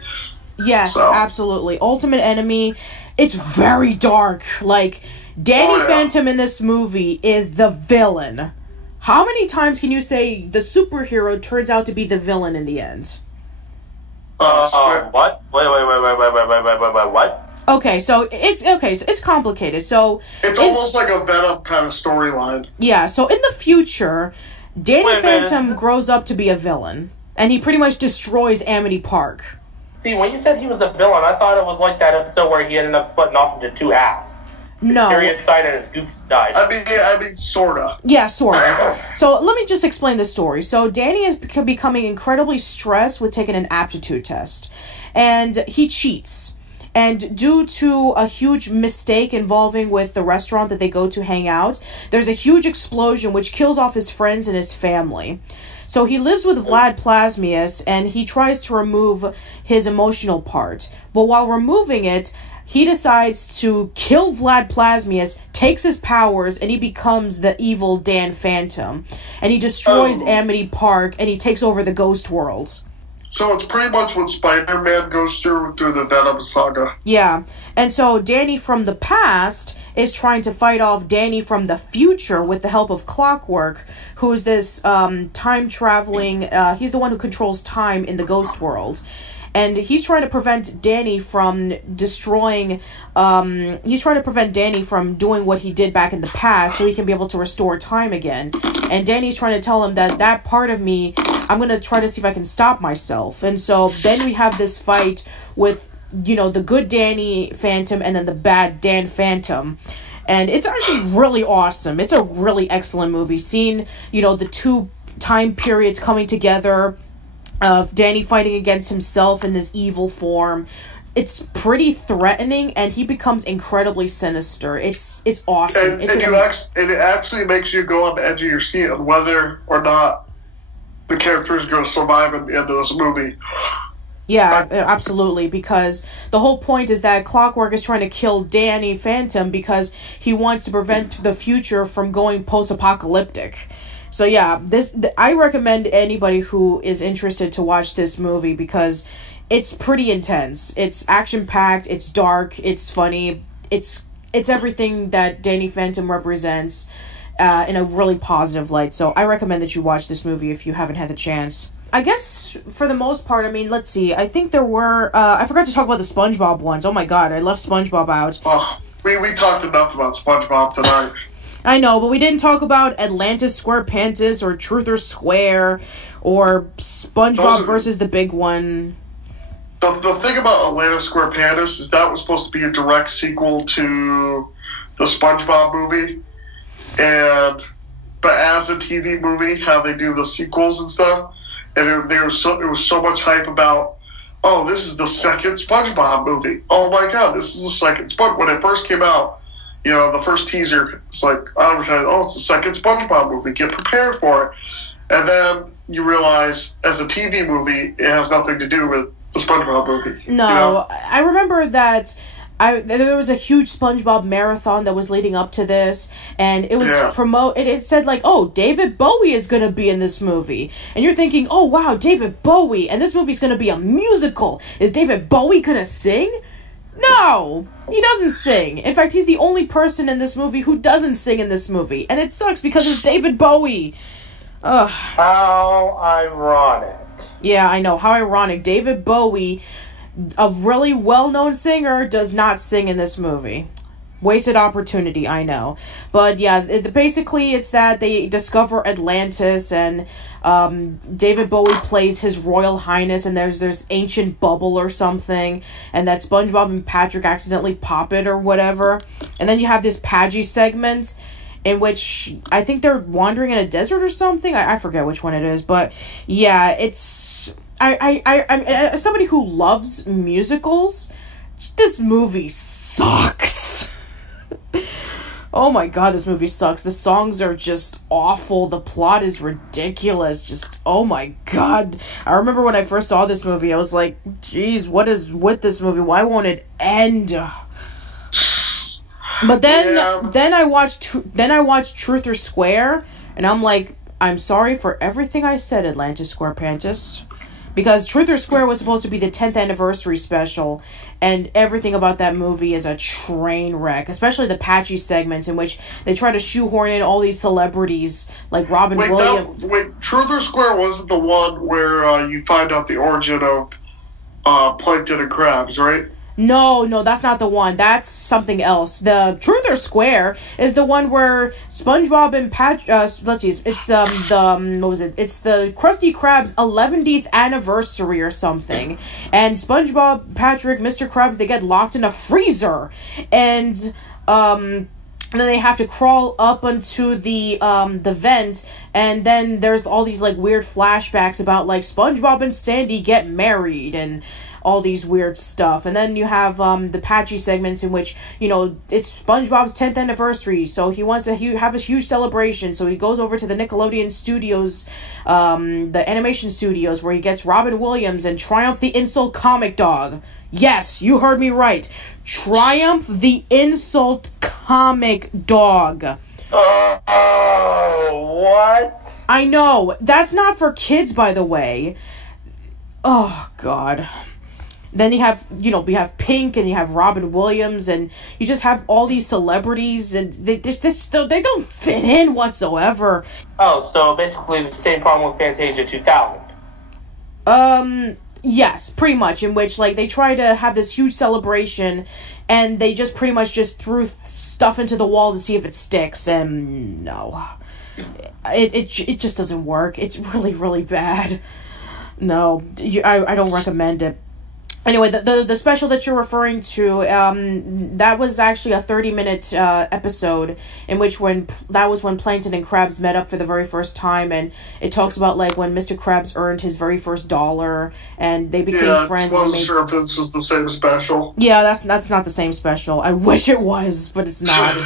Yes, absolutely. Ultimate Enemy, it's very dark. Like, Danny Phantom in this movie is the villain. How many times can you say the superhero turns out to be the villain in the end? What? Wait, what? Okay, so it's complicated. So it's almost like a Venom kind of storyline. Yeah, so in the future, Danny Phantom grows up to be a villain, and he pretty much destroys Amity Park. See, when you said he was a villain, I thought it was like that episode where he ended up splitting off into 2 halves. No. His serious side and his goofy side. I mean, sorta. Yeah, sort of. So let me just explain the story. So Danny is becoming incredibly stressed with taking an aptitude test, and he cheats. And due to a huge mistake involving with the restaurant that they go to hang out, there's a huge explosion which kills off his friends and his family. So he lives with Vlad Plasmius, and he tries to remove his emotional part. But while removing it, he decides to kill Vlad Plasmius, takes his powers, and he becomes the evil Dan Phantom. And he destroys Amity Park, and he takes over the ghost world. So it's pretty much what Spider-Man goes through the Venom saga. Yeah. And so Danny from the past is trying to fight off Danny from the future with the help of Clockwork, who's this time-traveling... he's the one who controls time in the ghost world. And he's trying to prevent Danny from destroying... he's trying to prevent Danny from doing what he did back in the past so he can be able to restore time again. And Danny's trying to tell him that part of me, I'm going to try to see if I can stop myself. And so then we have this fight with, you know, the good Danny Phantom and then the bad Dan Phantom. And it's actually really awesome. It's a really excellent movie. Seeing, you know, the 2 time periods coming together... of Danny fighting against himself in this evil form. It's pretty threatening, and he becomes incredibly sinister. It's awesome. It actually makes you go on the edge of your seat on whether or not the character is going to survive at the end of this movie. Yeah, absolutely, because the whole point is that Clockwork is trying to kill Danny Phantom because he wants to prevent the future from going post-apocalyptic. So yeah, I recommend anybody who is interested to watch this movie because it's pretty intense. It's action-packed, it's dark, it's funny, it's everything that Danny Phantom represents in a really positive light. So I recommend that you watch this movie if you haven't had the chance. I guess, for the most part, I mean, let's see. I think there were... I forgot to talk about the SpongeBob ones. Oh my god, I left SpongeBob out. Oh, we talked enough about SpongeBob tonight. I know, but we didn't talk about Atlantis SquarePantis or Truth or Square or SpongeBob versus the Big One. The thing about Atlantis SquarePantis is that was supposed to be a direct sequel to the SpongeBob movie. But as a TV movie, how they do the sequels and stuff... And it was so much hype about, oh, this is the second SpongeBob movie. Oh my god, this is the second SpongeBob. When it first came out, the first teaser, it's like, it's the second SpongeBob movie. Get prepared for it. And then you realize, as a TV movie, it has nothing to do with the SpongeBob movie. No, I remember that... there was a huge SpongeBob marathon that was leading up to this, and it was it said like, oh, David Bowie is gonna be in this movie, and you're thinking, oh wow, David Bowie, and this movie's gonna be a musical. Is David Bowie gonna sing? No, he doesn't sing. In fact, he's the only person in this movie who doesn't sing in this movie, and it sucks because it's David Bowie. Ugh. How ironic. Yeah, I know, how ironic. David Bowie, a really well-known singer, does not sing in this movie. Wasted opportunity, I know. But yeah, basically it's that they discover Atlantis, and David Bowie plays His Royal Highness, and there's ancient bubble or something, and that SpongeBob and Patrick accidentally pop it or whatever. And then you have this Paggy segment in which I think they're wandering in a desert or something. I forget which one it is, but yeah, it's... I'm as somebody who loves musicals, this movie sucks. Oh my god, this movie sucks. The songs are just awful. The plot is ridiculous. Just, oh my god. I remember when I first saw this movie, I was like, geez, what is with this movie? Why won't it end? But then I watched Truth or Square, and I'm like, I'm sorry for everything I said, Atlantis SquarePantis. Because Truth or Square was supposed to be the 10th anniversary special, and everything about that movie is a train wreck. Especially the Patchy segments in which they try to shoehorn in all these celebrities, like Robin Williams. Truth or Square wasn't the one where you find out the origin of plankton and crabs, right? No, that's not the one. That's something else. The Truth or Square is the one where SpongeBob and let's see, it's what was it? It's the Krusty Krab's 11th anniversary or something. And SpongeBob, Patrick, Mr. Krabs, they get locked in a freezer, and then they have to crawl up onto the vent, and then there's all these like weird flashbacks about like SpongeBob and Sandy get married and all these weird stuff. And then you have the Patchy segments in which, it's SpongeBob's 10th anniversary, so he wants to have a huge celebration, so he goes over to the Nickelodeon studios, the animation studios, where he gets Robin Williams and Triumph the Insult Comic Dog. Yes, you heard me right. Triumph the Insult Comic Dog. Oh, what? I know. That's not for kids, by the way. Oh, God. Then you have, we have Pink, and you have Robin Williams, and you just have all these celebrities, and they don't fit in whatsoever. Oh, so basically the same problem with Fantasia 2000. Yes, pretty much, in which, like, they try to have this huge celebration, and they just pretty much just threw stuff into the wall to see if it sticks, and no. It just doesn't work. It's really, really bad. No, I don't recommend it. Anyway, the special that you're referring to, that was actually a 30-minute episode in which that was when Plankton and Krabs met up for the very first time, and it talks about like when Mr. Krabs earned his very first $1, and they became friends. I wasn't sure if this was the same special. Yeah, that's not the same special. I wish it was, but it's not.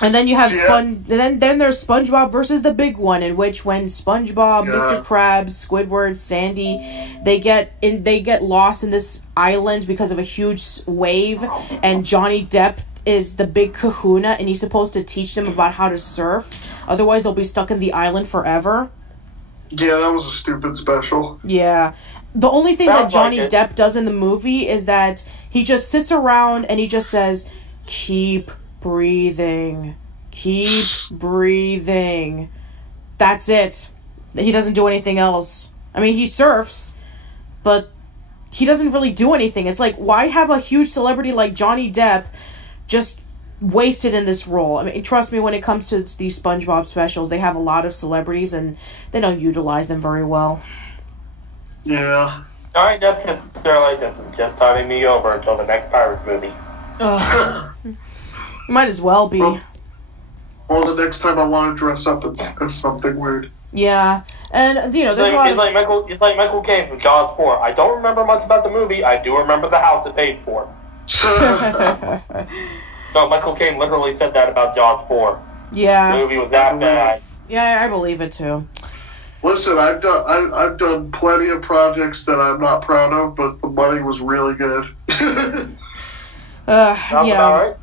And then you have Yeah. then there's SpongeBob versus the Big One, in which when SpongeBob, Yeah. Mr. Krabs, Squidward, Sandy, they get lost in this island because of a huge wave, and Johnny Depp is the big kahuna, and he's supposed to teach them about how to surf. Otherwise, they'll be stuck in the island forever. Yeah, that was a stupid special. Yeah. The only thing that Sounds Johnny like it. Depp does in the movie is that he just sits around and he just says, "Keep breathing. Keep breathing." That's it. He doesn't do anything else. I mean, he surfs, but he doesn't really do anything. It's like, why have a huge celebrity like Johnny Depp just wasted in this role? I mean, trust me, when it comes to these SpongeBob specials, they have a lot of celebrities and they don't utilize them very well. Yeah. Johnny Depp can they're like, this is just timing me over until the next Pirates movie. Ugh. Might as well be. Well, the next time I want to dress up as something weird. Yeah, and you know, there's a lot of... It's like Michael Caine from Jaws 4. I don't remember much about the movie. I do remember the house it paid for. No, Michael Caine literally said that about Jaws 4. The Yeah, movie was that bad. yeah, I believe it too. Listen, I've done plenty of projects that I'm not proud of, but the money was really good. Sounds Yeah. about right.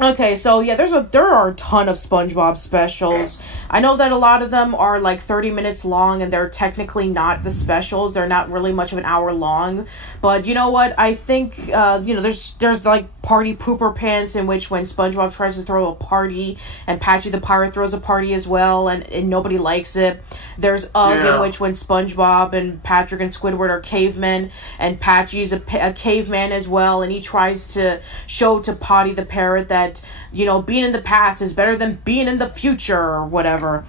Okay, so yeah, there are a ton of SpongeBob specials. I know that a lot of them are like 30 minutes long, and they're technically not the specials. They're not really much of an hour long. But you know what? I think there's like Party Pooper Pants, in which when SpongeBob tries to throw a party and Patchy the Pirate throws a party as well, and nobody likes it. There's Ugg, Yeah. in which when SpongeBob and Patrick and Squidward are cavemen, and Patchy's a caveman as well, and he tries to show to Potty the Parrot that, you know, being in the past is better than being in the future or whatever.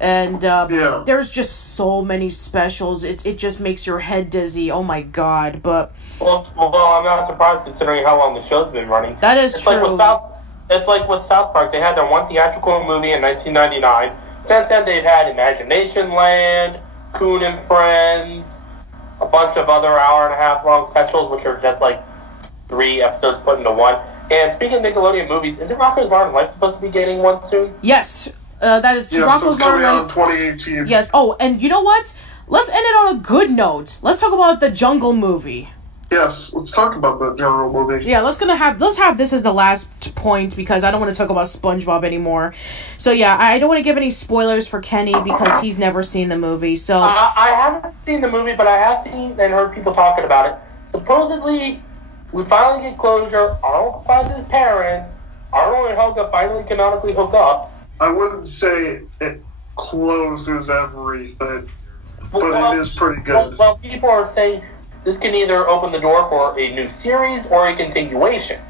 And Yeah. there's just so many specials. It just makes your head dizzy. Oh my god. But Well, I'm not surprised considering how long the show's been running. that is It's true. like with South Park. They had their one theatrical movie in 1999. Since then, they've had Imagination Land, Coon and Friends, a bunch of other hour-and-a-half long specials, which are just like 3 episodes put into one. And speaking of Nickelodeon movies, isn't Rocko's Modern Life supposed to be getting one soon? Yes. That is Yeah, so Rocko's it's coming Modern out in Life. 2018. Yes. Oh, and you know what? Let's end it on a good note. Let's talk about the Jungle movie. Yes, let's talk about that general movie. Yeah, let's have this as the last point, because I don't want to talk about SpongeBob anymore. So yeah, I don't want to give any spoilers for Kenny because he's never seen the movie. So I haven't seen the movie, but I have seen and heard people talking about it. Supposedly, we finally get closure. Arnold finds his parents. Arnold and Helga finally canonically hook up. I wouldn't say it closes everything, but it is pretty good. Well, people are saying this can either open the door for a new series or a continuation.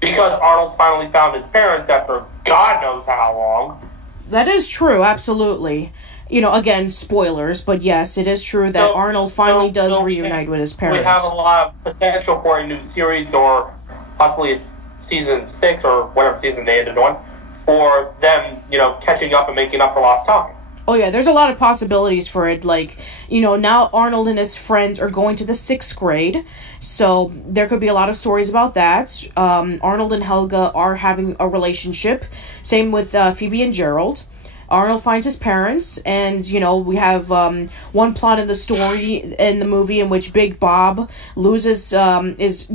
Because Arnold's finally found his parents after God knows how long. that is true, absolutely. You know, again, spoilers, but yes, it is true that Arnold finally does reunite with his parents. We have a lot of potential for a new series or possibly a season 6 or whatever season they ended on for them, you know, catching up and making up for lost time. Oh yeah, there's a lot of possibilities for it. Like, you know, now Arnold and his friends are going to the 6th grade, so there could be a lot of stories about that. Arnold and Helga are having a relationship. Same with Phoebe and Gerald. Arnold finds his parents, and, you know, we have one plot in the story in the movie in which Big Bob loses, Big Bob's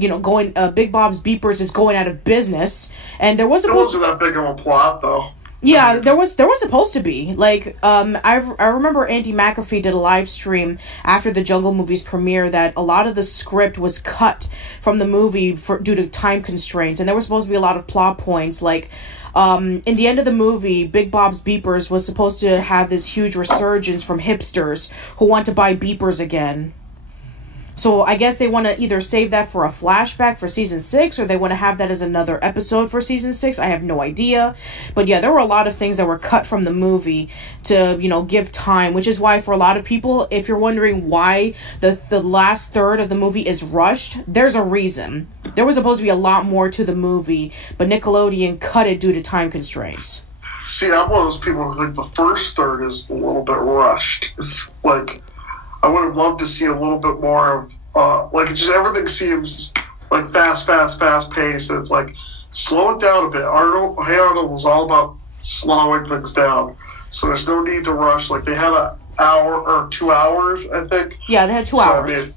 Beepers is going out of business, and there was It supposed wasn't that big of a plot, though. yeah, there was supposed to be. Like, I remember Andy McAfee did a live stream after the Jungle movie's premiere that a lot of the script was cut from the movie due to time constraints, and there was supposed to be a lot of plot points. Like, in the end of the movie, Big Bob's Beepers was supposed to have this huge resurgence from hipsters who want to buy beepers again. So I guess they want to either save that for a flashback for season 6, or they want to have that as another episode for season 6. I have no idea. But yeah, there were a lot of things that were cut from the movie to, you know, give time, which is why for a lot of people, if you're wondering why the last third of the movie is rushed, there's a reason. There was supposed to be a lot more to the movie, but Nickelodeon cut it due to time constraints. See, I'm one of those people who think the first third is a little bit rushed. Like, I would have loved to see a little bit more of, just everything seems like fast paced. It's like slow it down a bit. Hey Arnold was all about slowing things down. So there's no need to rush. Like, they had an hour or 2 hours, I think. Yeah, they had 2 hours.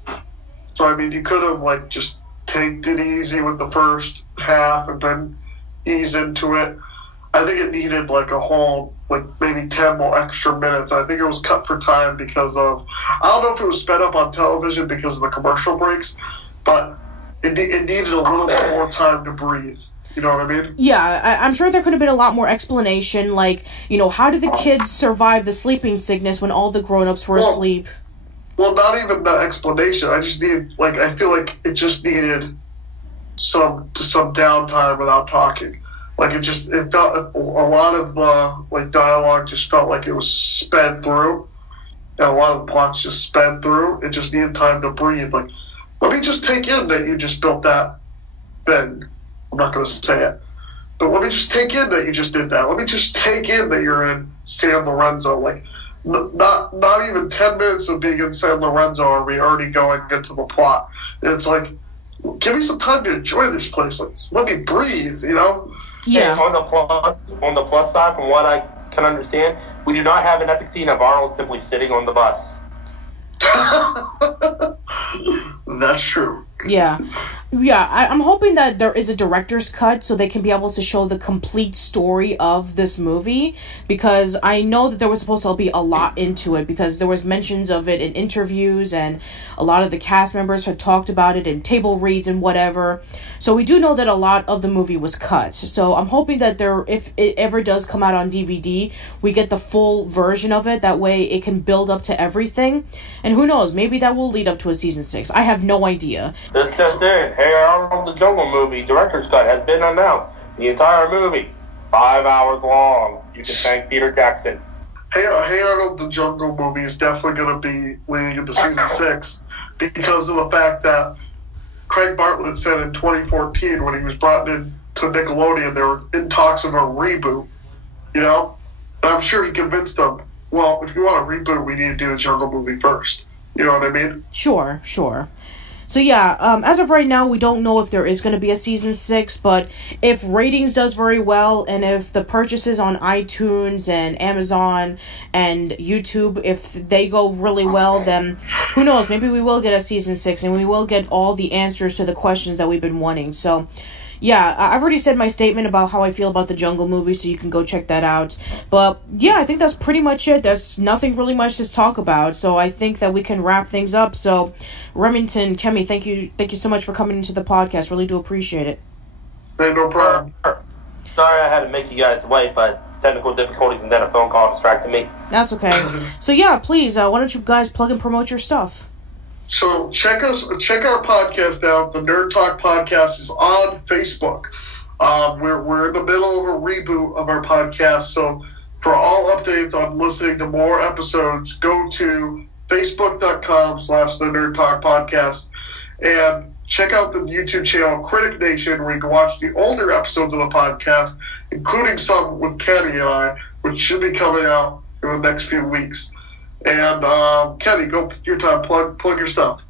I mean, you could have, like, just taken it easy with the first half and then ease into it. I think it needed, like, a whole, like, maybe 10 more extra minutes. I think it was cut for time because of, I don't know if it was sped up on television because of the commercial breaks, but it needed a little bit more time to breathe. You know what I mean? Yeah, I'm sure there could have been a lot more explanation, like, you know, how did the kids survive the sleeping sickness when all the grown-ups were asleep? Well, not even the explanation. I just need, like, I feel like it just needed some downtime without talking. Like, it felt, a lot of the, like, dialogue just felt like it was sped through, and a lot of the plots just sped through. It just needed time to breathe. Like, let me just take in that you just built that thing. I'm not going to say it. But let me just take in that you just did that. Let me just take in that you're in San Lorenzo. Like, not even 10 minutes of being in San Lorenzo are we already going into the plot. And it's like, give me some time to enjoy this place. Like, let me breathe, you know? Yeah. And on the plus side, from what I can understand, we do not have an epic scene of Arnold simply sitting on the bus. That's true. Yeah. I'm hoping that there is a director's cut so they can be able to show the complete story of this movie, because I know that there was supposed to be a lot into it, because there was mentions of it in interviews and a lot of the cast members had talked about it in table reads and whatever. So we do know that a lot of the movie was cut. So I'm hoping that if it ever does come out on DVD, we get the full version of it. That way it can build up to everything. And who knows, maybe that will lead up to a season 6. I have no idea. This just in. Hey Arnold, the Jungle movie director's cut has been announced. The entire movie, 5 hours long. You can thank Peter Jackson. Hey Arnold, the Jungle movie is definitely going to be leading into season 6 because of the fact that Craig Bartlett said in 2014 when he was brought in to Nickelodeon, they were in talks of a reboot, you know? And I'm sure he convinced them, well, if you want a reboot, we need to do the Jungle movie first. You know what I mean? Sure. So yeah, as of right now, we don't know if there is going to be a season 6, but if ratings does very well, and if the purchases on iTunes and Amazon and YouTube, if they go really well, then who knows, maybe we will get a season 6, and we will get all the answers to the questions that we've been wanting. So yeah, I've already said my statement about how I feel about the Jungle movie, so you can go check that out. But yeah, I think that's pretty much it. There's nothing really much to talk about, so I think that we can wrap things up. So Remington, Kemi, thank you so much for coming into the podcast. Really do appreciate it. Hey, no problem. Sorry I had to make you guys wait, but technical difficulties and then a phone call distracted me. That's okay. So yeah, please, why don't you guys plug and promote your stuff? So check our podcast out. The Nerd Talk podcast is on Facebook. We're in the middle of a reboot of our podcast. So for all updates on listening to more episodes, go to facebook.com/The Nerd Talk Podcast and check out the YouTube channel Critic Nation, where you can watch the older episodes of the podcast, including some with Kenny and I, which should be coming out in the next few weeks. And Kenny, go your time. Plug your stuff.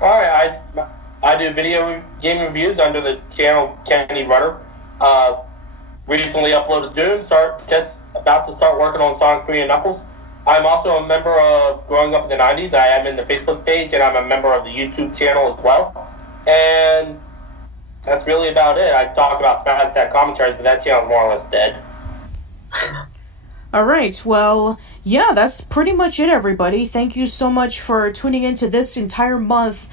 All right, I do video game reviews under the channel Kenny Rudder. Recently uploaded Doom. Just about to start working on Sonic 3 and Knuckles. I'm also a member of Growing Up in the 90s. I am in the Facebook page, and I'm a member of the YouTube channel as well. And that's really about it. I talk about Spaz commentaries, but that channel's more or less dead. All right, well, yeah, that's pretty much it, everybody. Thank you so much for tuning into this entire month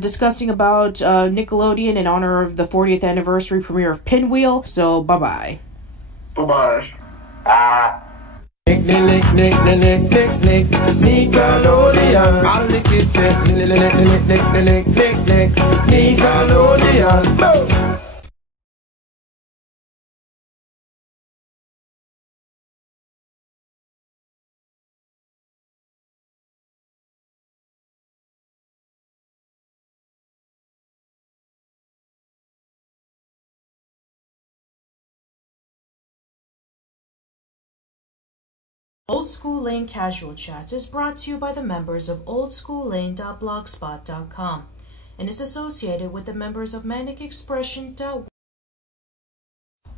discussing about Nickelodeon in honor of the 40th anniversary premiere of Pinwheel. So, bye-bye. Bye-bye. Nickelodeon. I'll lick it, Nickelodeon. Old School Lane Casual Chats is brought to you by the members of oldschoollane.blogspot.com and is associated with the members of manicexpression.com.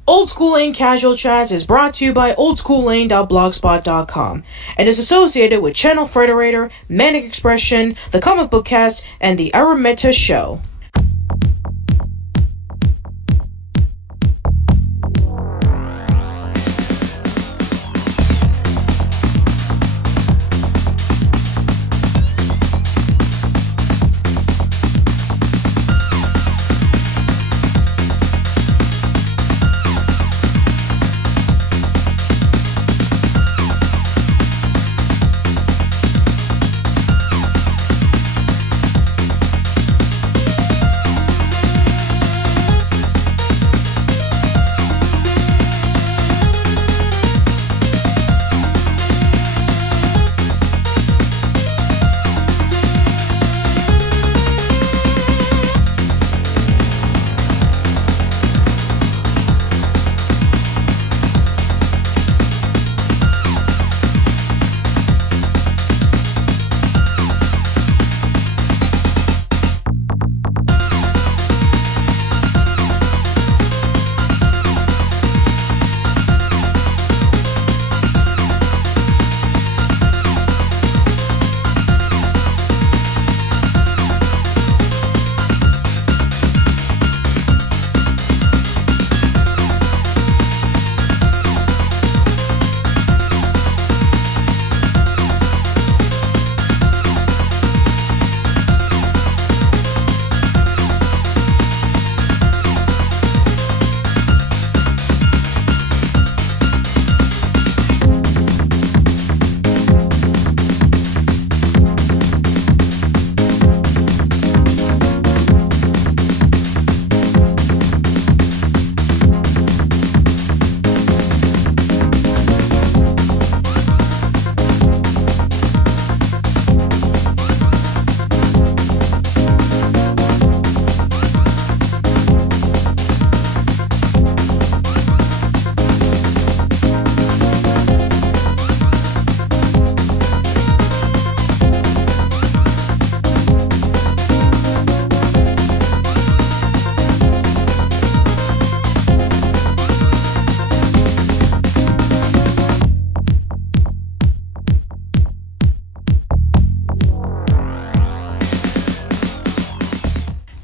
Old School Lane Casual Chats is brought to you by oldsschoollane.blogspot.com and is associated with Channel Frederator, Manic Expression, The Comic Book Cast, and The Arameta Show.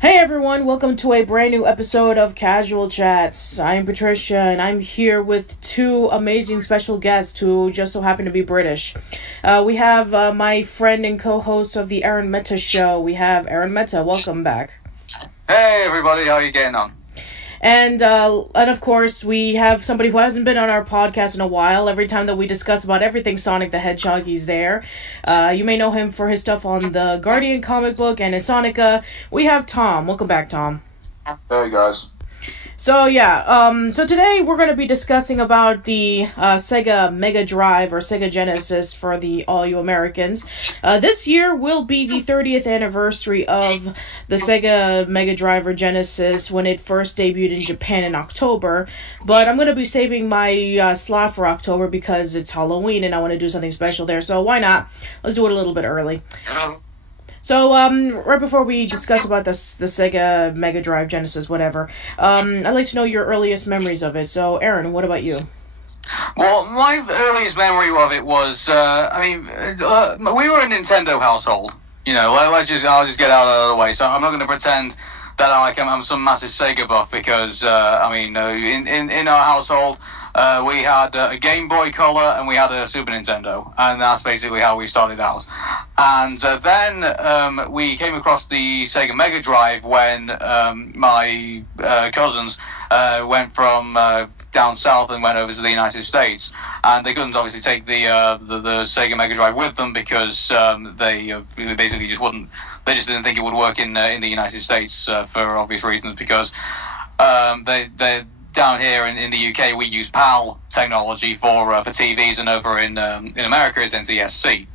Hey everyone, welcome to a brand new episode of Casual Chats. I'm Patricia and I'm here with two amazing special guests who just so happen to be British. We have my friend and co-host of the Aaron Meta Show. We have Aaron Meta. Welcome back. Hey everybody, how are you getting on? And of course, we have somebody who hasn't been on our podcast in a while. Every time that we discuss about everything Sonic the Hedgehog, he's there. You may know him for his stuff on the Guardian comic book and in Sonica. We have Tom. Welcome back, Tom. Hey guys. So so today we're going to be discussing about the Sega Mega Drive or Sega Genesis for all you Americans. This year will be the 30th anniversary of the Sega Mega Drive or Genesis when it first debuted in Japan in October. But I'm going to be saving my slot for October because it's Halloween and I want to do something special there. So why not? Let's do it a little bit early. So, right before we discuss about the Sega Mega Drive, Genesis, whatever, I'd like to know your earliest memories of it. So, Aaron, what about you? Well, my earliest memory of it was, we were a Nintendo household. You know, I'll just get out of the way. So I'm not going to pretend that I'm some massive Sega buff because, in our household, we had a Game Boy Color and we had a Super Nintendo, and that's basically how we started out. And then we came across the Sega Mega Drive when my cousins went from down south and went over to the United States, and they couldn't obviously take the Sega Mega Drive with them because they basically just wouldn't. They just didn't think it would work in the United States for obvious reasons because they down here in the UK we use PAL technology for TVs, and over in America it's NTSC.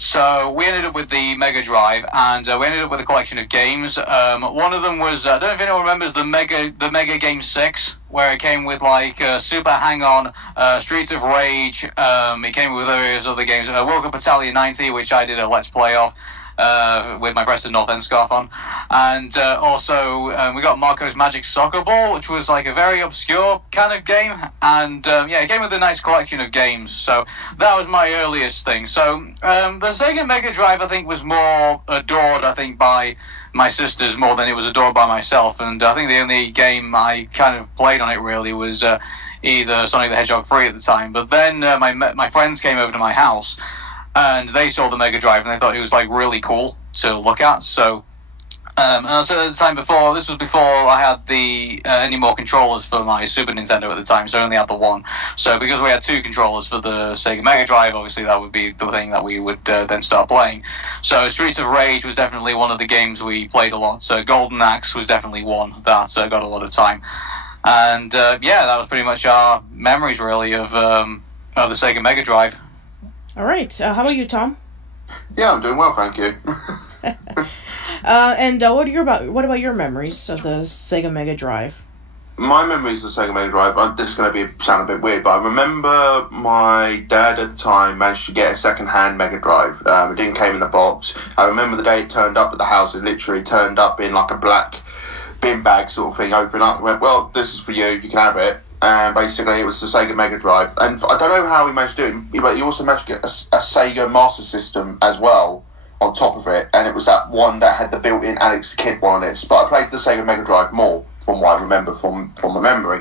So we ended up with the Mega Drive, and we ended up with a collection of games. One of them was, I don't know if anyone remembers the Mega Game 6, where it came with like Super Hang-On, Streets of Rage. It came with various other games. Welcome Battalion 90, which I did a Let's Play of. with my Preston North End scarf on. And also, we got Marco's Magic Soccer Ball, which was like a very obscure kind of game. And yeah, it came with a nice collection of games. So that was my earliest thing. So the Sega Mega Drive, I think, was more adored, I think, by my sisters more than it was adored by myself. And I think the only game I kind of played on it really was either Sonic the Hedgehog 3 at the time. But then my friends came over to my house, and they saw the Mega Drive, and they thought it was like really cool to look at. So, and also at the time before, this was before I had the any more controllers for my Super Nintendo at the time, so I only had the one. So because we had two controllers for the Sega Mega Drive, obviously that would be the thing that we would then start playing. So Streets of Rage was definitely one of the games we played a lot. So Golden Axe was definitely one that got a lot of time. And yeah, that was pretty much our memories really of the Sega Mega Drive. All right. How about you, Tom? Yeah, I'm doing well, thank you. And what about your memories of the Sega Mega Drive? My memories of the Sega Mega Drive, this is going to sound a bit weird, but I remember my dad at the time managed to get a second-hand Mega Drive. It didn't came in the box. I remember the day it turned up at the house. It literally turned up in like a black bin bag sort of thing, open up and went, well, this is for you, you can have it. And basically it was the Sega Mega Drive. And I don't know how he managed to do it, but he also managed to get a Sega Master System as well on top of it. And it was that one that had the built-in Alex the Kid one on it. But I played the Sega Mega Drive more, from what I remember from my memory.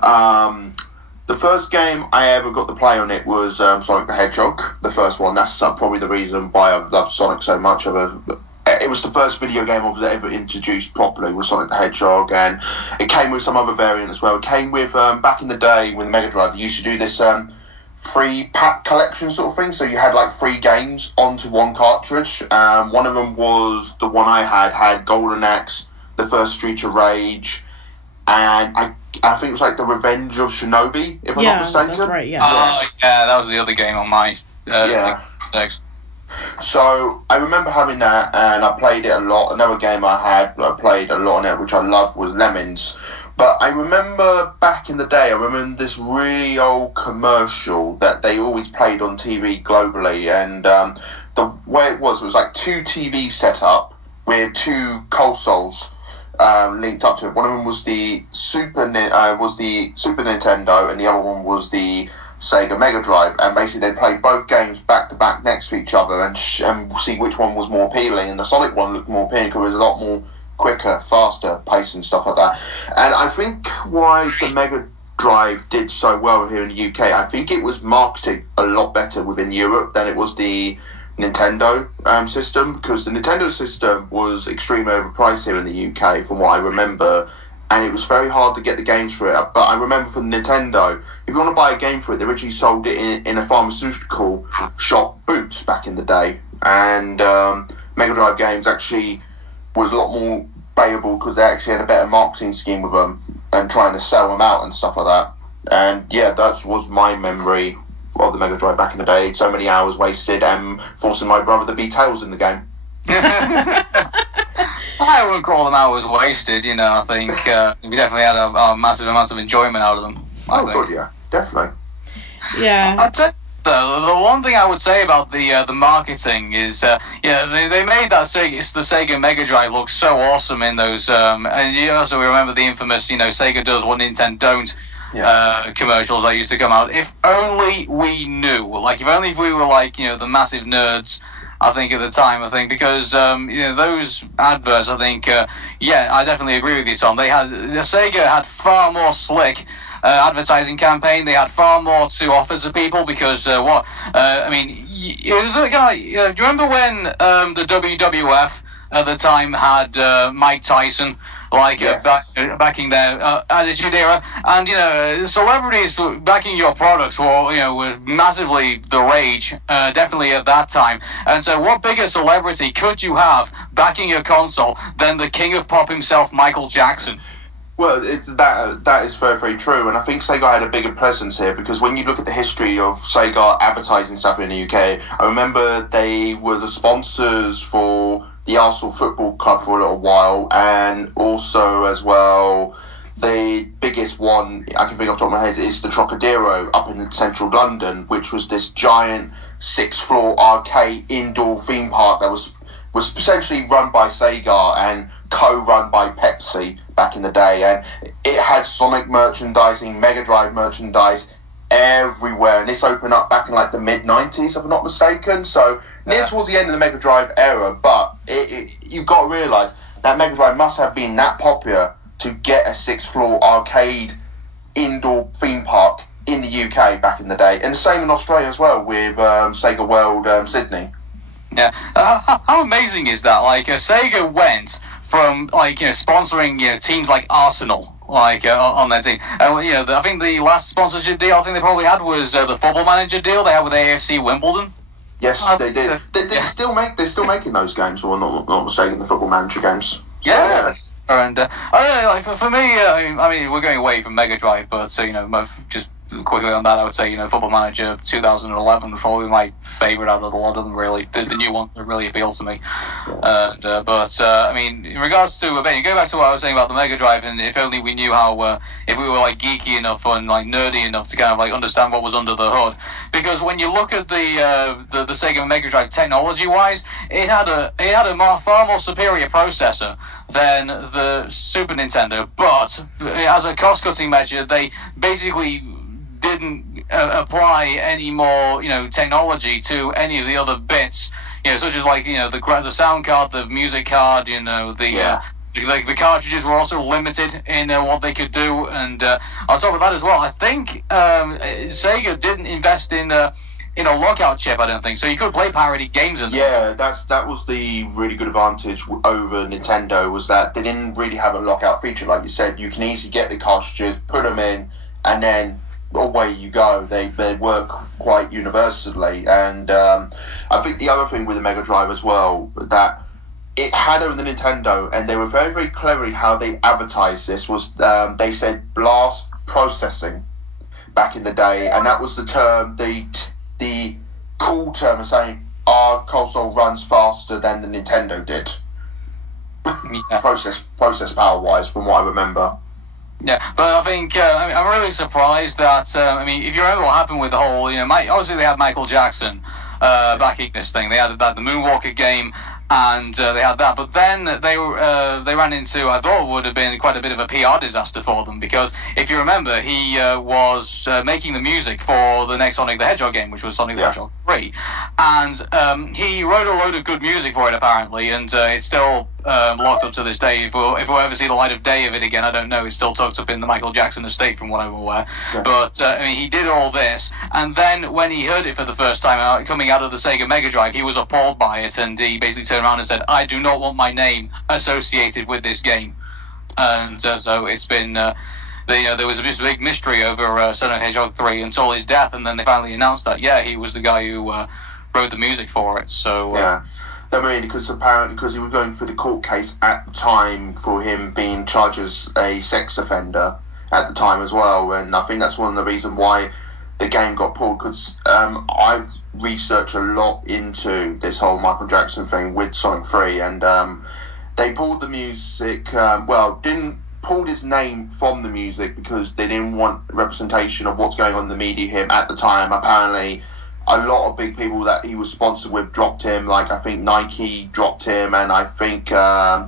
The first game I ever got to play on it was Sonic the Hedgehog, the first one. That's probably the reason why I've loved Sonic so much. It was the first video game I was ever introduced properly, was Sonic the Hedgehog, and it came with some other variant as well. It came with, back in the day with the Mega Drive, they used to do this free pack collection sort of thing, so you had like 3 games onto one cartridge. One of them was the one I had Golden Axe, the first Street of Rage, and I think it was like the Revenge of Shinobi, if I'm not mistaken. That's right, yeah. Oh, yeah, that was the other game on my next. So I remember having that, and I played it a lot. Another game I played a lot on it, which I loved, was Lemons. But I remember back in the day, I remember this really old commercial that they always played on TV globally, and the way it was like 2 TVs set up with 2 consoles linked up to it. One of them was the Super Nintendo, and the other one was the Sega Mega Drive, and basically they played both games back to back next to each other and see which one was more appealing. And the Sonic one looked more appealing because it was a lot more quicker, faster pace and stuff like that. And I think why the Mega Drive did so well here in the UK, I think it was marketed a lot better within Europe than it was the Nintendo system, because the Nintendo system was extremely overpriced here in the UK from what I remember, and it was very hard to get the games for it. But I remember for Nintendo, if you want to buy a game for it, they originally sold it in a pharmaceutical shop, Boots, back in the day. And Mega Drive games actually was a lot more payable because they actually had a better marketing scheme with them and trying to sell them out and stuff like that. And yeah, that was my memory of the Mega Drive back in the day. So many hours wasted and forcing my brother to be Tails in the game. I wouldn't call them hours wasted, you know. I think we definitely had a massive amount of enjoyment out of them. Oh, good, yeah, definitely. Yeah. I'd say, the one thing I would say about the marketing is, they made that the Sega Mega Drive look so awesome in those, and you also remember the infamous, Sega does what Nintendo don't. Commercials that used to come out. If only we knew, if only if we were the massive nerds, I think at the time, because those adverts, I definitely agree with you, Tom. Sega had far more slick advertising campaign. They had far more to offer to people because it was do you remember when the WWF at the time had Mike Tyson? Backing their Attitude Era, and celebrities backing your products were massively the rage, definitely at that time. And so, what bigger celebrity could you have backing your console than the king of pop himself, Michael Jackson? Well, that is very, very true, and I think Sega had a bigger presence here because when you look at the history of Sega advertising stuff in the UK, I remember they were the sponsors for the Arsenal Football Club for a little while, and also as well, the biggest one I can think off the top of my head is the Trocadero up in central London, which was this giant 6-floor arcade indoor theme park that was was essentially run by Sega and co-run by Pepsi back in the day, and it had Sonic merchandising, Mega Drive merchandise everywhere, and this opened up back in like the mid-90s, if I'm not mistaken, so near towards the end of the Mega Drive era. But you've got to realise that Mega Drive must have been that popular to get a sixth-floor arcade indoor theme park in the UK back in the day, and the same in Australia as well with Sega World Sydney. Yeah, how amazing is that? Like, Sega went from like sponsoring teams like Arsenal, like on their team. I think the last sponsorship deal I think they probably had was the Football Manager deal they had with AFC Wimbledon. Yes, they did. They're still making those games, or not mistaken, the Football Manager games. Yeah. And I don't know, like for me, I mean, we're going away from Mega Drive, but just quickly on that, I would say Football Manager 2011 was probably my favourite out of a lot of them. Really, the new one that really appealed to me. But I mean, in regards to Ben, you go back to what I was saying about the Mega Drive, and if only we knew how, if we were like geeky enough and like nerdy enough to kind of like understand what was under the hood. Because when you look at the Sega Mega Drive technology-wise, it had a far more superior processor than the Super Nintendo, but as a cost-cutting measure, they basically didn't apply any more technology to any of the other bits, such as like the sound card, the music card, the cartridges were also limited in what they could do, and on top of that as well, I think Sega didn't invest in a lockout chip, I don't think, so you could play parody games in them. Yeah, that was the really good advantage over Nintendo, was that they didn't really have a lockout feature. Like you said, you can easily get the cartridges, put them in, and then away you go. They work quite universally. And I think the other thing with the Mega Drive as well, that it had over the Nintendo, and they were very, very clever how they advertised this, was they said blast processing back in the day, and that was the term, the cool term of saying our console runs faster than the Nintendo did. Yeah. process power wise, from what I remember. Yeah, but I think I'm really surprised that if you remember what happened with the whole obviously they had Michael Jackson backing this thing. They had the Moonwalker game, and they had that, but then they ran into, I thought it would have been quite a bit of a PR disaster for them, because if you remember, he was making the music for the next Sonic the Hedgehog game, which was Sonic the Hedgehog 3, and he wrote a load of good music for it apparently, and it's still locked up to this day. If we'll ever see the light of day of it again, I don't know. It's still tucked up in the Michael Jackson estate, from what I'm aware. Yeah. But he did all this, and then when he heard it for the first time coming out of the Sega Mega Drive, he was appalled by it, and he basically turned around and said, "I do not want my name associated with this game." And so it's been there was this big mystery over Sonic the Hedgehog 3 until his death, and then they finally announced that he was the guy who wrote the music for it. So yeah. I mean, because he was going through the court case at the time for him being charged as a sex offender at the time as well, and I think that's one of the reasons why the game got pulled, because I've researched a lot into this whole Michael Jackson thing with Sonic 3, and they pulled the music, didn't pull his name from the music because they didn't want representation of what's going on in the media him at the time. Apparently a lot of big people that he was sponsored with dropped him, like I think Nike dropped him, and I think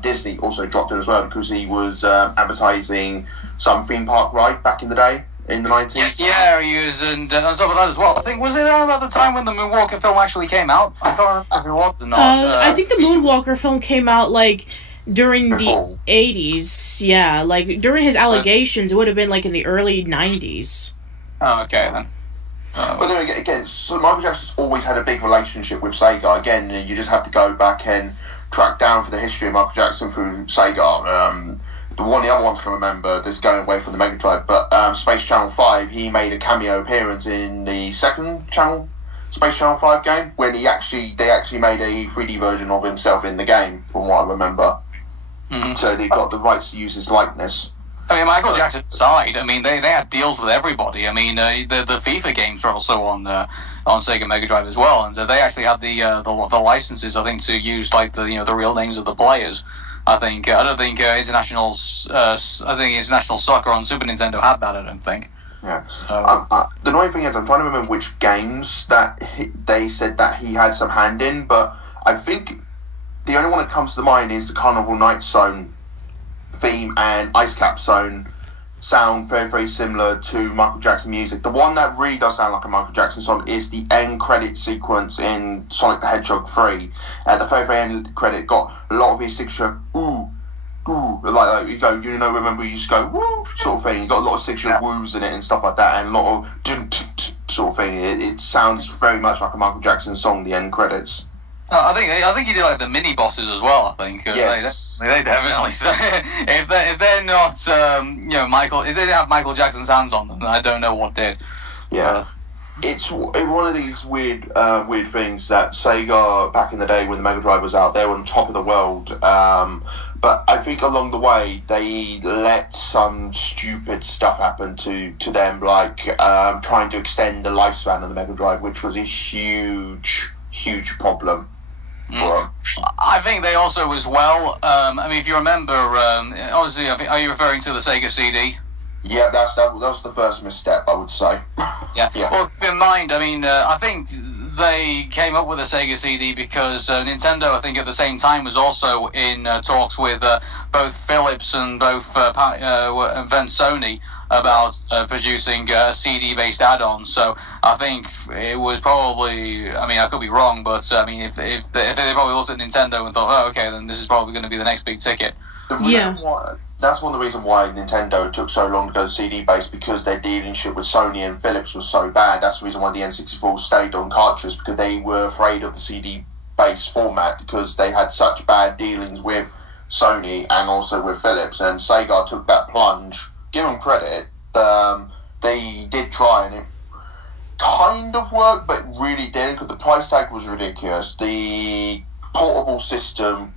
Disney also dropped him as well, because he was advertising some theme park ride back in the day, in the 90s. Yeah, he was, and on top of that as well, I think, was it around about the time when the Moonwalker film actually came out? I can't remember if it was or not. I think the Moonwalker film came out, like, during the 80s, yeah, like, during his allegations, it would have been, like, in the early 90s. Oh, okay, then. But then again, so Michael Jackson's always had a big relationship with Sega. Again, you just have to go back and track down for the history of Michael Jackson through Sega. The other ones I can remember, this going away from the Mega Drive, but Space Channel 5, he made a cameo appearance in the second channel, Space Channel 5 game, when they actually made a 3D version of himself in the game, from what I remember. Mm-hmm. So they got the rights to use his likeness. I mean, Michael Jackson aside, I mean, they had deals with everybody. I mean, the FIFA games are also on Sega Mega Drive as well, and they actually had the licenses, I think, to use like the real names of the players. I don't think International Soccer on Super Nintendo had that. I don't think. Yeah. So. The annoying thing is, I'm trying to remember which games that they said that he had some hand in, but I think the only one that comes to mind is the Carnival Night Zone theme and Ice Cap Zone sound very, very similar to Michael Jackson music. The one that really does sound like a Michael Jackson song is the end credit sequence in Sonic the Hedgehog 3. At the very, very end credit, got a lot of his signature ooh, like you go, remember you used to go woo sort of thing. You got a lot of signature woos in it and stuff like that, and a lot of dun, dun, dun, sort of thing. It sounds very much like a Michael Jackson song. The end credits. I think he did like the mini bosses as well. I think yes. they definitely. if they're not Michael, if they didn't have Michael Jackson's hands on them, then I don't know what did. Yeah. It's one of these weird things that Sega back in the day when the Mega Drive was out, they were on top of the world. But I think along the way they let some stupid stuff happen to them, like trying to extend the lifespan of the Mega Drive, which was a huge problem. I think they also as well. I mean, if you remember, obviously, are you referring to the Sega CD? Yeah, that was the first misstep, I would say. Yeah. Well, keep in mind, I mean, I think they came up with a Sega CD because Nintendo, I think, at the same time was also in talks with both Philips and both then Sony about producing a CD-based add-on. So I think it was probably, I mean, I could be wrong, but I mean, if they probably looked at Nintendo and thought, oh, okay, then this is probably going to be the next big ticket. That's one of the reasons why Nintendo took so long to go CD-based, because their dealership with Sony and Philips was so bad. That's the reason why the N64 stayed on cartridges, because they were afraid of the CD-based format, because they had such bad dealings with Sony and also with Philips. And Sega took that plunge. Give them credit. They did try, and it kind of worked, but it really didn't, because the price tag was ridiculous. The portable system...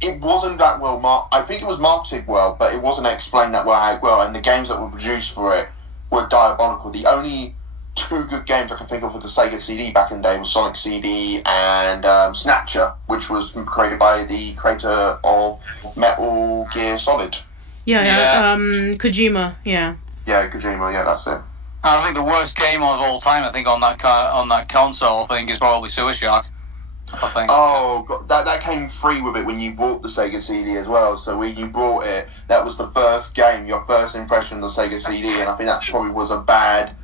It wasn't that well I think it was marketed well, but it wasn't explained that well, and the games that were produced for it were diabolical. The only two good games I can think of with the Sega CD back in the day was Sonic CD and Snatcher, which was created by the creator of Metal Gear Solid. Kojima, yeah. Yeah, Kojima, yeah, that's it. I think the worst game of all time, I think, on that console, I think, is probably Sewer Shark. I think. Oh, God, that came free with it when you bought the Sega CD as well. So when you bought it, that was the first game, your first impression of the Sega CD, and I think that probably was a bad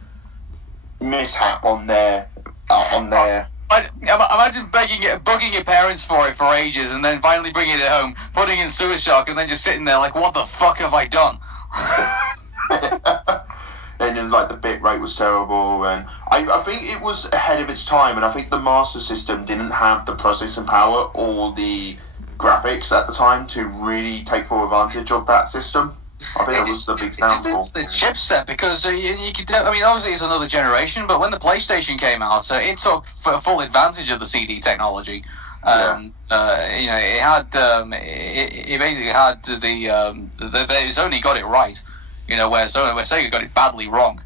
mishap on their. Imagine bugging your parents for it for ages, and then finally bringing it home, putting in Sewer Shark, and then just sitting there like, what the fuck have I done? And then, like, the bit rate was terrible, and I think it was ahead of its time, and I think the Master System didn't have the processing power or the graphics at the time to really take full advantage of that system. I think that was the big downfall. The chipset, because you could, I mean, obviously it's another generation, but when the PlayStation came out, it took full advantage of the CD technology. It had, it basically had it's only got it right. Where Sega got it badly wrong,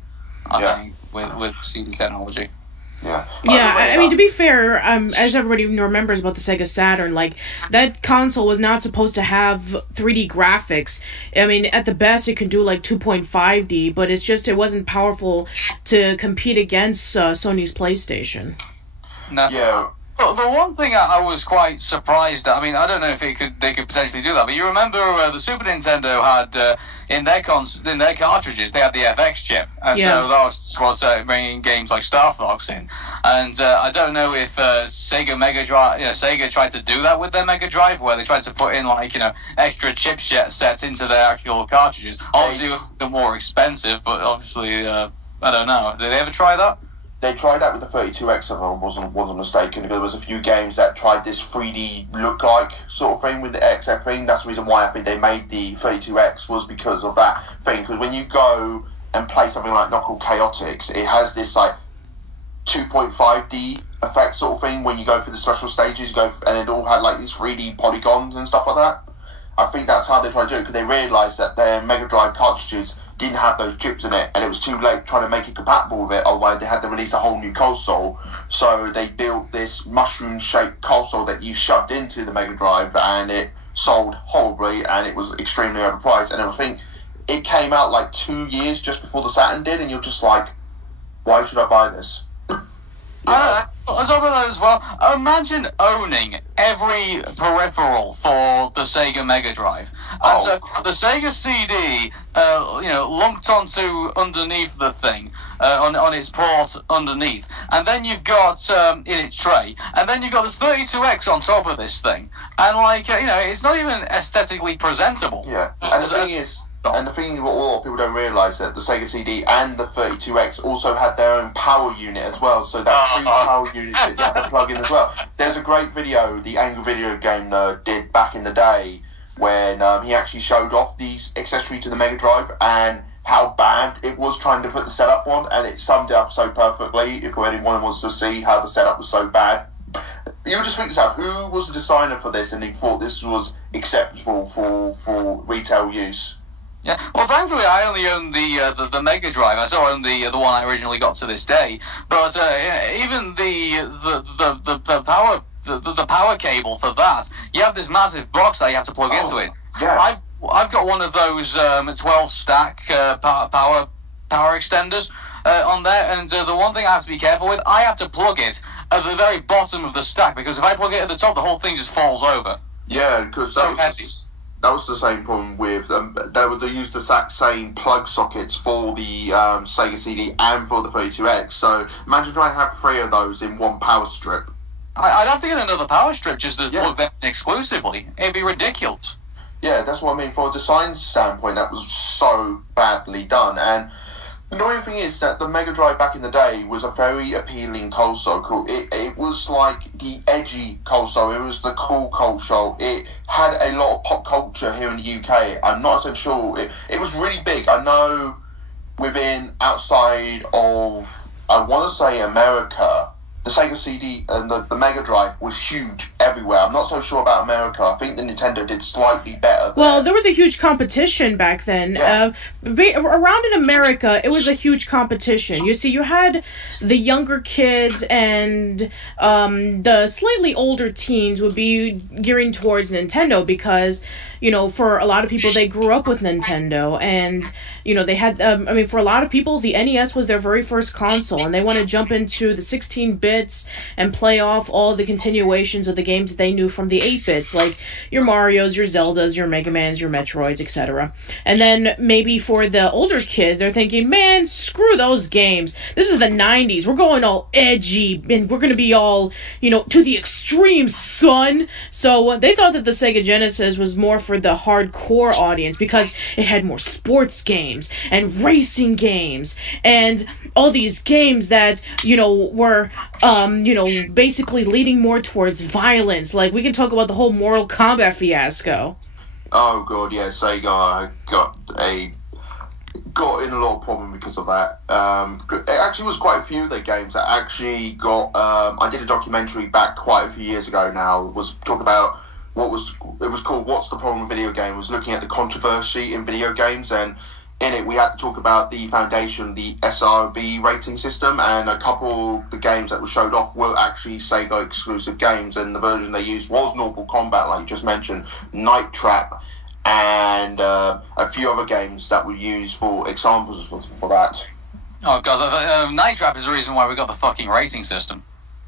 I think, with CD technology. Yeah, I mean, to be fair, as everybody remembers about the Sega Saturn, like, that console was not supposed to have 3D graphics. I mean, at the best, it could do, like, 2.5D, but it wasn't powerful to compete against Sony's PlayStation. No. Yeah. The one thing I was quite surprised at, I mean, I don't know if they could potentially do that, but you remember the Super Nintendo had in their cartridges they had the FX chip, and so that was bringing games like Star Fox in, and I don't know if Sega tried to do that with their Mega Drive, where they tried to put in extra chip sets into their actual cartridges. Obviously, they're more expensive, but obviously I don't know. Did they ever try that? They tried that with the 32X, if I wasn't mistaken. There was a few games that tried this 3D look-like sort of thing with the XF thing. That's the reason why I think they made the 32X, was because of that thing. Because when you go and play something like Knuckle Chaotix, it has this, like, 2.5D effect sort of thing when you go through the special stages, and it all had, like, these 3D polygons and stuff like that. I think that's how they tried to do it, because they realised that their Mega Drive cartridges didn't have those chips in it, and it was too late trying to make it compatible with it, otherwise they had to release a whole new console. So they built this mushroom-shaped console that you shoved into the Mega Drive, and it sold horribly, and it was extremely overpriced. And I think it came out like 2 years just before the Saturn did, and you're just like, why should I buy this? I On top of that as well, imagine owning every peripheral for the Sega Mega Drive. And so the Sega CD, lumped onto underneath the thing, on its port underneath. And then you've got, in its tray, and then you've got the 32X on top of this thing. And, it's not even aesthetically presentable. Yeah, and the thing is, what a lot of people don't realise that the Sega CD and the 32X also had their own power unit as well, so that free power unit that you have to plug in as well. There's a great video the Angry Video Game Nerd did back in the day when he actually showed off these accessories to the Mega Drive and how bad it was trying to put the setup on, and it summed it up so perfectly if anyone wants to see how the setup was so bad. You just think yourself, who was the designer for this and he thought this was acceptable for retail use? Yeah, well, thankfully I only own the Mega Drive. I still own the one I originally got to this day. But even the power cable for that, you have this massive box that you have to plug into it. Yeah. I've got one of those 12 stack power extenders on there, and the one thing I have to be careful with, I have to plug it at the very bottom of the stack, because if I plug it at the top, the whole thing just falls over. Yeah, because that was the same problem with they used the exact same plug sockets for the Sega CD and for the 32X. So imagine trying to have 3 of those in one power strip. I'd have to get another power strip just to plug them in exclusively. It'd be ridiculous. Yeah, that's what I mean. For a design standpoint, that was so badly done. And the annoying thing is that the Mega Drive back in the day was a very appealing console. It was like the edgy console. It was the cool console. It had a lot of pop culture here in the UK. I'm not so sure. It was really big. I know outside of, I want to say America, the Sega CD and the Mega Drive was huge everywhere. I'm not so sure about America. I think the Nintendo did slightly better. Well, there was a huge competition back then. Yeah. Around in America, it was a huge competition. You see, you had the younger kids and the slightly older teens would be gearing towards Nintendo because, for a lot of people, they grew up with Nintendo. And, they had, for a lot of people, the NES was their very first console. And they want to jump into the 16 bits and play off all the continuations of the games that they knew from the 8 bits, like your Marios, your Zeldas, your Mega Mans, your Metroids, etc. And then maybe for the older kids, they're thinking, man, screw those games. This is the 90s. We're going all edgy and we're going to be all, to the extreme, son. So they thought that the Sega Genesis was more for the hardcore audience because it had more sports games and racing games and all these games that, were, basically leading more towards violence. Like, we can talk about the whole Mortal Kombat fiasco. Oh god, yeah, Sega got in a lot of problem because of that. It actually was quite a few of their games that actually got. I did a documentary back quite a few years ago now. Was talk about it was called "What's the Problem with Video Game?" It was looking at the controversy in video games, and in it we had to talk about the foundation, the SRB rating system, and a couple of the games that were showed off were actually Sega exclusive games, and the version they used was Mortal Kombat, like you just mentioned, Night Trap, and a few other games that were used for examples for that. Oh god, Night Trap is the reason why we got the fucking rating system.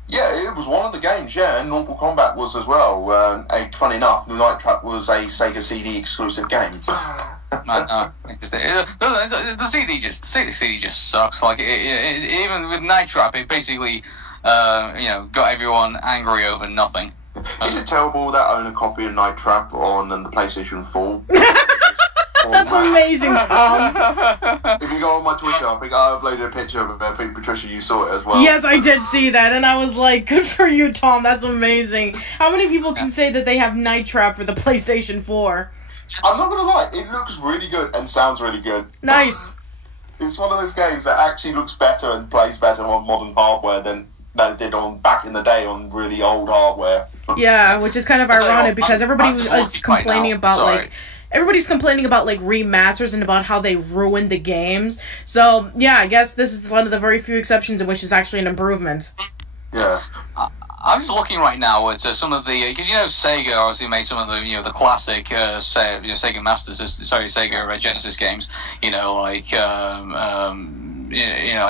Yeah, it was one of the games, yeah, and Mortal Kombat was as well. Funny enough, the Night Trap was a Sega CD exclusive game. The CD just sucks. Like even with Night Trap, it basically got everyone angry over nothing. Is it terrible that I own a copy of Night Trap on the PlayStation 4? That's amazing, Tom. If you go on my Twitter, I think I uploaded a picture of it. I think, Patricia, you saw it as well. Yes, I did see that, and I was like, good for you, Tom. That's amazing. How many people can say that they have Night Trap for the PlayStation 4? I'm not going to lie, it looks really good and sounds really good. Nice. It's one of those games that actually looks better and plays better on modern hardware than it did back in the day on really old hardware. Yeah, which is kind of ironic because everybody was complaining about everybody's complaining about remasters and about how they ruined the games. So yeah, I guess this is one of the very few exceptions in which it's actually an improvement. Yeah. I'm just looking right now at some of the because Sega obviously made some of the the classic Sega Master System, Sega Genesis games. Like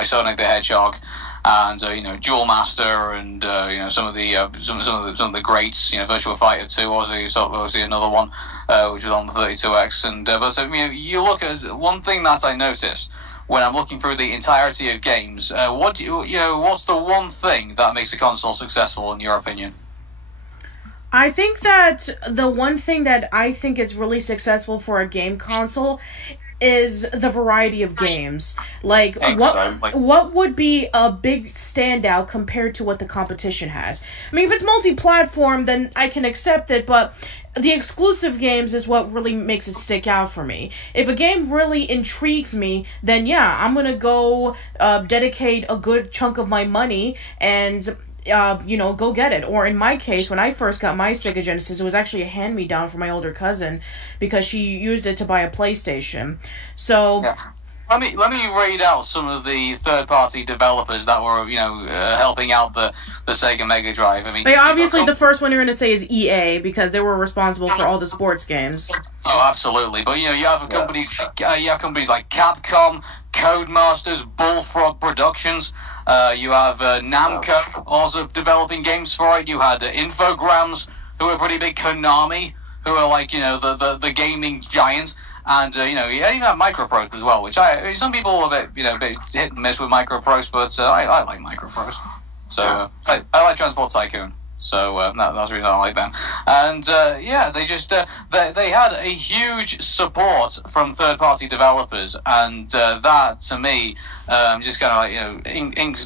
Sonic the Hedgehog and Duel Master, and some of the greats, Virtua Fighter 2 obviously another one, which was on the 32X, and but so you look at one thing that I noticed when I'm looking through the entirety of games. What's the one thing that makes a console successful in your opinion? I think that the one thing that I think is really successful for a game console is the variety of games. Like, what would be a big standout compared to what the competition has? I mean, if it's multi-platform, then I can accept it, but the exclusive games is what really makes it stick out for me. If a game really intrigues me, then yeah, I'm gonna go dedicate a good chunk of my money and go get it. Or in my case, when I first got my Sega Genesis, it was actually a hand-me-down from my older cousin because she used it to buy a PlayStation. So yeah. Let me read out some of the third-party developers that were helping out the Sega Mega Drive. I mean, obviously the first one you're going to say is EA because they were responsible for all the sports games. Oh, absolutely. But you have companies like Capcom, Codemasters, Bullfrog Productions. You have Namco also developing games for it. You had Infogrames, who are pretty big. Konami, who are like the gaming giants. And you even have Microprose as well, which some people are a bit hit and miss with Microprose, but I like Microprose. So I like Transport Tycoon. So that's the reason I like them. And they just they had a huge support from third-party developers, and that to me just kind of like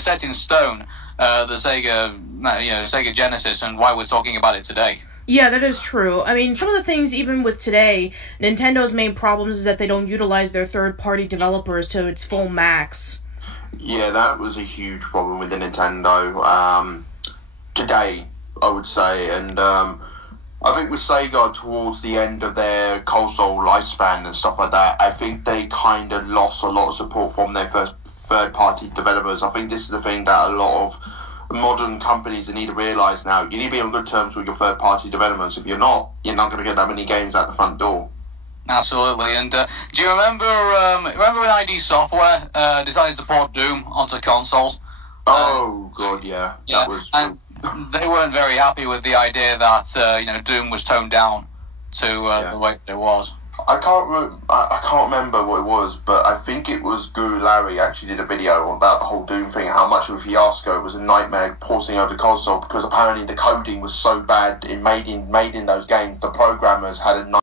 set in stone the Sega Genesis and why we're talking about it today. Yeah, that is true. I mean, some of the things, even with today, Nintendo's main problems is that they don't utilize their third-party developers to its full max. Yeah, that was a huge problem with the Nintendo today, I would say. And I think with Sega, towards the end of their console lifespan and stuff like that, I think they kind of lost a lot of support from their third-party developers. I think this is the thing that a lot of modern companies need to realise now. You need to be on good terms with your third-party developments. If you're not going to get that many games out the front door. Absolutely. And do you remember when ID Software decided to port Doom onto consoles? Oh, God, yeah. That was... And they weren't very happy with the idea that Doom was toned down to the way it was. I can't remember what it was, but I think it was Guru Larry actually did a video about the whole Doom thing, how much of a fiasco it was, a nightmare porting over the console, because apparently the coding was so bad made in those games. The programmers had a